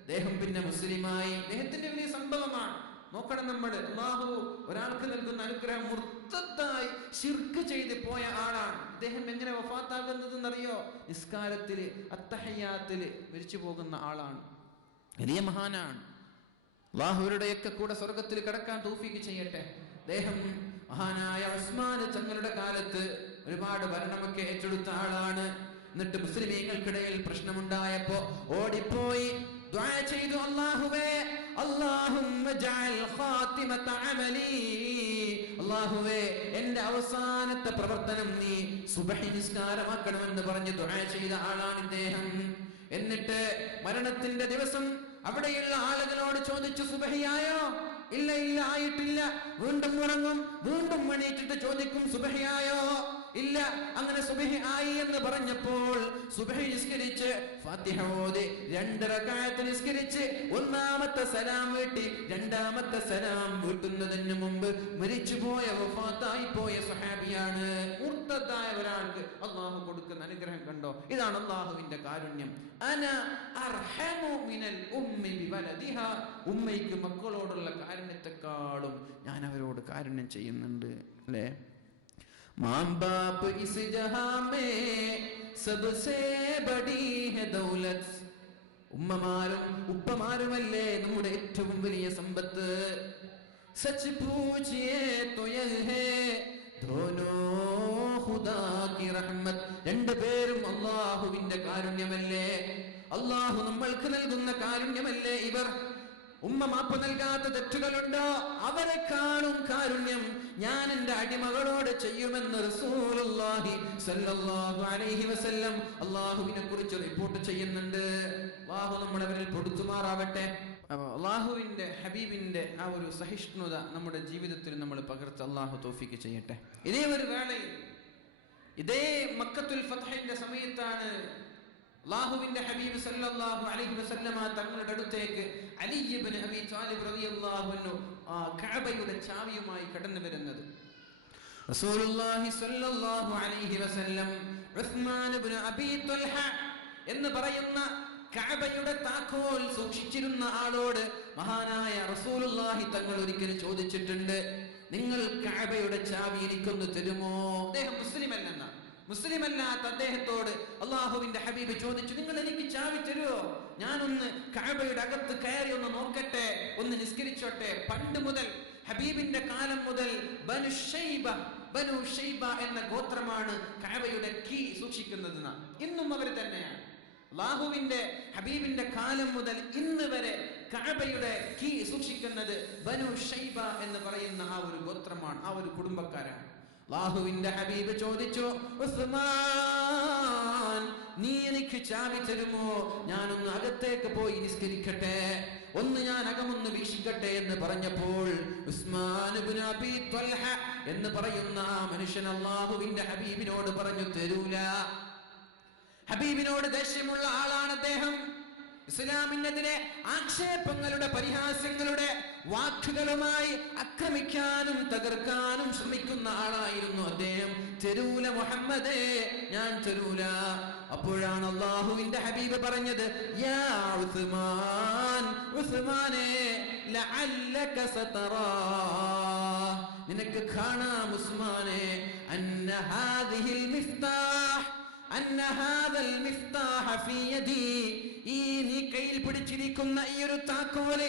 അദ്ദേഹം പിന്നെ മുസ്ലിമായി. അദ്ദേഹത്തിന്റെ വലിയ സംഭവമാണ്. നോക്കണം നമ്മൾ, അല്ലാഹു ഒരാൾക്ക് നൽകുന്ന അനുഗ്രഹം. മുർത്തദ്ദായി ശിർക്ക് ചെയ്ത് പോയ ആളാണ് അദ്ദേഹം. എങ്ങനെ വഫാത്താകുന്നതെന്നറിയോ? നിസ്കാരത്തില് അത്തഹയ്യാത്തില് മരിച്ചു പോകുന്ന ആളാണ്. വലിയ മഹാനാണ്. അല്ലാഹുവിനുടെയൊക്കെ കൂടെ സ്വർഗത്തിൽ കിടക്കാൻ തൗഫീഖ് ചെയ്യട്ടെ. അദ്ദേഹം മഹാനായ ഉസ്മാൻ തങ്ങളുടെ കാലത്ത് ഒരുപാട് ഭരണമൊക്കെ ഏറ്റെടുത്ത ആളാണ്. എന്നിട്ട് മുസ്ലിമീങ്ങൾക്കിടയിൽ പ്രശ്നമുണ്ടായപ്പോ ഓടിപ്പോയി ദുആ ചെയ്തു, അല്ലാഹുവേ, അല്ലാഹുമ്മ ജഅൽ ഖാതിമത അമലി, അല്ലാഹുവേ, എന്റെ അവസാനത്തെ പ്രവർത്തനം നീ സുബ്ഹി നിസ്കാരമാക്കണമെന്ന് പറഞ്ഞ് ദുആ ചെയ്ത ആളാണ് ഇദ്ദേഹം. എന്നിട്ട് മരണത്തിന്റെ ദിവസം അവിടെയുള്ള ആളുകളോട് ചോദിച്ചു, സുബ്ഹിയായോ? ഇല്ല, ഇല്ല, ആയിട്ടില്ല. വീണ്ടും ഉറങ്ങും, വീണ്ടും എണീറ്റിട്ട് ചോദിക്കും, സുബ്ഹിയായോ? ഇല്ല. അങ്ങനെ സുബ്ഹി ആയി എന്ന് പറഞ്ഞപ്പോൾ സുബ്ഹി നിസ്കരിച്ച് ഫാത്തിഹ ഓതി 2 റക്അത്ത് നിസ്കരിച്ച് ഒന്നാമത്തെ സലാം വീട്ടി രണ്ടാമത്തെ സലാം വീട്ടുന്നതിന് മുമ്പ് മരിച്ചുപോയ, വഫാത്തായി പോയ സ്വഹാബിയാണ്. മുർത്തദായ ഒരാൾക്ക് അല്ലാഹു കൊടുക്കുന്ന അനുഗ്രഹം കണ്ടോ? ഇതാണ് അല്ലാഹുവിന്റെ കാരുണ്യം. അന അർഹമു മിനൽ ഉമ്മി ബിവലദിഹാ. ഉമ്മയ്ക്ക് മക്കളോടുള്ള കാരുണ്യത്തെക്കാളും ഞാൻ അവരോട് കാരുണ്യം ചെയ്യുന്നുണ്ട്, അല്ലേ? मां बाप इस जहां में सबसे बड़ी है दौलत. ഉമ്മമാരും ഉപ്പമാരുമല്ലേ നമ്മുടെ ഏറ്റവും വലിയ സമ്പത്ത്. സച്ച് പൂജിയേ തോ യഹ് ഹേ ദോനോ ഖുദാ കി റഹ്മത്ത്. രണ്ടുപേരും അല്ലാഹുവിന്റെ കാരുണ്യമല്ലേ? അല്ലാഹു നമ്മൾക്ക് നൽകുന്ന കാരുണ്യമല്ലേ ഇവർ? ഉമ്മ മാപ്പ് നൽകാത്ത തെറ്റുകളുണ്ടോ? അവരെക്കാളും കാരുണ്യം ഞാൻ എന്റെ അടിമകളോട് ചെയ്യുമെന്ന് റസൂലുള്ളാഹി സ്വല്ലല്ലാഹു അലൈഹി വസല്ലം അല്ലാഹുവിനെ കുറിച്ച് റിപ്പോർട്ട് ചെയ്യുന്നുണ്ട്. അല്ലാഹു നമ്മളെ അവരിൽ പെടുത്തുമാറാവട്ടെ. അല്ലാഹുവിന്റെ ഹബീബിന്റെ ആ ഒരു സഹിഷ്ണുത നമ്മുടെ ജീവിതത്തിൽ നമ്മൾ പകർത്ത് അല്ലാഹു തൗഫീഖ് ചെയ്യട്ടെ. ഇതേ ഒരു വേളയിൽ, ഇതേ മക്കത്തുൽ ഫത്ഹിന്റെ സമയത്താണ് അല്ലാഹുവിന്റെ ഹബീബ് സല്ലല്ലാഹു അലൈഹി വസല്ലമ തങ്ങളുടെ അടുത്തേക്ക് അലി ഇബ്നു അബീ ത്വാലിബ് റളിയല്ലാഹു അൻഹു കഅബയുടെ ചാവിയുമായി കടന്നു വരുന്നത്. റസൂലുള്ളാഹി സ്വല്ലല്ലാഹു അലൈഹി വസല്ലം ഉസ്മാൻ ഇബ്നു അബീ ത്വൽഹ എന്ന് പറയുന്ന കഅബയുടെ താക്കോൽ സൂക്ഷിച്ചിരുന്ന ആളോട് മഹാനായ റസൂലുള്ളാഹി തങ്ങൾ ഒരിക്കൽ ചോദിച്ചിട്ടുണ്ട്, നിങ്ങൾ കഅബയുടെ ചാവി എനിക്കൊന്ന് തരുമോ? അദ്ദേഹം മുസ്ലിമല്ലാത്ത അദ്ദേഹത്തോട് അല്ലാഹുവിന്റെ ഹബീബ് ചോദിച്ചു, നിങ്ങൾ എനിക്ക് ചാവി തരുമോ? ഞാനൊന്ന് കഅബയുടെ അകത്ത് കയറി ഒന്ന് നോക്കട്ടെ, ഒന്ന് നിസ്കരിച്ചോട്ടെ. പണ്ട് മുതൽ, ഹബീബിന്റെ കാലം മുതൽ ബനു ശൈബ ബനു ഷൈബ എന്ന ഗോത്രമാണ് കഅബയുടെ കീ സൂക്ഷിക്കുന്നത്. ഇന്നും അവർ തന്നെയാണ്. അല്ലാഹുവിന്റെ ഹബീബിന്റെ കാലം മുതൽ ഇന്ന് വരെ കഅബയുടെ കീ സൂക്ഷിക്കുന്നത് ബനു ഷൈബ എന്ന് പറയുന്ന ആ ഒരു ഗോത്രമാണ്, ആ ഒരു കുടുംബക്കാരാണ്. അല്ലാഹുവിന്റെ ഹബീബ് ചോദിച്ചു, ഉസ്മാൻ, നീ എനിക്ക് ചാവി തരുമോ? ഞാനൊന്ന് അകത്തേക്ക് പോയി നിസ്കരിക്കട്ടെ, ഒന്ന് ഞാൻ അകമൊന്ന് വീക്ഷിക്കട്ടെ എന്ന് പറഞ്ഞപ്പോൾ ഉസ്മാൻ ഇബ്നു അബീ ത്വൽഹ എന്ന് പറയുന്ന ആ മനുഷ്യൻ അല്ലാഹുവിന്റെ ഹബീബിനോട് പറഞ്ഞു, തരൂല. ഹബീബിനോട് ദേഷ്യമുള്ള ആളാണ് അദ്ദേഹം. ഇസ്ലാമിനെതിരെ ആക്ഷേപങ്ങളുടെ പരിഹാസങ്ങളുടെ വാക്കുകളുമായി ആക്രമിക്കാനും തകർക്കാനും ശ്രമിക്കുന്ന ആളായിരുന്നു അദ്ദേഹം. തരൂല മുഹമ്മദേ, ഞാൻ തരൂല. അപ്പോഴാണ് അല്ലാഹുവിന്റെ ഹബീബ് പറഞ്ഞത്, യാ ഉസ്മാൻ, ഉസ്മാനേ, ലഅല്ലക സതറാ, നിനക്ക് കാണാം ഉസ്മാനേ, അന്ന ഹാദിഹിൽ മിഫ്താഹ്, അന്ന ഹാദൽ മിഫ്താഹ ഫീ യദി, ഈ നീ കയ്യിൽ പിടിച്ചിരിക്കുന്ന ഈ ഒരു താക്കോല്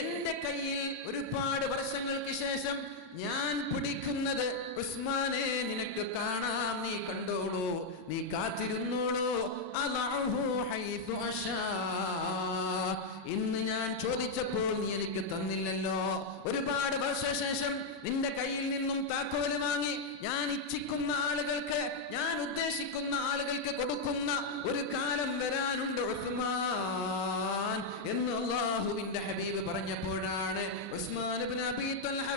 എന്റെ കയ്യിൽ ഒരുപാട് വർഷങ്ങൾക്ക് ശേഷം ഞാൻ പിടിക്കുന്നത് ഉസ്മാനെ നിനക്ക് കാണാം, നീ കണ്ടോളൂ, നീ കാത്തിരുന്നോളൂ. അദഉഹു ഹൈതു അശാ, ഇന്ന് ഞാൻ ചോദിച്ചപ്പോൾ നീ എനിക്ക് തന്നില്ലല്ലോ. ഒരുപാട് വർഷശേഷം നിന്റെ കയ്യിൽ നിന്നും താക്കോല് വാങ്ങി ഞാൻ ഇച്ഛിക്കുന്ന ആളുകൾക്ക്, ഞാൻ ഉദ്ദേശിക്കുന്ന ആളുകൾക്ക് കൊടുക്കുന്ന ഒരു കാലം വരാനുണ്ട് ഉസ്മാൻ എന്ന് അല്ലാഹുവിന്റെ ഹബീബ് പറഞ്ഞപ്പോഴാണ് ഉസ്മാൻ ഇബ്നു അബീ ത്വൽഹ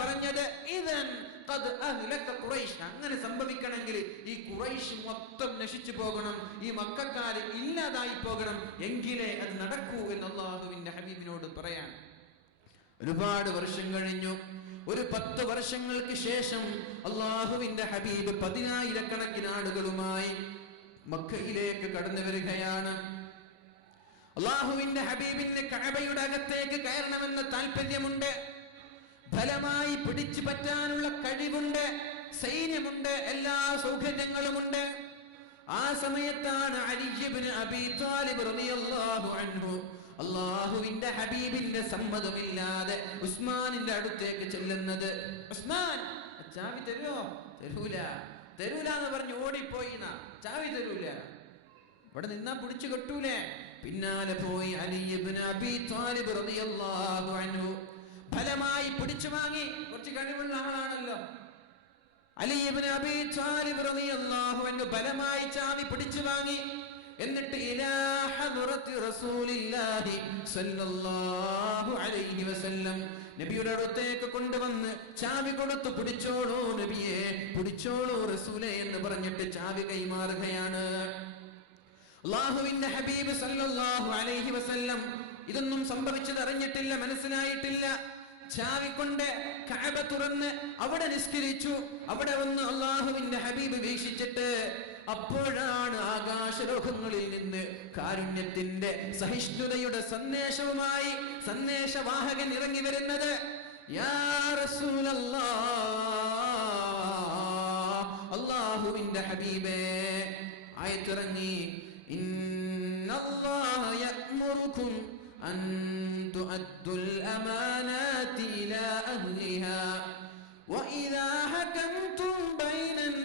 പറഞ്ഞത്, ഇദൻ ഖദ് അഹ്ലക ഖുറൈശ്, അങ്ങനെ സംഭവിക്കണമെങ്കിൽ ഈ ഖുറൈശ് മൊത്തം നശിച്ചു പോകണം, ഈ മക്കക്കാര് ഇല്ലാതായി പോകണം, എങ്കിലേ അത് നടക്കൂ എന്ന് അല്ലാഹുവിന്റെ ഹബീബിനോട് പറയാൻ. ഒരുപാട് വർഷം കഴിഞ്ഞു. ഒരു 10 വർഷങ്ങൾക്ക് ശേഷം അല്ലാഹുവിന്റെ ഹബീബ് 10,000 ആളുകളുമായി മക്കയിലേക്ക് കടന്നു വരികയാണ്. അല്ലാഹുവിന്റെ ഹബീബിന് കഅബയുടെ അകത്തേക്ക് കയറണമെന്ന താല്പര്യമുണ്ട്, ഫലമായി പിടിച്ചു പറ്റാനുള്ള കഴിവുണ്ട്, സൈന്യമുണ്ട്, എല്ലാ സൗകര്യങ്ങളുമുണ്ട്. ആ സമയത്താണ് അലി ഇബ്നു അബീ ത്വാലിബ് റളിയല്ലാഹു അൻഹു അല്ലാഹുവിന്റെ ഹബീബിന്റെ സമ്മതമില്ലാതെ ഉസ്മാനിന്റെ അടുത്തേക്ക് ചെല്ലുന്നത്. ഉസ്മാൻ, ചാവി തരുമോ? തരൂല, തരൂല എന്ന് പറഞ്ഞു ഓടിപ്പോയി. ചാവി തരൂല, ഇവിടെ നിന്നാ പിടിച്ചു കെട്ടൂലേ. പിന്നാലെ പോയി അലി ഇബ്നു അബീ ത്വാലിബ് റളിയല്ലാഹു അൻഹു ഫലമായി പിടിച്ചു വാങ്ങി. കുറച്ച് കഴിവുള്ള ആളാണല്ലോ അലി ഇബ്നു അബീ ത്വാലിബ് റളിയല്ലാഹു അൻഹു ഫലമായി ചാവി പിടിച്ചു വാങ്ങി. എന്നിട്ട് ഇലാ ഹദ്റത്തി റസൂലില്ലാഹി സ്വല്ലല്ലാഹു അലൈഹി വസല്ലം, നബിയുടെ അടുത്തേക്ക് കൊണ്ടുവന്ന് ചാവി കൊടുത്തു, പിടിച്ചോളൂ നബിയെ, പിടിച്ചോളൂ റസൂലേ എന്ന് പറഞ്ഞിട്ട് ചാവി കൈമാറുകയാണ്. അല്ലാഹുവിന്റെ ഹബീബ് സല്ലല്ലാഹു അലൈഹി വസല്ലം ഇതൊന്നും സംഭവിച്ചത് അറിഞ്ഞിട്ടില്ല, മനസ്സിലായിട്ടില്ല. ചാവി കൊണ്ട് കഅബ തുറന്ന് അവിടെ നിസ്കരിച്ചു. അവിടെ വന്ന് അല്ലാഹുവിന്റെ ഹബീബ് വീക്ഷിച്ചിട്ട് അപ്പോഴാണ് ആകാശലോകങ്ങളിൽ നിന്ന് കാരുണ്യത്തിന്റെ, സഹിഷ്ണുതയുടെ സന്ദേശവുമായി സന്ദേശവാഹകൻ ഇറങ്ങി വരുന്നത്. യാ റസൂലല്ലാഹ്, അല്ലാഹുവിന്റെ ഹബീബേ, ആയത്തിറങ്ങി, ഇന്നല്ലാഹ യഅ്മുറുകും അൻ തുഅദ്ദുൽ അമാനാതി ഇലാ അഹ്ലിഹാ വഇദാ ഹകംതും ബൈനൻ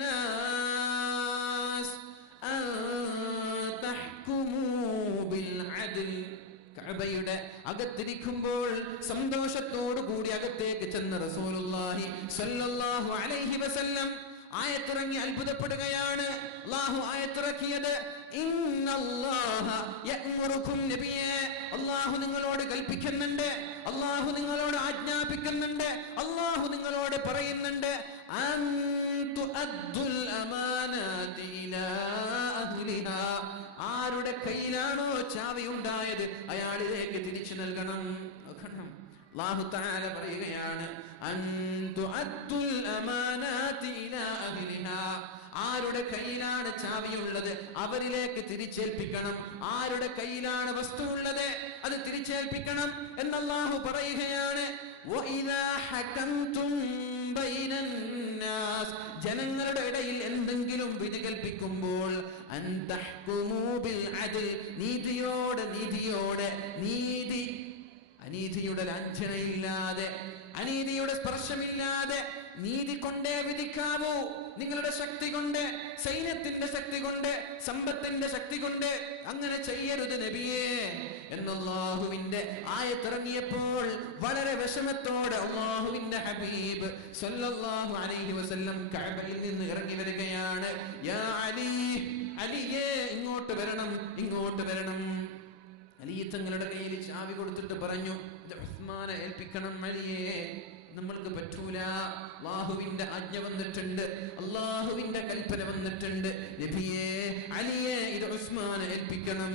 നാസ് അൻ തഹ്കുമൂ ബിൽ അദ്ൽ. കഅബയുടെ അകത്തിരിക്കുമ്പോൾ സന്തോഷത്തോടു കൂടി അകത്തേക്ക് ചെന്ന റസൂലുള്ളാഹി സ്വല്ലല്ലാഹു അലൈഹി വസല്ലം ആയത്തിറങ്ങി അത്ഭുതപ്പെടുകയാണ്. അല്ലാഹു ആയത്തിറക്കിയത്, ഇന്നല്ലാഹ യഅ്മുറുകും, നബിയേ, അല്ലാഹു നിങ്ങളോട് കൽപ്പിക്കുന്നുണ്ട്, അല്ലാഹു നിങ്ങളോട് ആജ്ഞാപിക്കുന്നുണ്ട്, അല്ലാഹു നിങ്ങളോട് പറയുന്നുണ്ട്, അൻ തുഅദ്ദുൽ അമാനാതി ഇലാ അഹ്ലിഹാ, ആരുടെ കയ്യിലാണോ ചാവി ഉണ്ടായത് അയാളിലേക്ക് തിരിച്ചു നൽകണം. അല്ലാഹു തആല പറയുകയാണ്, അൻ തുഅദ്ദുൽ അമാനാതി ഇലാ അഹ്ലിഹാ, ആരുടെ കയ്യിലാണ് ചാവിയുള്ളത് അവരിലേക്ക് തിരിച്ചേൽപ്പിക്കണം, ആരുടെ കയ്യിലാണ് വസ്തു ഉള്ളത് അത് തിരിച്ചേൽപ്പിക്കണം എന്ന് അല്ലാഹു പറയുകയാണ്. വഇദാ ഹകംതും ബൈനൻ നാസ്, ജനങ്ങളുടെ ഇടയിൽ എന്തെങ്കിലും വിധി കൽപ്പിക്കുമ്പോൾ, അൻ തഹ്കുമൂ ബിൽ അദ്ൽ, നീതിയോടെ, നീതി, അനീതിയുടെ ലാഞ്ചനയില്ലാതെ, അനീതിയുടെ സ്പർശമില്ലാതെ നീതി കൊണ്ടേ വിധിക്കാവൂ. നിങ്ങളുടെ ശക്തി കൊണ്ട്, സൈന്യത്തിന്റെ ശക്തി കൊണ്ട്, സമ്പത്തിന്റെ ശക്തി കൊണ്ട് അങ്ങനെ ചെയ്യരുത് നബിയേ എന്ന് അല്ലാഹുവിന്റെ ആയത്തിറങ്ങിയപ്പോൾ വളരെ വിഷമത്തോടെ അല്ലാഹുവിന്റെ ഹബീബ് സല്ലല്ലാഹു അലൈഹി വസല്ലം കഅബയിൽ നിന്ന് ഇറങ്ങി വരികയാണ്. യാ അലി, അലിയേ ഇങ്ങോട്ട് വരണം, ഇങ്ങോട്ട് വരണം. അലി തങ്ങളുടെ കയ്യിൽ ചാവി കൊടുത്തിട്ട് പറഞ്ഞു, ഉസ്മാനെ ഏൽപ്പിക്കണം അലിയേ, നമ്മൾക്ക് പറ്റൂല. അല്ലാഹുവിന്റെ ആജ്ഞ വന്നിട്ടുണ്ട്, അല്ലാഹുവിന്റെ കൽപ്പന വന്നിട്ടുണ്ട്. നബിയേ, അലിയെ ഇത് ഉസ്മാനെ ഏൽപ്പിക്കണം.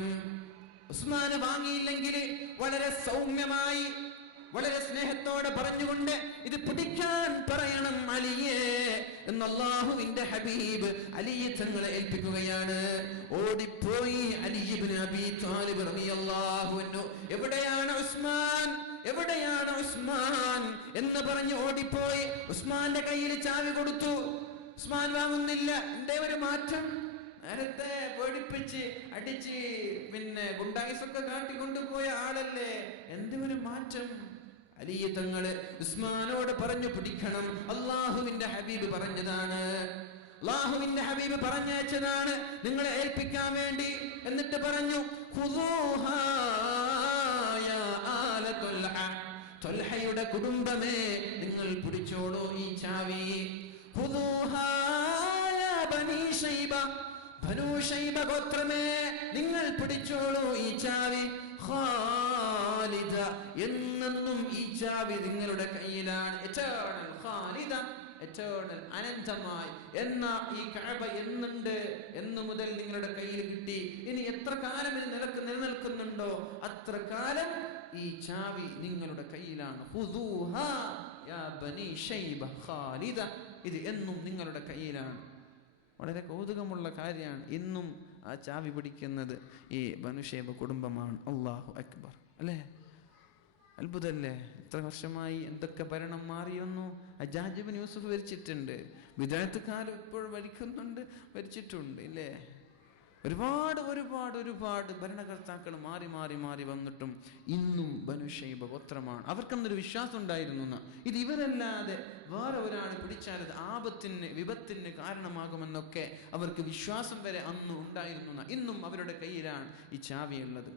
ഉസ്മാന് വാങ്ങിയില്ലെങ്കിൽ വളരെ സൗമ്യമായി, വളരെ സ്നേഹത്തോടെ പറഞ്ഞുകൊണ്ട് ഇത് പിടിക്കാൻ പറയണം അലിയെ എന്ന് അല്ലാഹുവിന്റെ ഹബീബ് അലിയെ തങ്ങളെ ഏൽപ്പിക്കുകയാണ്. ഓടിപ്പോയി അലി ഇബ്നു അബീ ത്വാലിബ് റളിയല്ലാഹു അൻഹു, എവിടെയാണ് ഉസ്മാൻ, എവിടെയാണ് ഉസ്മാൻ എന്ന് പറഞ്ഞ് ഓടിപ്പോയി ഉസ്മാന്റെ കയ്യിൽ ചാവി കൊടുത്തു. ഉസ്മാൻ വാങ്ങുന്നില്ല. എന്തേ ഒരു മാറ്റം? നേരത്തെ പേടിപ്പിച്ച് അടിച്ച് പിന്നെ ഗുണ്ടായിസൊക്കെ കാട്ടിക്കൊണ്ടുപോയ ആളല്ലേ, എന്ത് ഒരു മാറ്റം? അലി തങ്ങള് ഉസ്മാനോട് പറഞ്ഞു പിടിക്കണം. അല്ലാഹുവിന്റെ ഹബീബ് പറഞ്ഞതാണ്, അല്ലാഹുവിന്റെ ഹബീബ് പറഞ്ഞയച്ചതാണ് നിങ്ങളെ ഏൽപ്പിക്കാൻ വേണ്ടി. എന്നിട്ട് പറഞ്ഞു, ഖുദൂഹാ യാ ആല ത്വൽഹ, ത്വൽഹയുടെ കുടുംബമേ നിങ്ങൾ പിടിച്ചോളൂ ഈ ചാവി. ഖുദൂഹാ യാ ബനീ ശൈബ, ബനൂ ശൈബ ഗോത്രമേ നിങ്ങൾ പിടിച്ചോളൂ ഈ ചാവി. ഖാലിദ, എന്നെന്നും ഈ ചാവി നിങ്ങളുടെ കയ്യിലാണ്. എറ്റേണൽ ഖാലിദ, എറ്റേണൽ അനന്തമായി എന്ന ഈ കഅബ എന്നുണ്ട്, എന്നു മുതൽ നിങ്ങളുടെ കയ്യിൽ കിട്ടി. ഇനി എത്ര കാലം ഇത് നിലനിൽക്കുന്നുണ്ടോ അത്ര കാലം ഈ ചാവി നിങ്ങളുടെ കയ്യിലാണ്. ഖുദൂഹാ യാ ബനീ ശൈബ ഖാലിദ, ഇത് എന്നും നിങ്ങളുടെ കയ്യിലാണ്. വളരെ കൗതുകമുള്ള കാര്യമാണ്. ഇന്നും ആ ചാവി പിടിക്കുന്നത് ഈ ബനൂ ശൈബ കുടുംബമാണ്. അല്ലാഹു അക്ബർ അല്ലേ, അത്ഭുതല്ലേ? എത്ര വർഷമായി എന്തൊക്കെ ഭരണം മാറിയൊന്നു. ഹജ്ജാജ് ഇബ്നു യൂസുഫ് ഭരിച്ചിട്ടുണ്ട്, ബിദ്അത്തുകാർ ഇപ്പോൾ ഭരിക്കുന്നുണ്ട്, ഭരിച്ചിട്ടുണ്ട് ഇല്ലേ? ഒരുപാട് ഒരുപാട് ഒരുപാട് ഭരണകർത്താക്കൾ മാറി മാറി മാറി വന്നിട്ടും ഇന്നും ബനൂ ശൈബ ഗോത്രമാണ്. അവർക്കെന്നൊരു വിശ്വാസം ഉണ്ടായിരുന്നു, ഇത് ഇവരല്ലാതെ വേറെ ഒരാൾ പിടിച്ചാൽ അത് ആപത്തിന് വിപത്തിന് കാരണമാകുമെന്നൊക്കെ അവർക്ക് വിശ്വാസം വരെ അന്ന് ഉണ്ടായിരുന്നു. ഇന്നും അവരുടെ കയ്യിലാണ് ഈ ചാവിയുള്ളത്.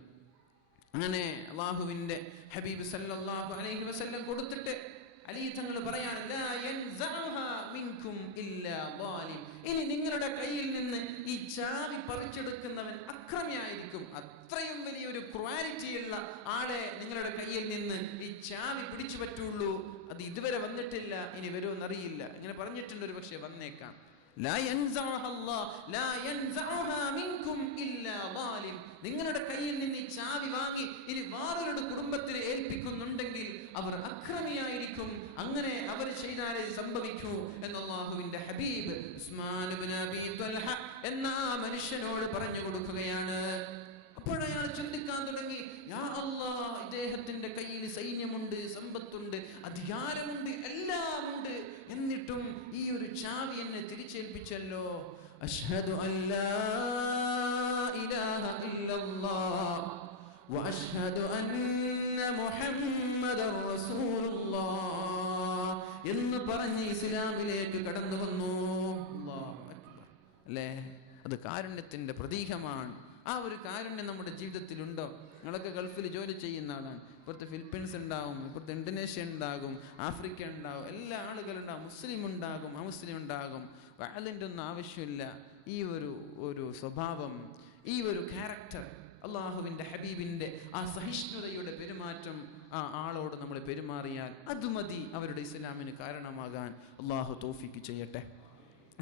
അങ്ങനെ അല്ലാഹുവിന്റെ ഹബീബ് സല്ലല്ലാഹു അലൈഹി വസല്ലം കൊടുത്തിട്ട് അലി തങ്ങൾ പറയാണ്, ലാ യൻസഉഹാ മിൻകും ഇല്ലാ ളാലിം, ഇനി നിങ്ങളുടെ കയ്യിൽ നിന്ന് ഈ ചാവി പറിച്ചെടുക്കുന്നവൻ അക്രമിയായിരിക്കും. അത്രയും വലിയൊരു ക്വാളിറ്റിയുള്ള ആളെ നിങ്ങളുടെ കയ്യിൽ നിന്ന് ഈ ചാവി പിടിച്ചു പറ്റുള്ളൂ. അത് ഇതുവരെ വന്നിട്ടില്ല, ഇനി വരുമെന്നറിയില്ല. ഇങ്ങനെ പറഞ്ഞിട്ടുണ്ട്, ഒരു പക്ഷേ വന്നേക്കാം. ലാ യൻസഉഹാ അല്ലാഹ്, ലാ യൻസഉഹാ മിൻകും ഇല്ലാ ളാലിം, നിങ്ങളുടെ കയ്യിൽ നിന്ന് ഈ ചാവി വാങ്ങി ഇനി വേറൊരു കുടുംബത്തിന് ഏൽപ്പിക്കുന്നുണ്ടെങ്കിൽ അവർ അക്രമിയായിരിക്കും. അങ്ങനെ അവർ ചെയ്താലേ സംഭവിക്കൂ എന്ന് അല്ലാഹുവിന്റെ ഹബീബ് ഉസ്മാൻ ഇബ്നു അബീ ത്വൽഹ എന്ന ആ മനുഷ്യനോട് പറഞ്ഞു കൊടുക്കുകയാണ്. അപ്പോഴയാൾ ചിന്തിക്കാൻ തുടങ്ങി, യാ അല്ലാഹ്, ഇദ്ദേഹത്തിന്റെ കയ്യിൽ സൈന്യമുണ്ട്, സമ്പത്തുണ്ട്, അധികാരമുണ്ട്, എല്ലാം ഉണ്ട്, എന്നിട്ടും ഈ ഒരു ചാവി എന്നെ തിരിച്ചേൽപ്പിച്ചല്ലോ. അശ്ഹദു അല്ലാ ഇലാഹ ഇല്ലല്ലാഹ് വഅശ്ഹദു അന്ന മുഹമ്മദർ റസൂലുള്ളാഹ് എന്ന് പറഞ്ഞ് ഇസ്ലാമിലേക്ക് കടന്നു വന്നു. അല്ലാഹു അക്ബർ അല്ലേ? അത് കാരുണ്യത്തിന്റെ പ്രതീകമാണ്. ആ ഒരു കാരുണ്യം നമ്മുടെ ജീവിതത്തിലുണ്ടോ? നിങ്ങളൊക്കെ ഗൾഫിൽ ജോലി ചെയ്യുന്ന ആളാണ്. ഇപ്പുറത്ത് ഫിലിപ്പീൻസ് ഉണ്ടാകും, ഇപ്പുറത്ത് ഇന്തോനേഷ്യ ഉണ്ടാകും, ആഫ്രിക്ക ഉണ്ടാകും, എല്ലാ ആളുകളുണ്ടാകും, മുസ്ലിം ഉണ്ടാകും, അമുസ്ലിം ഉണ്ടാകും. അതിൻ്റെ ഒന്നും ആവശ്യമില്ല. ഈ ഒരു സ്വഭാവം, ഈ ഒരു ക്യാരക്ടർ, അള്ളാഹുവിൻ്റെ ഹബീബിൻ്റെ ആ സഹിഷ്ണുതയുടെ പെരുമാറ്റം ആ ആളോട് നമ്മൾ പെരുമാറിയാൽ അത് മതി അവരുടെ ഇസ്ലാമിന് കാരണമാകാൻ. അള്ളാഹു തൗഫീഖ് ചെയ്യട്ടെ.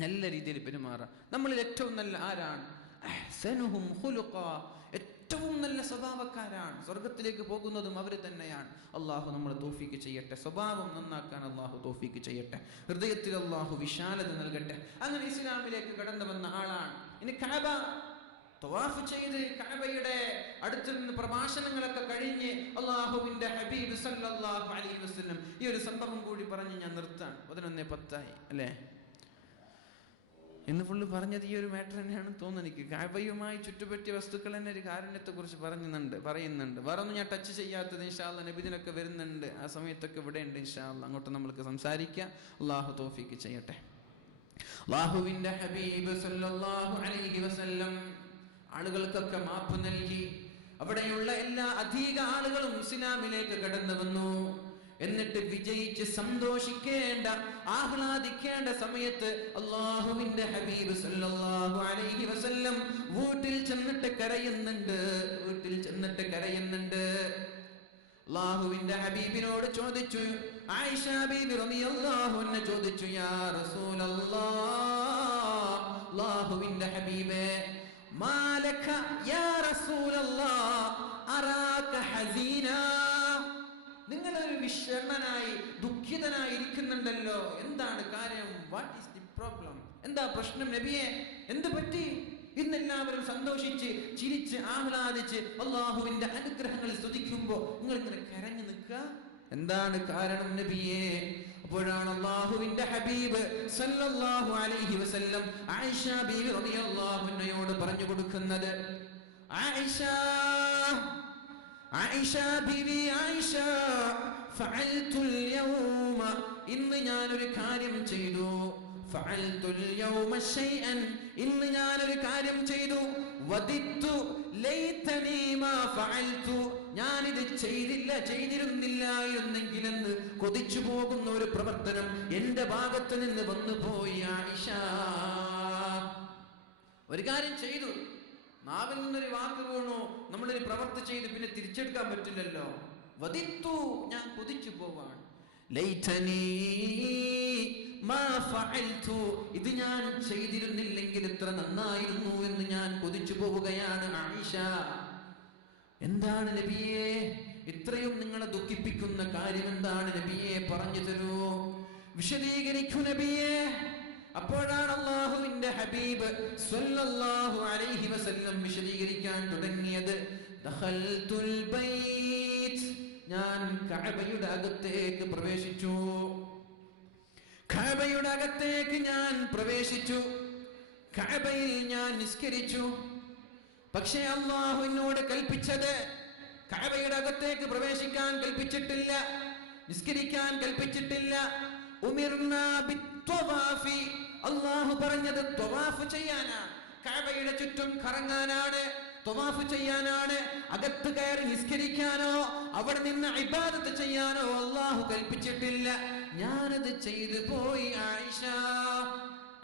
നല്ല രീതിയിൽ പെരുമാറാം. നമ്മളിൽ ഏറ്റവും നല്ല ആരാണ്? അഹ്സനുഹും ഖുലുഖാ, ഏറ്റവും നല്ല സ്വഭാവക്കാരാണ്. സ്വർഗത്തിലേക്ക് പോകുന്നതും അവർ തന്നെയാണ്. അള്ളാഹു നമ്മളെ തൗഫീഖ് ചെയ്യട്ടെ. സ്വഭാവം നന്നാക്കാൻ അള്ളാഹു തൗഫീഖ് ചെയ്യട്ടെ. ഹൃദയത്തിൽ അള്ളാഹു വിശാലത നൽകട്ടെ. അങ്ങനെ ഇസ്ലാമിലേക്ക് കടന്നു വന്ന ആളാണ്. ഇനി കഅബ തവാഫ് ചെയ്ത് കഅബയുടെ അടുത്ത് നിന്ന് പ്രഭാഷണങ്ങളൊക്കെ കഴിഞ്ഞ് അള്ളാഹുവിന്റെ ഹബീബ് സല്ലല്ലാഹു അലൈഹി വസല്ലം ഈ ഒരു സംഭവം കൂടി പറഞ്ഞ് ഞാൻ നിർത്താൻ. 11:10 അല്ലേ? ഇന്ന് ഫുള്ള് പറഞ്ഞത് ഈ ഒരു മാറ്റർ തന്നെയാണെന്ന് തോന്നുന്നു എനിക്ക്. കഅബയുമായി ചുറ്റുപറ്റിയ വസ്തുക്കൾ തന്നെ ഒരു കാരുണ്യത്തെ കുറിച്ച് പറയുന്നുണ്ട്. വേറെ ഒന്നും ഞാൻ ടച്ച് ചെയ്യാത്തത് ഇൻഷാ അല്ലാഹ് നബിദിനൊക്കെ വരുന്നുണ്ട്. ആ സമയത്തൊക്കെ ഇവിടെ ഉണ്ട് ഇൻഷാ അല്ലാഹ്. അങ്ങോട്ട് നമ്മൾക്ക് സംസാരിക്കാം. അള്ളാഹു തൗഫീക്ക് ചെയ്യട്ടെ. അല്ലാഹുവിന്റെ ഹബീബ് സല്ലല്ലാഹു അലൈഹി വസല്ലം ആളുകൾക്കൊക്കെ മാപ്പ് നൽകി. അവിടെയുള്ള എല്ലാ അധിക ആളുകളും ഇസ്ലാമിലേക്ക് കടന്നു വന്നു. എന്നിട്ട് വിജയിച്ച് സന്തോഷിക്കേണ്ട ആഹ്ലാദിക്കേണ്ട സമയത്ത് അല്ലാഹുവിന്റെ ഹബീബ് സല്ലല്ലാഹു അലൈഹി വസല്ലം വീട്ടിൽ ചെന്നിട്ട് കരയുന്നുണ്ട്. അല്ലാഹുവിന്റെ ഹബീബിനോട് ചോദിച്ചു, ആയിഷ ബീബി റളിയല്ലാഹു അൻഹ ചോദിച്ചു, യാ റസൂലല്ലാഹ്, അല്ലാഹുവിന്റെ ഹബീബേ, മാലക യാ റസൂലല്ലാഹ് അറാക ഹസീനാ, നിങ്ങളൊരു വിഷണ്ണനായി ദുഃഖിതനായി ഇരിക്കുന്നുണ്ടല്ലോ, എന്താണ് കാര്യം? What is the problem? എന്താ പ്രശ്നം നബിയെ? എന്ത് പറ്റി? ഇന്നെല്ലാവരും സന്തോഷിച്ച് ചിരിച്ച് ആഹ്ലാദിച്ച് അള്ളാഹുവിന്റെ അനുഗ്രഹങ്ങൾ സ്തുതിക്കുമ്പോ നിങ്ങൾ ഇങ്ങനെ കരഞ്ഞു നിൽക്കുക, എന്താണ് കാരണം നബിയെ? അപ്പോഴാണ് അള്ളാഹുവിന്റെ ഹബീബ് സല്ലല്ലാഹു അലൈഹി വസല്ലം ആയിഷ ബീവി റളിയല്ലാഹു അൻഹയോട് പറഞ്ഞു കൊടുക്കുന്നത്, ആയിഷ ബീവി, ആയിഷ, ഫഅൽതുൽ യൗമ, ഇന്ന് ഞാനൊരു കാര്യം ചെയ്തു. ഫഅൽതുൽ യൗമ ശൈഅൻ, ഇന്ന് ഞാനൊരു കാര്യം ചെയ്തു. വദിത്തു ലൈതനി മാ ഫഅൽതു, ഞാനിത് ചെയ്തിരുന്നില്ലായിരുന്നെങ്കിലെന്ന് കൊതിച്ചു പോകുന്ന ഒരു പ്രവർത്തനം എന്റെ ഭാഗത്ത് നിന്ന് വന്നുപോയി. ആയിഷ, ഒരു കാര്യം ചെയ്തു, നാവിൽ നിന്നൊരു വാക്ക് വീണു, നമ്മളൊരു പ്രവർത്തി ചെയ്ത് പിന്നെ തിരിച്ചെടുക്കാൻ പറ്റില്ലല്ലോ. വദിത്തു, ഞാൻ കൊതിച്ചു പോവാണ്. ലൈതനി മാ ഫഅൽതു, ഇത് ഞാൻ ചെയ്തിരുന്നില്ലെങ്കിൽ എത്ര നന്നായിരുന്നു എന്ന് ഞാൻ കൊതിച്ചു പോവുകയാണ്. ആയിഷ, എന്താണ് നബിയെ ഇത്രയും നിങ്ങളെ ദുഃഖിപ്പിക്കുന്ന കാര്യം? എന്താണ് നബിയെ? പറഞ്ഞു തരൂ, വിശദീകരിക്കൂ നബിയെ. അപ്പോഴാണ് അല്ലാഹുവിന്റെ ഹബീബ് സല്ലല്ലാഹു അലൈഹി വസല്ലം വിശദീകരിക്കാൻ തുടങ്ങിയത്. ദഖൽതുൽ ബൈത്ത്, ഞാൻ കഅബയുടെ അകത്തേക്ക് പ്രവേശിച്ചു. കഅബയുടെ അകത്തേക്ക് ഞാൻ പ്രവേശിച്ചു. കഅബയിൽ ഞാൻ നിസ്കരിച്ചു. പക്ഷേ അല്ലാഹു എന്നോട് കൽപ്പിച്ചത് കഅബയുടെ അകത്തേക്ക് പ്രവേശിക്കാൻ കൽപ്പിച്ചിട്ടില്ല, നിസ്കരിക്കാൻ കൽപ്പിച്ചിട്ടില്ല. ഉമിർനാ ബിത്വവാഫി, അല്ലാഹു പറഞ്ഞത് ത്വവാഫ് ചെയ്യാനാണ്, കഅബയുടെ ചുറ്റും കറങ്ങാനാണ്, ത്വവാഫ് ചെയ്യാനാണ്. അകത്ത് കയറി നിസ്കരിക്കാനോ അവിടെ നിന്ന് ഇബാദത്ത് ചെയ്യാനോ അല്ലാഹു കൽപ്പിച്ചിട്ടില്ല. ഞാനത് ചെയ്തു പോയി. ആയിഷ,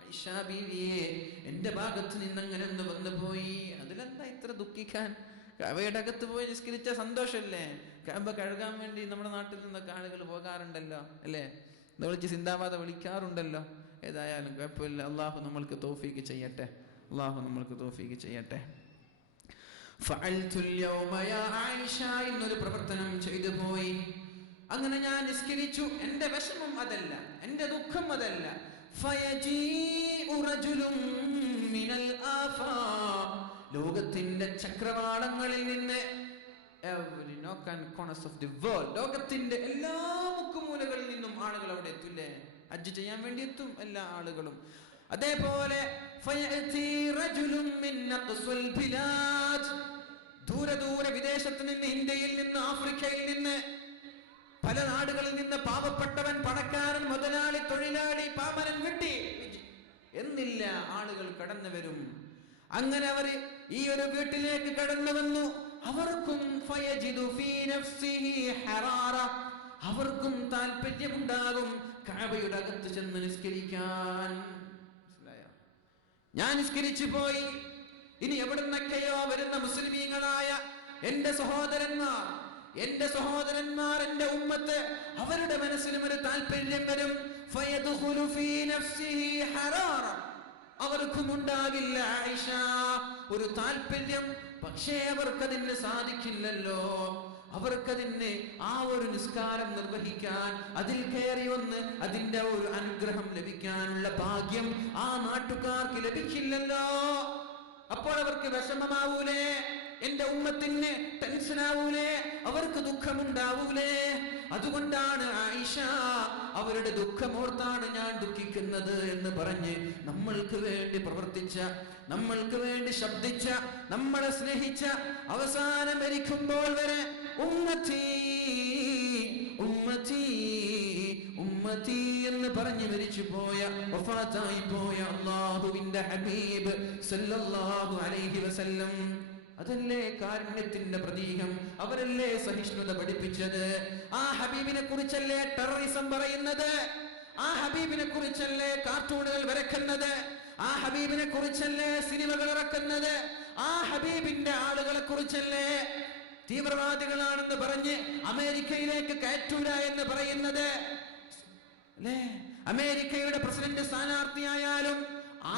ആയിഷ ബീവിയെ, എന്റെ ഭാഗത്ത് നിന്ന് അങ്ങനെ ഒന്ന് വന്നു പോയി. അതിലെന്താ ഇത്ര ദുഃഖിക്കാൻ? കഅബയുടെ അകത്ത് പോയി നിസ്കരിച്ച സന്തോഷല്ലേ? കഅബ കഴുകാൻ വേണ്ടി നമ്മുടെ നാട്ടിൽ നിന്നൊക്കെ ആളുകൾ പോകാറുണ്ടല്ലോ, അല്ലേ? വിളിച്ച് സിന്ദാബാദ വിളിക്കാറുണ്ടല്ലോ. ഏതായാലും കുഴപ്പമില്ല. അള്ളാഹു നമ്മൾക്ക് തൗഫീക്ക് ചെയ്യട്ടെ. അള്ളാഹു നമ്മൾക്ക് തൗഫീക്ക് ചെയ്യട്ടെ. ഫഅൽതുൽ യൗമ യാ ആയിഷ, ഇന്നൊരു പ്രവർത്തനം ചെയ്തു പോയി. അങ്ങനെ ഞാൻ നിസ്കരിച്ചു. എന്റെ വിഷമം അതല്ല, എന്റെ ദുഃഖം അതല്ല. ഫയജീഉ റജുലുൻ മിനൽ ആഫാഖ്, ലോകത്തിന്റെ ചക്രവാളങ്ങളിൽ നിന്ന്, every nook and corners of the world, ലോകത്തിന്റെ എല്ലാ മുക്കുമൂലകളിൽ നിന്നും ആളുകൾ അവിടെ എത്തില്ലേ? ഹജ്ജ് ചെയ്യാൻ വേണ്ടി എത്തും എല്ലാ ആളുകളും. അതേപോലെ ഫയഅതി റജുലുൻ മിൻ അഖ്സൽ ബിലാദ്, ദൂരെ വിദേശത്ത് നിന്ന്, ഇന്ത്യയിൽ നിന്ന്, ആഫ്രിക്കയിൽ നിന്ന്, പല നാടുകളിൽ നിന്ന് പാവപ്പെട്ടവൻ, പണക്കാരൻ, മുതലാളി, തൊഴിലാളി, പാമരൻ, വിട്ടി എന്നില്ല ആളുകൾ കടന്നു വരും. അങ്ങനെ അവർ ഈ ഒരു വീട്ടിലേക്ക് കടന്നു വന്നു. അവർക്കും ഫയജിദു ഫീ നഫ്സിഹി ഹറാറ, അവർക്കും താല്പര്യമുണ്ടാകും കഅബയുടെ അകത്ത് ചെന്ന് നിസ്കരിക്കാൻ. മനസ്സിലായോ? ഞാൻ നിസ്കരിച്ചു പോയി. ഇനി എവിടുന്നൊക്കെയോ വരുന്ന മുസ്ലിമീങ്ങളായ എന്റെ സഹോദരന്മാർ, എന്റെ ഉമ്മത്ത്, അവരുടെ മനസ്സിലും ഒരു താല്പര്യം വരും. ഫയദ്ഖുലു ഫീ നഫ്സിഹി ഹറാറ, അവർക്കും ഉണ്ടാകില്ല ആയിഷ ഒരു താല്പര്യം. പക്ഷേ അവർക്കതിന് സാധിക്കില്ലല്ലോ. അവർക്കതിന് ആ ഒരു നിസ്കാരം നിർവഹിക്കാൻ, അതിൽ കയറി വന്ന് അതിന്റെ ഒരു അനുഗ്രഹം ലഭിക്കാനുള്ള ഭാഗ്യം ആ നാട്ടുകാർക്ക് ലഭിക്കില്ലല്ലോ. അപ്പോൾ അവർക്ക് വിഷമമാവൂലേ? എന്റെ ഉമ്മത്തിന് ടെൻഷനാവൂലേ? അവർക്ക് ദുഃഖമുണ്ടാവൂലേ? അതുകൊണ്ടാണ് ആയിഷ അവരുടെ ദുഃഖമോർത്താണ് ഞാൻ ദുഃഖിക്കുന്നത് എന്ന് പറഞ്ഞ് നമ്മൾക്ക് വേണ്ടി പ്രവർത്തിച്ച, നമ്മൾക്ക് വേണ്ടി ശബ്ദിച്ച, നമ്മളെ സ്നേഹിച്ച, അവസാനം മരിക്കുമ്പോൾ വരെ ഉമ്മത്തി ഉമ്മത്തി ഉമ്മത്തി എന്ന് പറഞ്ഞ് മരിച്ചു പോയ, വഫാത്തായി പോയ അല്ലാഹുവിന്റെ ഹബീബ് സല്ലല്ലാഹു അലൈഹി വസല്ലം. അതല്ലേ കാരുണ്യത്തിന്റെ പ്രതീകം, അവരല്ലേ സഹിഷ്ണുത പഠിപ്പിച്ചത്. ആ ഹബീബിനെ കുറിച്ചല്ലേ ടെററിസം പറയുന്നത്, ആ ഹബീബിനെ കുറിച്ചല്ലേ കാർട്ടൂണുകൾ വരക്കുന്നത്, ആ ഹബീബിനെ കുറിച്ചല്ലേ സിനിമകൾ ഇറക്കുന്നത്, ആ ഹബീബിന്റെ ആളുകളെ കുറിച്ചല്ലേ തീവ്രവാദികളാണെന്ന് പറഞ്ഞ് അമേരിക്കയിലേക്ക് കയറ്റൂല എന്ന് പറയുന്നത്. അല്ലേ, അമേരിക്കയുടെ പ്രസിഡന്റ് സ്ഥാനാർത്ഥിയായാലും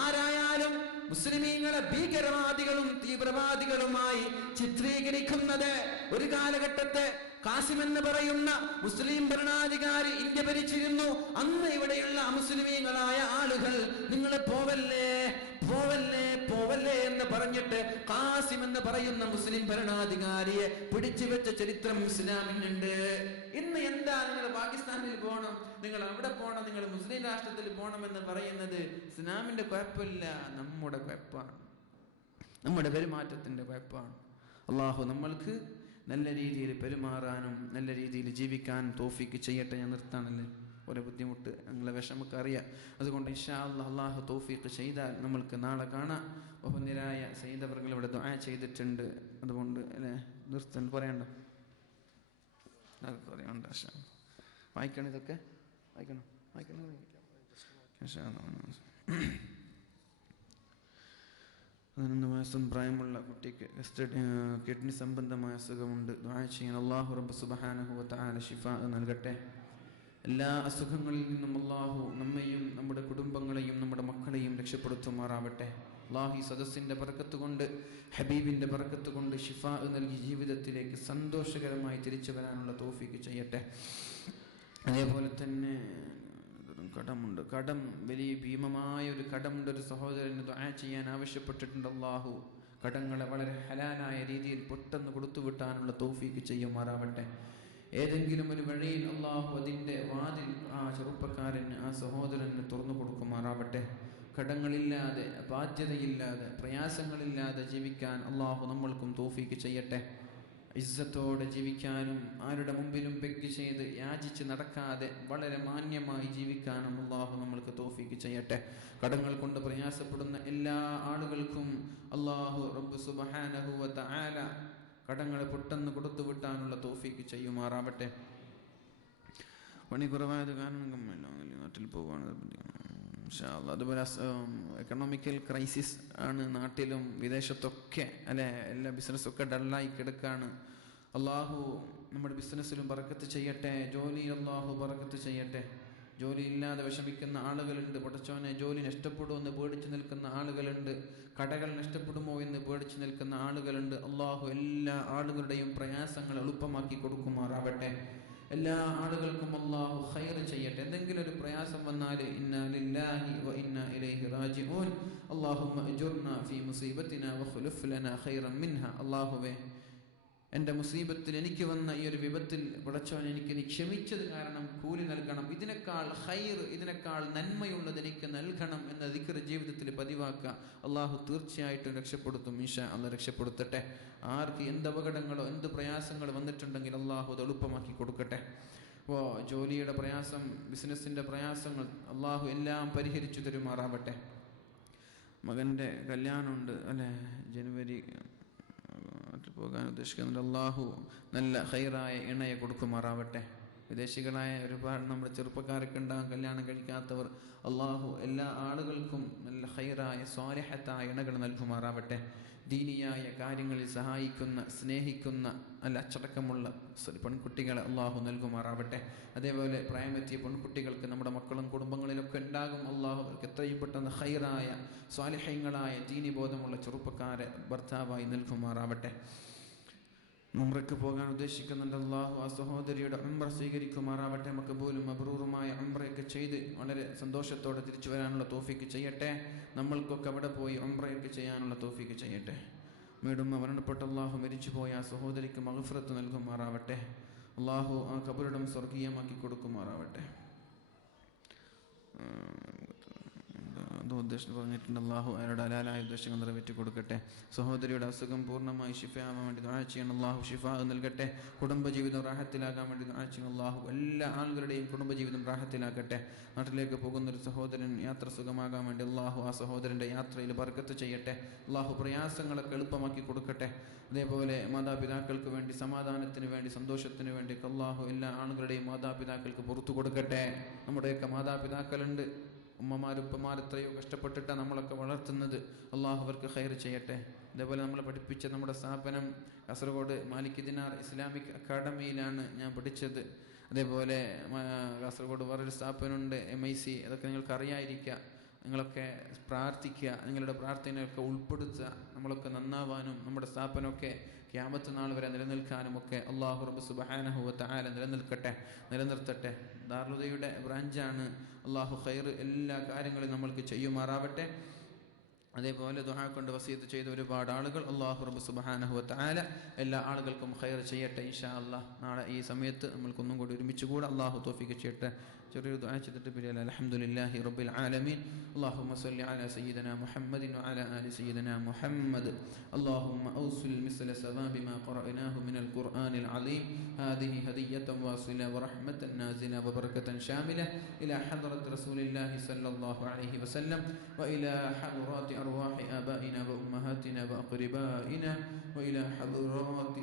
ആരായാലും മുസ്ലിമീങ്ങളെ ഭീകരവാദികളും തീവ്രവാദികളുമായി ചിത്രീകരിക്കുന്നത്. ഒരു കാലഘട്ടത്തെ കാസിം എന്ന് പറയുന്ന മുസ്ലിം ഭരണാധികാരി ഇന്ത്യ ഭരിച്ചിരുന്നു. അന്ന് ഇവിടെയുള്ള അമുസ്ലിമീങ്ങളായ ആളുകൾ നിങ്ങൾ പോവല്ലേ പോവല്ലേ പോവല്ലേ എന്ന് പറഞ്ഞിട്ട് കാസിം എന്ന് പറയുന്ന മുസ്ലിം ഭരണാധികാരിയെ പിടിച്ചു വെച്ച ചരിത്രം ഇസ്ലാമിനുണ്ട്. ഇന്ന് എന്താ നിങ്ങൾ പാകിസ്ഥാനിൽ പോകണം, നിങ്ങൾ അവിടെ പോകണം, നിങ്ങൾ മുസ്ലിം രാഷ്ട്രത്തിൽ പോകണം എന്ന് പറയുന്നത് ഇസ്ലാമിന്റെ കുഴപ്പമില്ല, നമ്മുടെ കുഴപ്പമാണ്, നമ്മുടെ പെരുമാറ്റത്തിന്റെ കുഴപ്പമാണ്. അള്ളാഹു നമ്മൾക്ക് നല്ല രീതിയിൽ പെരുമാറാനും നല്ല രീതിയിൽ ജീവിക്കാനും തൗഫീക്ക് ചെയ്യട്ടെ. ഞാൻ നിർത്താനല്ലേ, ഒരു ബുദ്ധിമുട്ട് ഞങ്ങളെ വിഷമൊക്കെ അറിയാം. അതുകൊണ്ട് ഇൻഷാ അല്ലാഹ് അള്ളാഹു തൗഫീക്ക് ചെയ്താൽ നമ്മൾക്ക് നാളെ കാണാം. ബഹുനിരായ സയ്യിദ് അവർകൾ ഇവിടെ ദുആ ചെയ്തിട്ടുണ്ട്. അതുകൊണ്ട് അല്ലേ നിർത്താൻ പറയണ്ട, പറയണ്ട. വായിക്കണം, ഇതൊക്കെ വായിക്കണം, വായിക്കണം. 11 മാസം പ്രായമുള്ള കുട്ടിക്ക് കിഡ്നി സംബന്ധമായ അസുഖമുണ്ട്. ദുആ ചെയ്യാൻ. അല്ലാഹു റബ്ബ് സുബ്ഹാനഹു വ തആല ശിഫാ നൽകട്ടെ. എല്ലാ അസുഖങ്ങളിൽ നിന്നും അല്ലാഹു നമ്മയും നമ്മുടെ കുടുംബങ്ങളെയും നമ്മുടെ മക്കളെയും രക്ഷപ്പെടുത്തുമാറാവട്ടെ. അല്ലാഹു ഈ സദസ്സിന്റെ ബർക്കത്ത് കൊണ്ട്, ഹബീബിന്റെ ബർക്കത്ത് കൊണ്ട് ശിഫാ നൽകി ജീവിതത്തിലേക്ക് സന്തോഷകരമായി തിരിച്ചു വരാനുള്ള തൗഫീക്ക് ചെയ്യട്ടെ. അതേപോലെ തന്നെ കടമുണ്ട്, കടം വലിയ ഭീമമായ ഒരു കടമുണ്ട്. ഒരു സഹോദരന് ദുആ ചെയ്യാൻ ആവശ്യപ്പെട്ടിട്ടുണ്ട്. അല്ലാഹു കടങ്ങളെ വളരെ ഹലാലായ രീതിയിൽ പെട്ടെന്ന് കൊടുത്തുവിട്ടാനുള്ള തൗഫീക്ക് ചെയ്യുമാറാവട്ടെ. ഏതെങ്കിലും ഒരു വഴിയിൽ അല്ലാഹു അതിൻ്റെ വാതിൽ ആ ചെറുപ്പക്കാരന്, ആ സഹോദരന് തുറന്നു കൊടുക്കുമാറാവട്ടെ. കടങ്ങളില്ലാതെ, ബാധ്യതയില്ലാതെ, പ്രയാസങ്ങളില്ലാതെ ജീവിക്കാൻ അല്ലാഹു നമ്മൾക്കും തൗഫീക്ക് ചെയ്യട്ടെ. ഇസ്സത്തോടെ ജീവിക്കാനും ആരുടെ മുമ്പിലും ബെഗ് ചെയ്ത് യാചിച്ച് നടക്കാതെ വളരെ മാന്യമായി ജീവിക്കാനും അല്ലാഹു നമ്മൾക്ക് തൗഫീക്ക് ചെയ്യട്ടെ. കടങ്ങൾ കൊണ്ട് പ്രയാസപ്പെടുന്ന എല്ലാ ആളുകൾക്കും അല്ലാഹു റബ്ബ് സുബ്ഹാനഹു വ തആല കടങ്ങളെ പെട്ടെന്ന് കൊടുത്തുവിട്ടാനുള്ള തൗഫീക്ക് ചെയ്യുമാറാവട്ടെ. പണി കുറവായത് കാരണം നാട്ടിൽ പോവുകയാണ്. അതുപോലെ എക്കണോമിക്കൽ ക്രൈസിസ് ആണ് നാട്ടിലും വിദേശത്തൊക്കെ, അല്ലെ, എല്ലാ ബിസിനസ്സൊക്കെ ഡള്ളായി കിടക്കാണ്. അള്ളാഹു നമ്മുടെ ബിസിനസ്സിലും ബറക്കത്ത് ചെയ്യട്ടെ. ജോലിയിൽ അള്ളാഹു ബറക്കത്ത് ചെയ്യട്ടെ. ജോലി ഇല്ലാതെ വിഷമിക്കുന്ന ആളുകളുണ്ട്. പടച്ചോനെ, ജോലി നഷ്ടപ്പെടുമോ എന്ന് പേടിച്ചു നിൽക്കുന്ന ആളുകളുണ്ട്. കടകൾ നഷ്ടപ്പെടുമോ എന്ന് പേടിച്ചു നിൽക്കുന്ന ആളുകളുണ്ട്. അള്ളാഹു എല്ലാ ആളുകളുടെയും പ്രയാസങ്ങൾ എളുപ്പമാക്കി കൊടുക്കുമാറാവട്ടെ. എല്ലാ ആളുകൾക്കും അല്ലാഹു ഖൈർ ചെയ്യട്ടെ. എന്തെങ്കിലും ഒരു പ്രയാസം വന്നാൽ ഇന്നാ ലില്ലാഹി വ ഇന്നാ ഇലൈഹി റാജിഊൻ. അല്ലാഹുമ്മ അജുർനാ ഫീ മുസീബത്തിനാ വഖ്ലുഫ് ലനാ ഖൈറൻ മിൻഹാ. അല്ലാഹുവേ, എൻ്റെ മുസീബത്തിൽ, എനിക്ക് വന്ന ഈ ഒരു വിപത്തിൽ പടച്ചോൻ എനിക്ക് നീ ക്ഷമിച്ചത് കാരണം കൂലി നൽകണം. ഇതിനേക്കാൾ ഖൈർ, ഇതിനേക്കാൾ നന്മയുള്ളത് എനിക്ക് നൽകണം എന്ന ദിക്ർ ജീവിതത്തിൽ പതിവാക്കുക. അള്ളാഹു തീർച്ചയായിട്ടും രക്ഷപ്പെടുത്തും. ഇൻഷാ അല്ലാഹ് രക്ഷപ്പെടുത്തട്ടെ. ആർക്ക് എന്ത് അപകടങ്ങളോ എന്ത് പ്രയാസങ്ങൾ വന്നിട്ടുണ്ടെങ്കിൽ അള്ളാഹു അത് എളുപ്പമാക്കി കൊടുക്കട്ടെ. അപ്പോൾ ജോലിയുടെ പ്രയാസം, ബിസിനസ്സിൻ്റെ പ്രയാസങ്ങൾ അള്ളാഹു എല്ലാം പരിഹരിച്ചു തരുമാറാവട്ടെ. മകൻ്റെ കല്യാണമുണ്ട്, അല്ലേ, ജനുവരി പോകാൻ ഉദ്ദേശിക്കുന്നുണ്ട്. അള്ളാഹു നല്ല ഖൈറായ ഇണയെ കൊടുക്കുമാറാവട്ടെ. വിദേശികളായ ഒരുപാട് നമ്മുടെ ചെറുപ്പക്കാരൊക്കെ ഉണ്ടാകും, കല്യാണം കഴിക്കാത്തവർ. അള്ളാഹു എല്ലാ ആളുകൾക്കും നല്ല ഖൈറായ സ്വാലിഹത്തായ ഇണകൾ നൽകുമാറാവട്ടെ. ദീനിയായ കാര്യങ്ങളിൽ സഹായിക്കുന്ന, സ്നേഹിക്കുന്ന, നല്ല അച്ചടക്കമുള്ള പെൺകുട്ടികളെ അള്ളാഹു നൽകുമാറാവട്ടെ. അതേപോലെ പ്രായമെത്തിയ പെൺകുട്ടികൾക്ക് നമ്മുടെ മക്കളും കുടുംബങ്ങളിലൊക്കെ ഉണ്ടാകും. അള്ളാഹു അവർക്ക് എത്രയും പെട്ടെന്ന് ഖൈറായ സ്വാലിഹ്യങ്ങളായ ദീനിബോധമുള്ള ചെറുപ്പക്കാരെ ഭർത്താവായി നൽകുമാറാവട്ടെ. ഉംറയ്ക്ക് പോകാൻ ഉദ്ദേശിക്കുന്നുണ്ട്. അള്ളാഹു ആ സഹോദരിയുടെ ഉംറ സ്വീകരിക്കുമാറാവട്ടെ. മഖബൂലും മബ്റൂറുമായ ഉംറയൊക്കെ ചെയ്ത് വളരെ സന്തോഷത്തോടെ തിരിച്ചു വരാനുള്ള തൗഫീക്ക് ചെയ്യട്ടെ. നമ്മൾക്കൊക്കെ അവിടെ പോയി ഉംറയൊക്കെ ചെയ്യാനുള്ള തൗഫീക്ക് ചെയ്യട്ടെ. വീടും മരണപ്പെട്ട അള്ളാഹു മരിച്ചുപോയ ആ സഹോദരിക്ക് മഗ്ഫിറത്ത് നൽകുമാറാവട്ടെ. അള്ളാഹു ആ ഖബറിടം സ്വർഗീയമാക്കി കൊടുക്കുമാറാവട്ടെ. ഉദ്ദേശം പറഞ്ഞിട്ടുണ്ട്. അള്ളാഹു അയാളുടെ ഹലാലായ ഉദ്ദേശങ്ങൾ നിറവേറ്റി കൊടുക്കട്ടെ. സഹോദരിയുടെ അസുഖം പൂർണ്ണമായി ഷിഫയാവാൻ വേണ്ടി ദുആ ചെയ്യണം. അള്ളാഹു ഷിഫ നൽകട്ടെ. കുടുംബജീവിതം റാഹത്തിലാകാൻ വേണ്ടി ദുആ ചെയ്യണം. അള്ളാഹു എല്ലാ ആളുകളുടെയും കുടുംബജീവിതം റാഹത്തിലാക്കട്ടെ. നാട്ടിലേക്ക് പോകുന്നൊരു സഹോദരൻ യാത്ര സുഖമാകാൻ വേണ്ടി അള്ളാഹു ആ സഹോദരൻ്റെ യാത്രയിൽ ബർക്കത്ത് ചെയ്യട്ടെ. അള്ളാഹു പ്രയാസങ്ങളൊക്കെ എളുപ്പമാക്കി കൊടുക്കട്ടെ. അതേപോലെ മാതാപിതാക്കൾക്ക് വേണ്ടി, സമാധാനത്തിന് വേണ്ടി, സന്തോഷത്തിന് വേണ്ടി അള്ളാഹു എല്ലാ ആളുകളുടെയും മാതാപിതാക്കൾക്ക് പുറത്തു കൊടുക്കട്ടെ. നമ്മുടെയൊക്കെ മാതാപിതാക്കളുണ്ട്, ഉമ്മമാർ എത്രയോ കഷ്ടപ്പെട്ടിട്ടാണ് നമ്മളൊക്കെ വളർത്തുന്നത്. അള്ളാഹു അവർക്ക് ഖൈർ ചെയ്യട്ടെ. അതേപോലെ നമ്മളെ പഠിപ്പിച്ച നമ്മുടെ സ്ഥാപനം കാസർഗോഡ് മാലിക് ദിനാർ ഇസ്ലാമിക് അക്കാഡമിയിലാണ് ഞാൻ പഠിച്ചത്. അതേപോലെ കാസർഗോഡ് വേറൊരു സ്ഥാപനമുണ്ട് MIC, അതൊക്കെ നിങ്ങൾക്ക് അറിയാതിരിക്കുക. നിങ്ങളൊക്കെ പ്രാർത്ഥിക്കുക, നിങ്ങളുടെ പ്രാർത്ഥനയൊക്കെ ഉൾപ്പെടുത്തുക. നമ്മളൊക്കെ നന്നാവാനും നമ്മുടെ സ്ഥാപനമൊക്കെ ഖിയാമത്ത് നാൾ വരെ നിലനിൽക്കാനും ഒക്കെ അല്ലാഹു റബ്ബ് സുബ്ഹാനഹു വ തആല നിലനിർത്തട്ടെ. ദാറുൽ ബ്രാഞ്ചാണ്. അല്ലാഹു ഖൈർ എല്ലാ കാര്യങ്ങളും നമ്മൾക്ക് ചെയ്യുമാറാവട്ടെ. അതേപോലെ ദുആ കൊണ്ട് വസിയത്ത് ചെയ്ത ഒരുപാട് ആളുകൾ അല്ലാഹു റബ്ബ് സുബ്ഹാനഹു വ തആല എല്ലാ ആളുകൾക്കും ഖൈർ ചെയ്യട്ടെ ഇൻഷാ അല്ലാഹ്. നാളെ ഈ സമയത്ത് നമ്മൾക്കൊന്നും കൂടി ഒരുമിച്ച് കൂടെ അല്ലാഹു തൗഫീഖ് ചെയ്യട്ടെ. ചെറിയൊരു ദുആ ചെയ്തിട്ട് പിരിയല്ല. അൽഹംദുലില്ലാഹി റബ്ബിൽ ആലമീൻ. اللهم صل على سيدنا محمد وعلى آل سيدنا محمد. اللهم أوصل مثل ثواب ما قرأناه من القرآن العظيم. هذه هدية واصلة ورحمة نازلة وبركة شاملة إلى حضرة رسول الله صلى الله عليه وسلم وإلى حضرات أرواح آبائنا وأمهاتنا وأقربائنا وإلى حضرات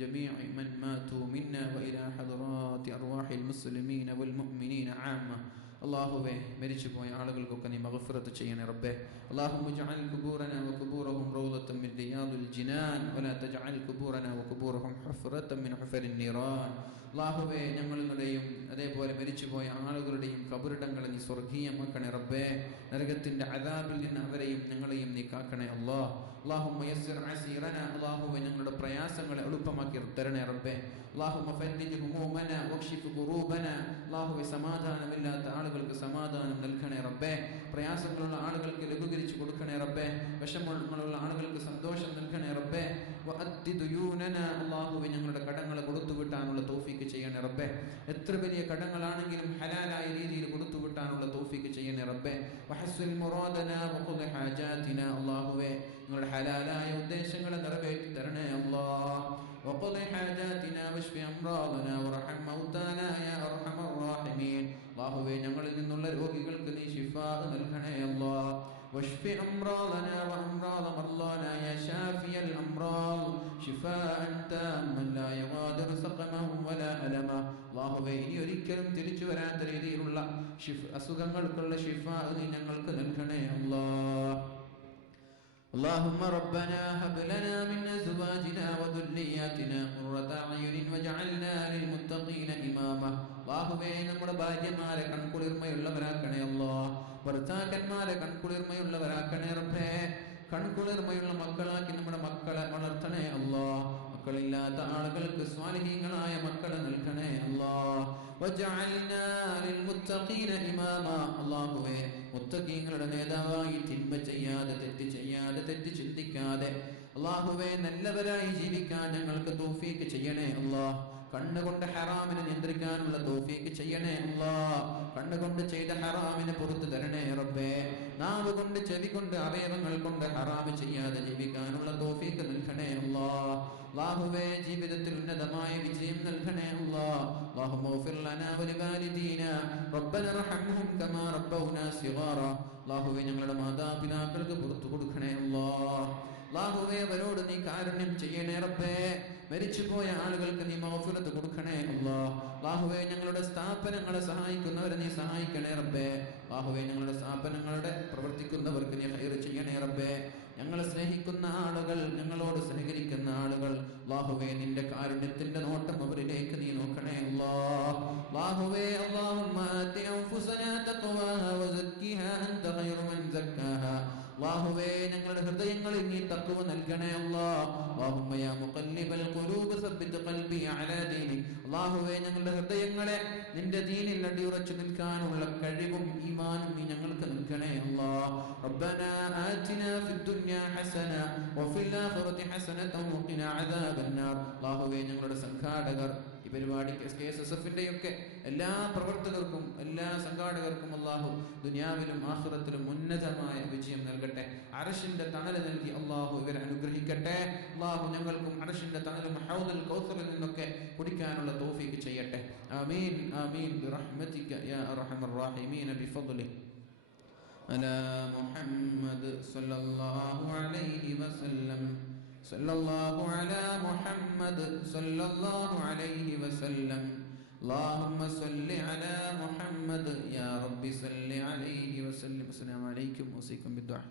جميع من ماتوا منا وإلى حضرات أرواح المسلمين والمؤمنين عامة. അള്ളാഹുവേ, മരിച്ചു പോയ ആളുകൾക്കൊക്കെ നീ മഗ്ഫിറത്ത് ചെയ്യണേ റബ്ബേ. അല്ലാഹുമ്മ ജഅൽ ഖുബൂറനാ വഖുബൂറഹും റൗളത്തൻ മിൻ റിയാദിൽ ജിനാൻ വലാ തജഅൽ ഖുബൂറനാ വഖുബൂറഹും ഹുഫ്റത്തൻ മിൻ ഹുഫരിൻ നിറാൻ. അല്ലാഹുവേ, ഞങ്ങളുടെയും അതേപോലെ മരിച്ചുപോയ ആളുകളുടെയും ഖബറിടങ്ങളെ നീ സ്വർഗീയമാക്കണേ റബ്ബേ. നരകത്തിന്റെ അദാബിൽ നിന്ന് അവരെയും ഞങ്ങളെയും നീ കാക്കണേ അല്ലാഹ്. അല്ലാഹുമ്മ യസ്സിർ അസീറനാ. അല്ലാഹുവേ, ഞങ്ങളുടെ പ്രയാസങ്ങളെ എളുപ്പമാക്കി തരണേ റബ്ബേ. അല്ലാഹുമ്മ ഫർരിജ് ഹുമൂമനാ വക്ഷിഫ് ഖുറൂബനാ. അല്ലാഹുവേ, സമാധാനമില്ലാത്ത ആളുകൾക്ക് സമാധാനം നൽകണേ റബ്ബേ. പ്രയാസങ്ങളുള്ള ആളുകൾക്ക് ലഘൂകരിച്ചു കൊടുക്കണേ റബ്ബേ. വിഷമങ്ങളുള്ള ആളുകൾക്ക് സന്തോഷം നൽകണേ റബ്ബേ. വഅദ്ദി ദുയൂനനാ. അല്ലാഹുവേ, ഞങ്ങളുടെ കടങ്ങളെ കൊടുത്തുവിട്ടാനുള്ള തൗഫീഖ് ചെയ്യണേ റബ്ബേ. എത്ര വലിയ കടങ്ങളാണെങ്കിലും ഹലാലായ രീതിയിൽ കൊടുത്തുവിട്ടാനുള്ള തൗഫീഖ് ചെയ്യണേ റബ്ബേ. വഹസ്സുൽ മുറാദനാ വഖദ് ഹാജാതിനാ. അല്ലാഹുവേ, ഞങ്ങളുടെ ഹലാലായ ഉദ്ദേശങ്ങളെ നിറവേറ്റി തരണേ അല്ലാഹ്. വഖദ് ഹാജാതിനാ വശ്ഫി അംറാദനാ വറഹം മൗതാനാ യാ അർഹമർ റഹീമീൻ. അല്ലാഹുവേ, ഞങ്ങളിൽ നിന്നുള്ള രോഗികൾക്ക് നീ ശിഫാ നൽകണേ അല്ലാഹ്. വശ്ഫി അംറാദനാ വഅംറാദ മർളാനാ യാ ശാഫിയൽ അംറാദ് ശിഫാഅൻ താമ്മൻ ലാ യഗാദിറു സഖമഹും വലാ അലമ. അല്ലാഹുവേ, ഇനി ഒരിക്കലും തിരിച്ചു വരാത്ത രീതിയിലുള്ള അസുഖങ്ങൾക്കുള്ള ശിഫാ നീ ഞങ്ങൾക്ക് നൽകണേ അല്ലാഹ്. اللهم ربنا هب لنا من أزواجنا وذرياتنا قرة أعين واجعلنا للمتقين إماما. അല്ലാഹുവേ, നമ്മുടെ ഭാര്യമാരെ കൺകുളിർമയുള്ളവരാക്കണേ അല്ലാഹ്. ഭർത്താക്കന്മാരെ കൺകുളിർമയുള്ളവരാക്കണേ റബ്ബേ. കൺകുളിർമയുള്ള മക്കളാക്കി നമ്മുടെ മക്കളെ വളർത്തണേ അല്ലാഹ്. മക്കളില്ലാത്ത ആളുകൾക്ക് സ്വാലിഹീങ്ങളായ മക്കളെ നൽകണേ അല്ലാഹ്. വജഅൽനാ ലിൽമുത്തഖീന ഇമാമാ. അല്ലാഹുവേ, മുത്തഖീങ്ങളുടെ നേതാവായി തിന്മ ചെയ്യാതെ, തെറ്റ് ചിന്തിക്കാതെ അല്ലാഹുവേ നല്ലവരായി ജീവിക്കാൻ ഞങ്ങൾക്ക് തൗഫീഖ് ചെയ്യണേ അല്ലാഹ്. കണ്ണുകൊണ്ട് ഹറാമിനെ നിയന്ത്രിക്കാനുള്ള തൗഫീഖ് ചെയ്യണേ അല്ലാഹ്. കണ്ണുകൊണ്ട് ചെയ്ത ഹറാമിനെ പുറത്തു തരണേ റബ്ബേ. നാവ് കൊണ്ട്, ചെവി കൊണ്ട്, അവയവങ്ങൾ കൊണ്ട് ഹറാമ് ചെയ്യാതെ ജീവിക്കാനുള്ള തൗഫീഖ് നൽകണേ അല്ലാഹ്. അല്ലാഹുവേ, ജീവിതത്തിൽ ഉന്നതമായ വിജയം നൽകണേ അല്ലാഹ്. അല്ലാഹുമ്മ ഗ്ഫിർ ലനാ വലിവാലിദീനാ റബ്ബന റഹംഹും കമാ റബ്ബൗനാ സിഗാറ. അല്ലാഹുവേ, ഞങ്ങളുടെ മാതാപിതാക്കൾക്ക് പുറത്തു കൊടുക്കണേ അല്ലാഹ്. അല്ലാഹുവേ, അവരോട് നീ കാരുണ്യം ചെയ്യണേ റബ്ബേ. മരിച്ചുപോയ ആളുകൾക്ക് നീ മഗ്ഫിറത്ത് കൊടുക്കണേ അല്ലാഹ്. അല്ലാഹുവേ, ഞങ്ങളുടെ സ്ഥാപനങ്ങളെ സഹായിക്കുന്നവരെ നീ സഹായിക്കണേ റബ്ബേ. അല്ലാഹുവേ, ഞങ്ങളുടെ സ്ഥാപനങ്ങളുടെ പ്രവർത്തിക്കുന്നവർക്ക് നീ ഖൈർ ചെയ്യണേ റബ്ബേ. ഞങ്ങളെ സ്നേഹിക്കുന്ന ആളുകൾ, ഞങ്ങളോട് സഹകരിക്കുന്ന ആളുകൾ, അല്ലാഹുവേ, നിന്റെ കാരുണ്യത്തിന്റെ നോട്ടം അവരിലേക്ക് നീ നോക്കണേ അല്ലാഹ്. അല്ലാഹുവേ, അല്ലാഹുമ്മ ആതി അൻഫുസനാ തഖ്വാഹാ വസക്കിഹാ അൻത ഖൈറു മൻ സക്കാഹാ. അല്ലാഹുവേ, ഞങ്ങളുടെ ഹൃദയങ്ങളിൽ നീ തഖ്വ നൽകണേ അല്ലാഹ്. അല്ലാഹുമ്മ യാ മുഖല്ലിബൽ ഖുലൂബ് സബ്ബിത് ഖൽബി അലാ ദീനിക്. അല്ലാഹുവേ, ഞങ്ങളുടെ ഹൃദയങ്ങളെ നിന്റെ ദീനിൽ അടിയുറച്ചു നിൽക്കാനുള്ള കഴിവും ഈമാനും നീ ഞങ്ങൾക്ക് നൽകണേ അല്ലാഹ്. റബ്ബനാ ആതിനാ ഫിദ് ദുനിയാ ഹസന വഫിൽ ആഖിറതി ഹസനത വഖിനാ അദാബന്നാർ. അല്ലാഹുവേ, ഞങ്ങളുടെ സംഘാടകർ ഈ പരിപാടി KSSF-ന്റെയൊക്കെ എല്ലാ പ്രവർത്തകർക്കും എല്ലാ സംഘാടകർക്കും അല്ലാഹു ദുനിയാവിലും ആഖിറത്തിലും ഉന്നതമായ വിജയം നൽകട്ടെ. അർശിന്റെ തണൽ നൽകി അല്ലാഹു ഇവരെ അനുഗ്രഹിക്കട്ടെ. അല്ലാഹു ഞങ്ങൾക്കും അർശിന്റെ തണലും ഹൗദുൽ കൗസറിൽ നിന്നൊക്കെ കുടിക്കാനുള്ള തൗഫീഖ് ചെയ്യട്ടെ. ആമീൻ ആമീൻ ബിറഹ്മതിക യാ അർഹമർ റഹീമീൻ ബിഫദ്ലിക അലാ മുഹമ്മദ് സല്ലല്ലാഹു അലൈഹി വസല്ലം സല്ലല്ലാഹു അലാ മുഹമ്മദ് സല്ലല്ലാഹു അലൈഹി വസല്ലം اللهم صل على محمد يا رب صل عليه وسلم. السلام عليكم وأوصيكم بالدعاء.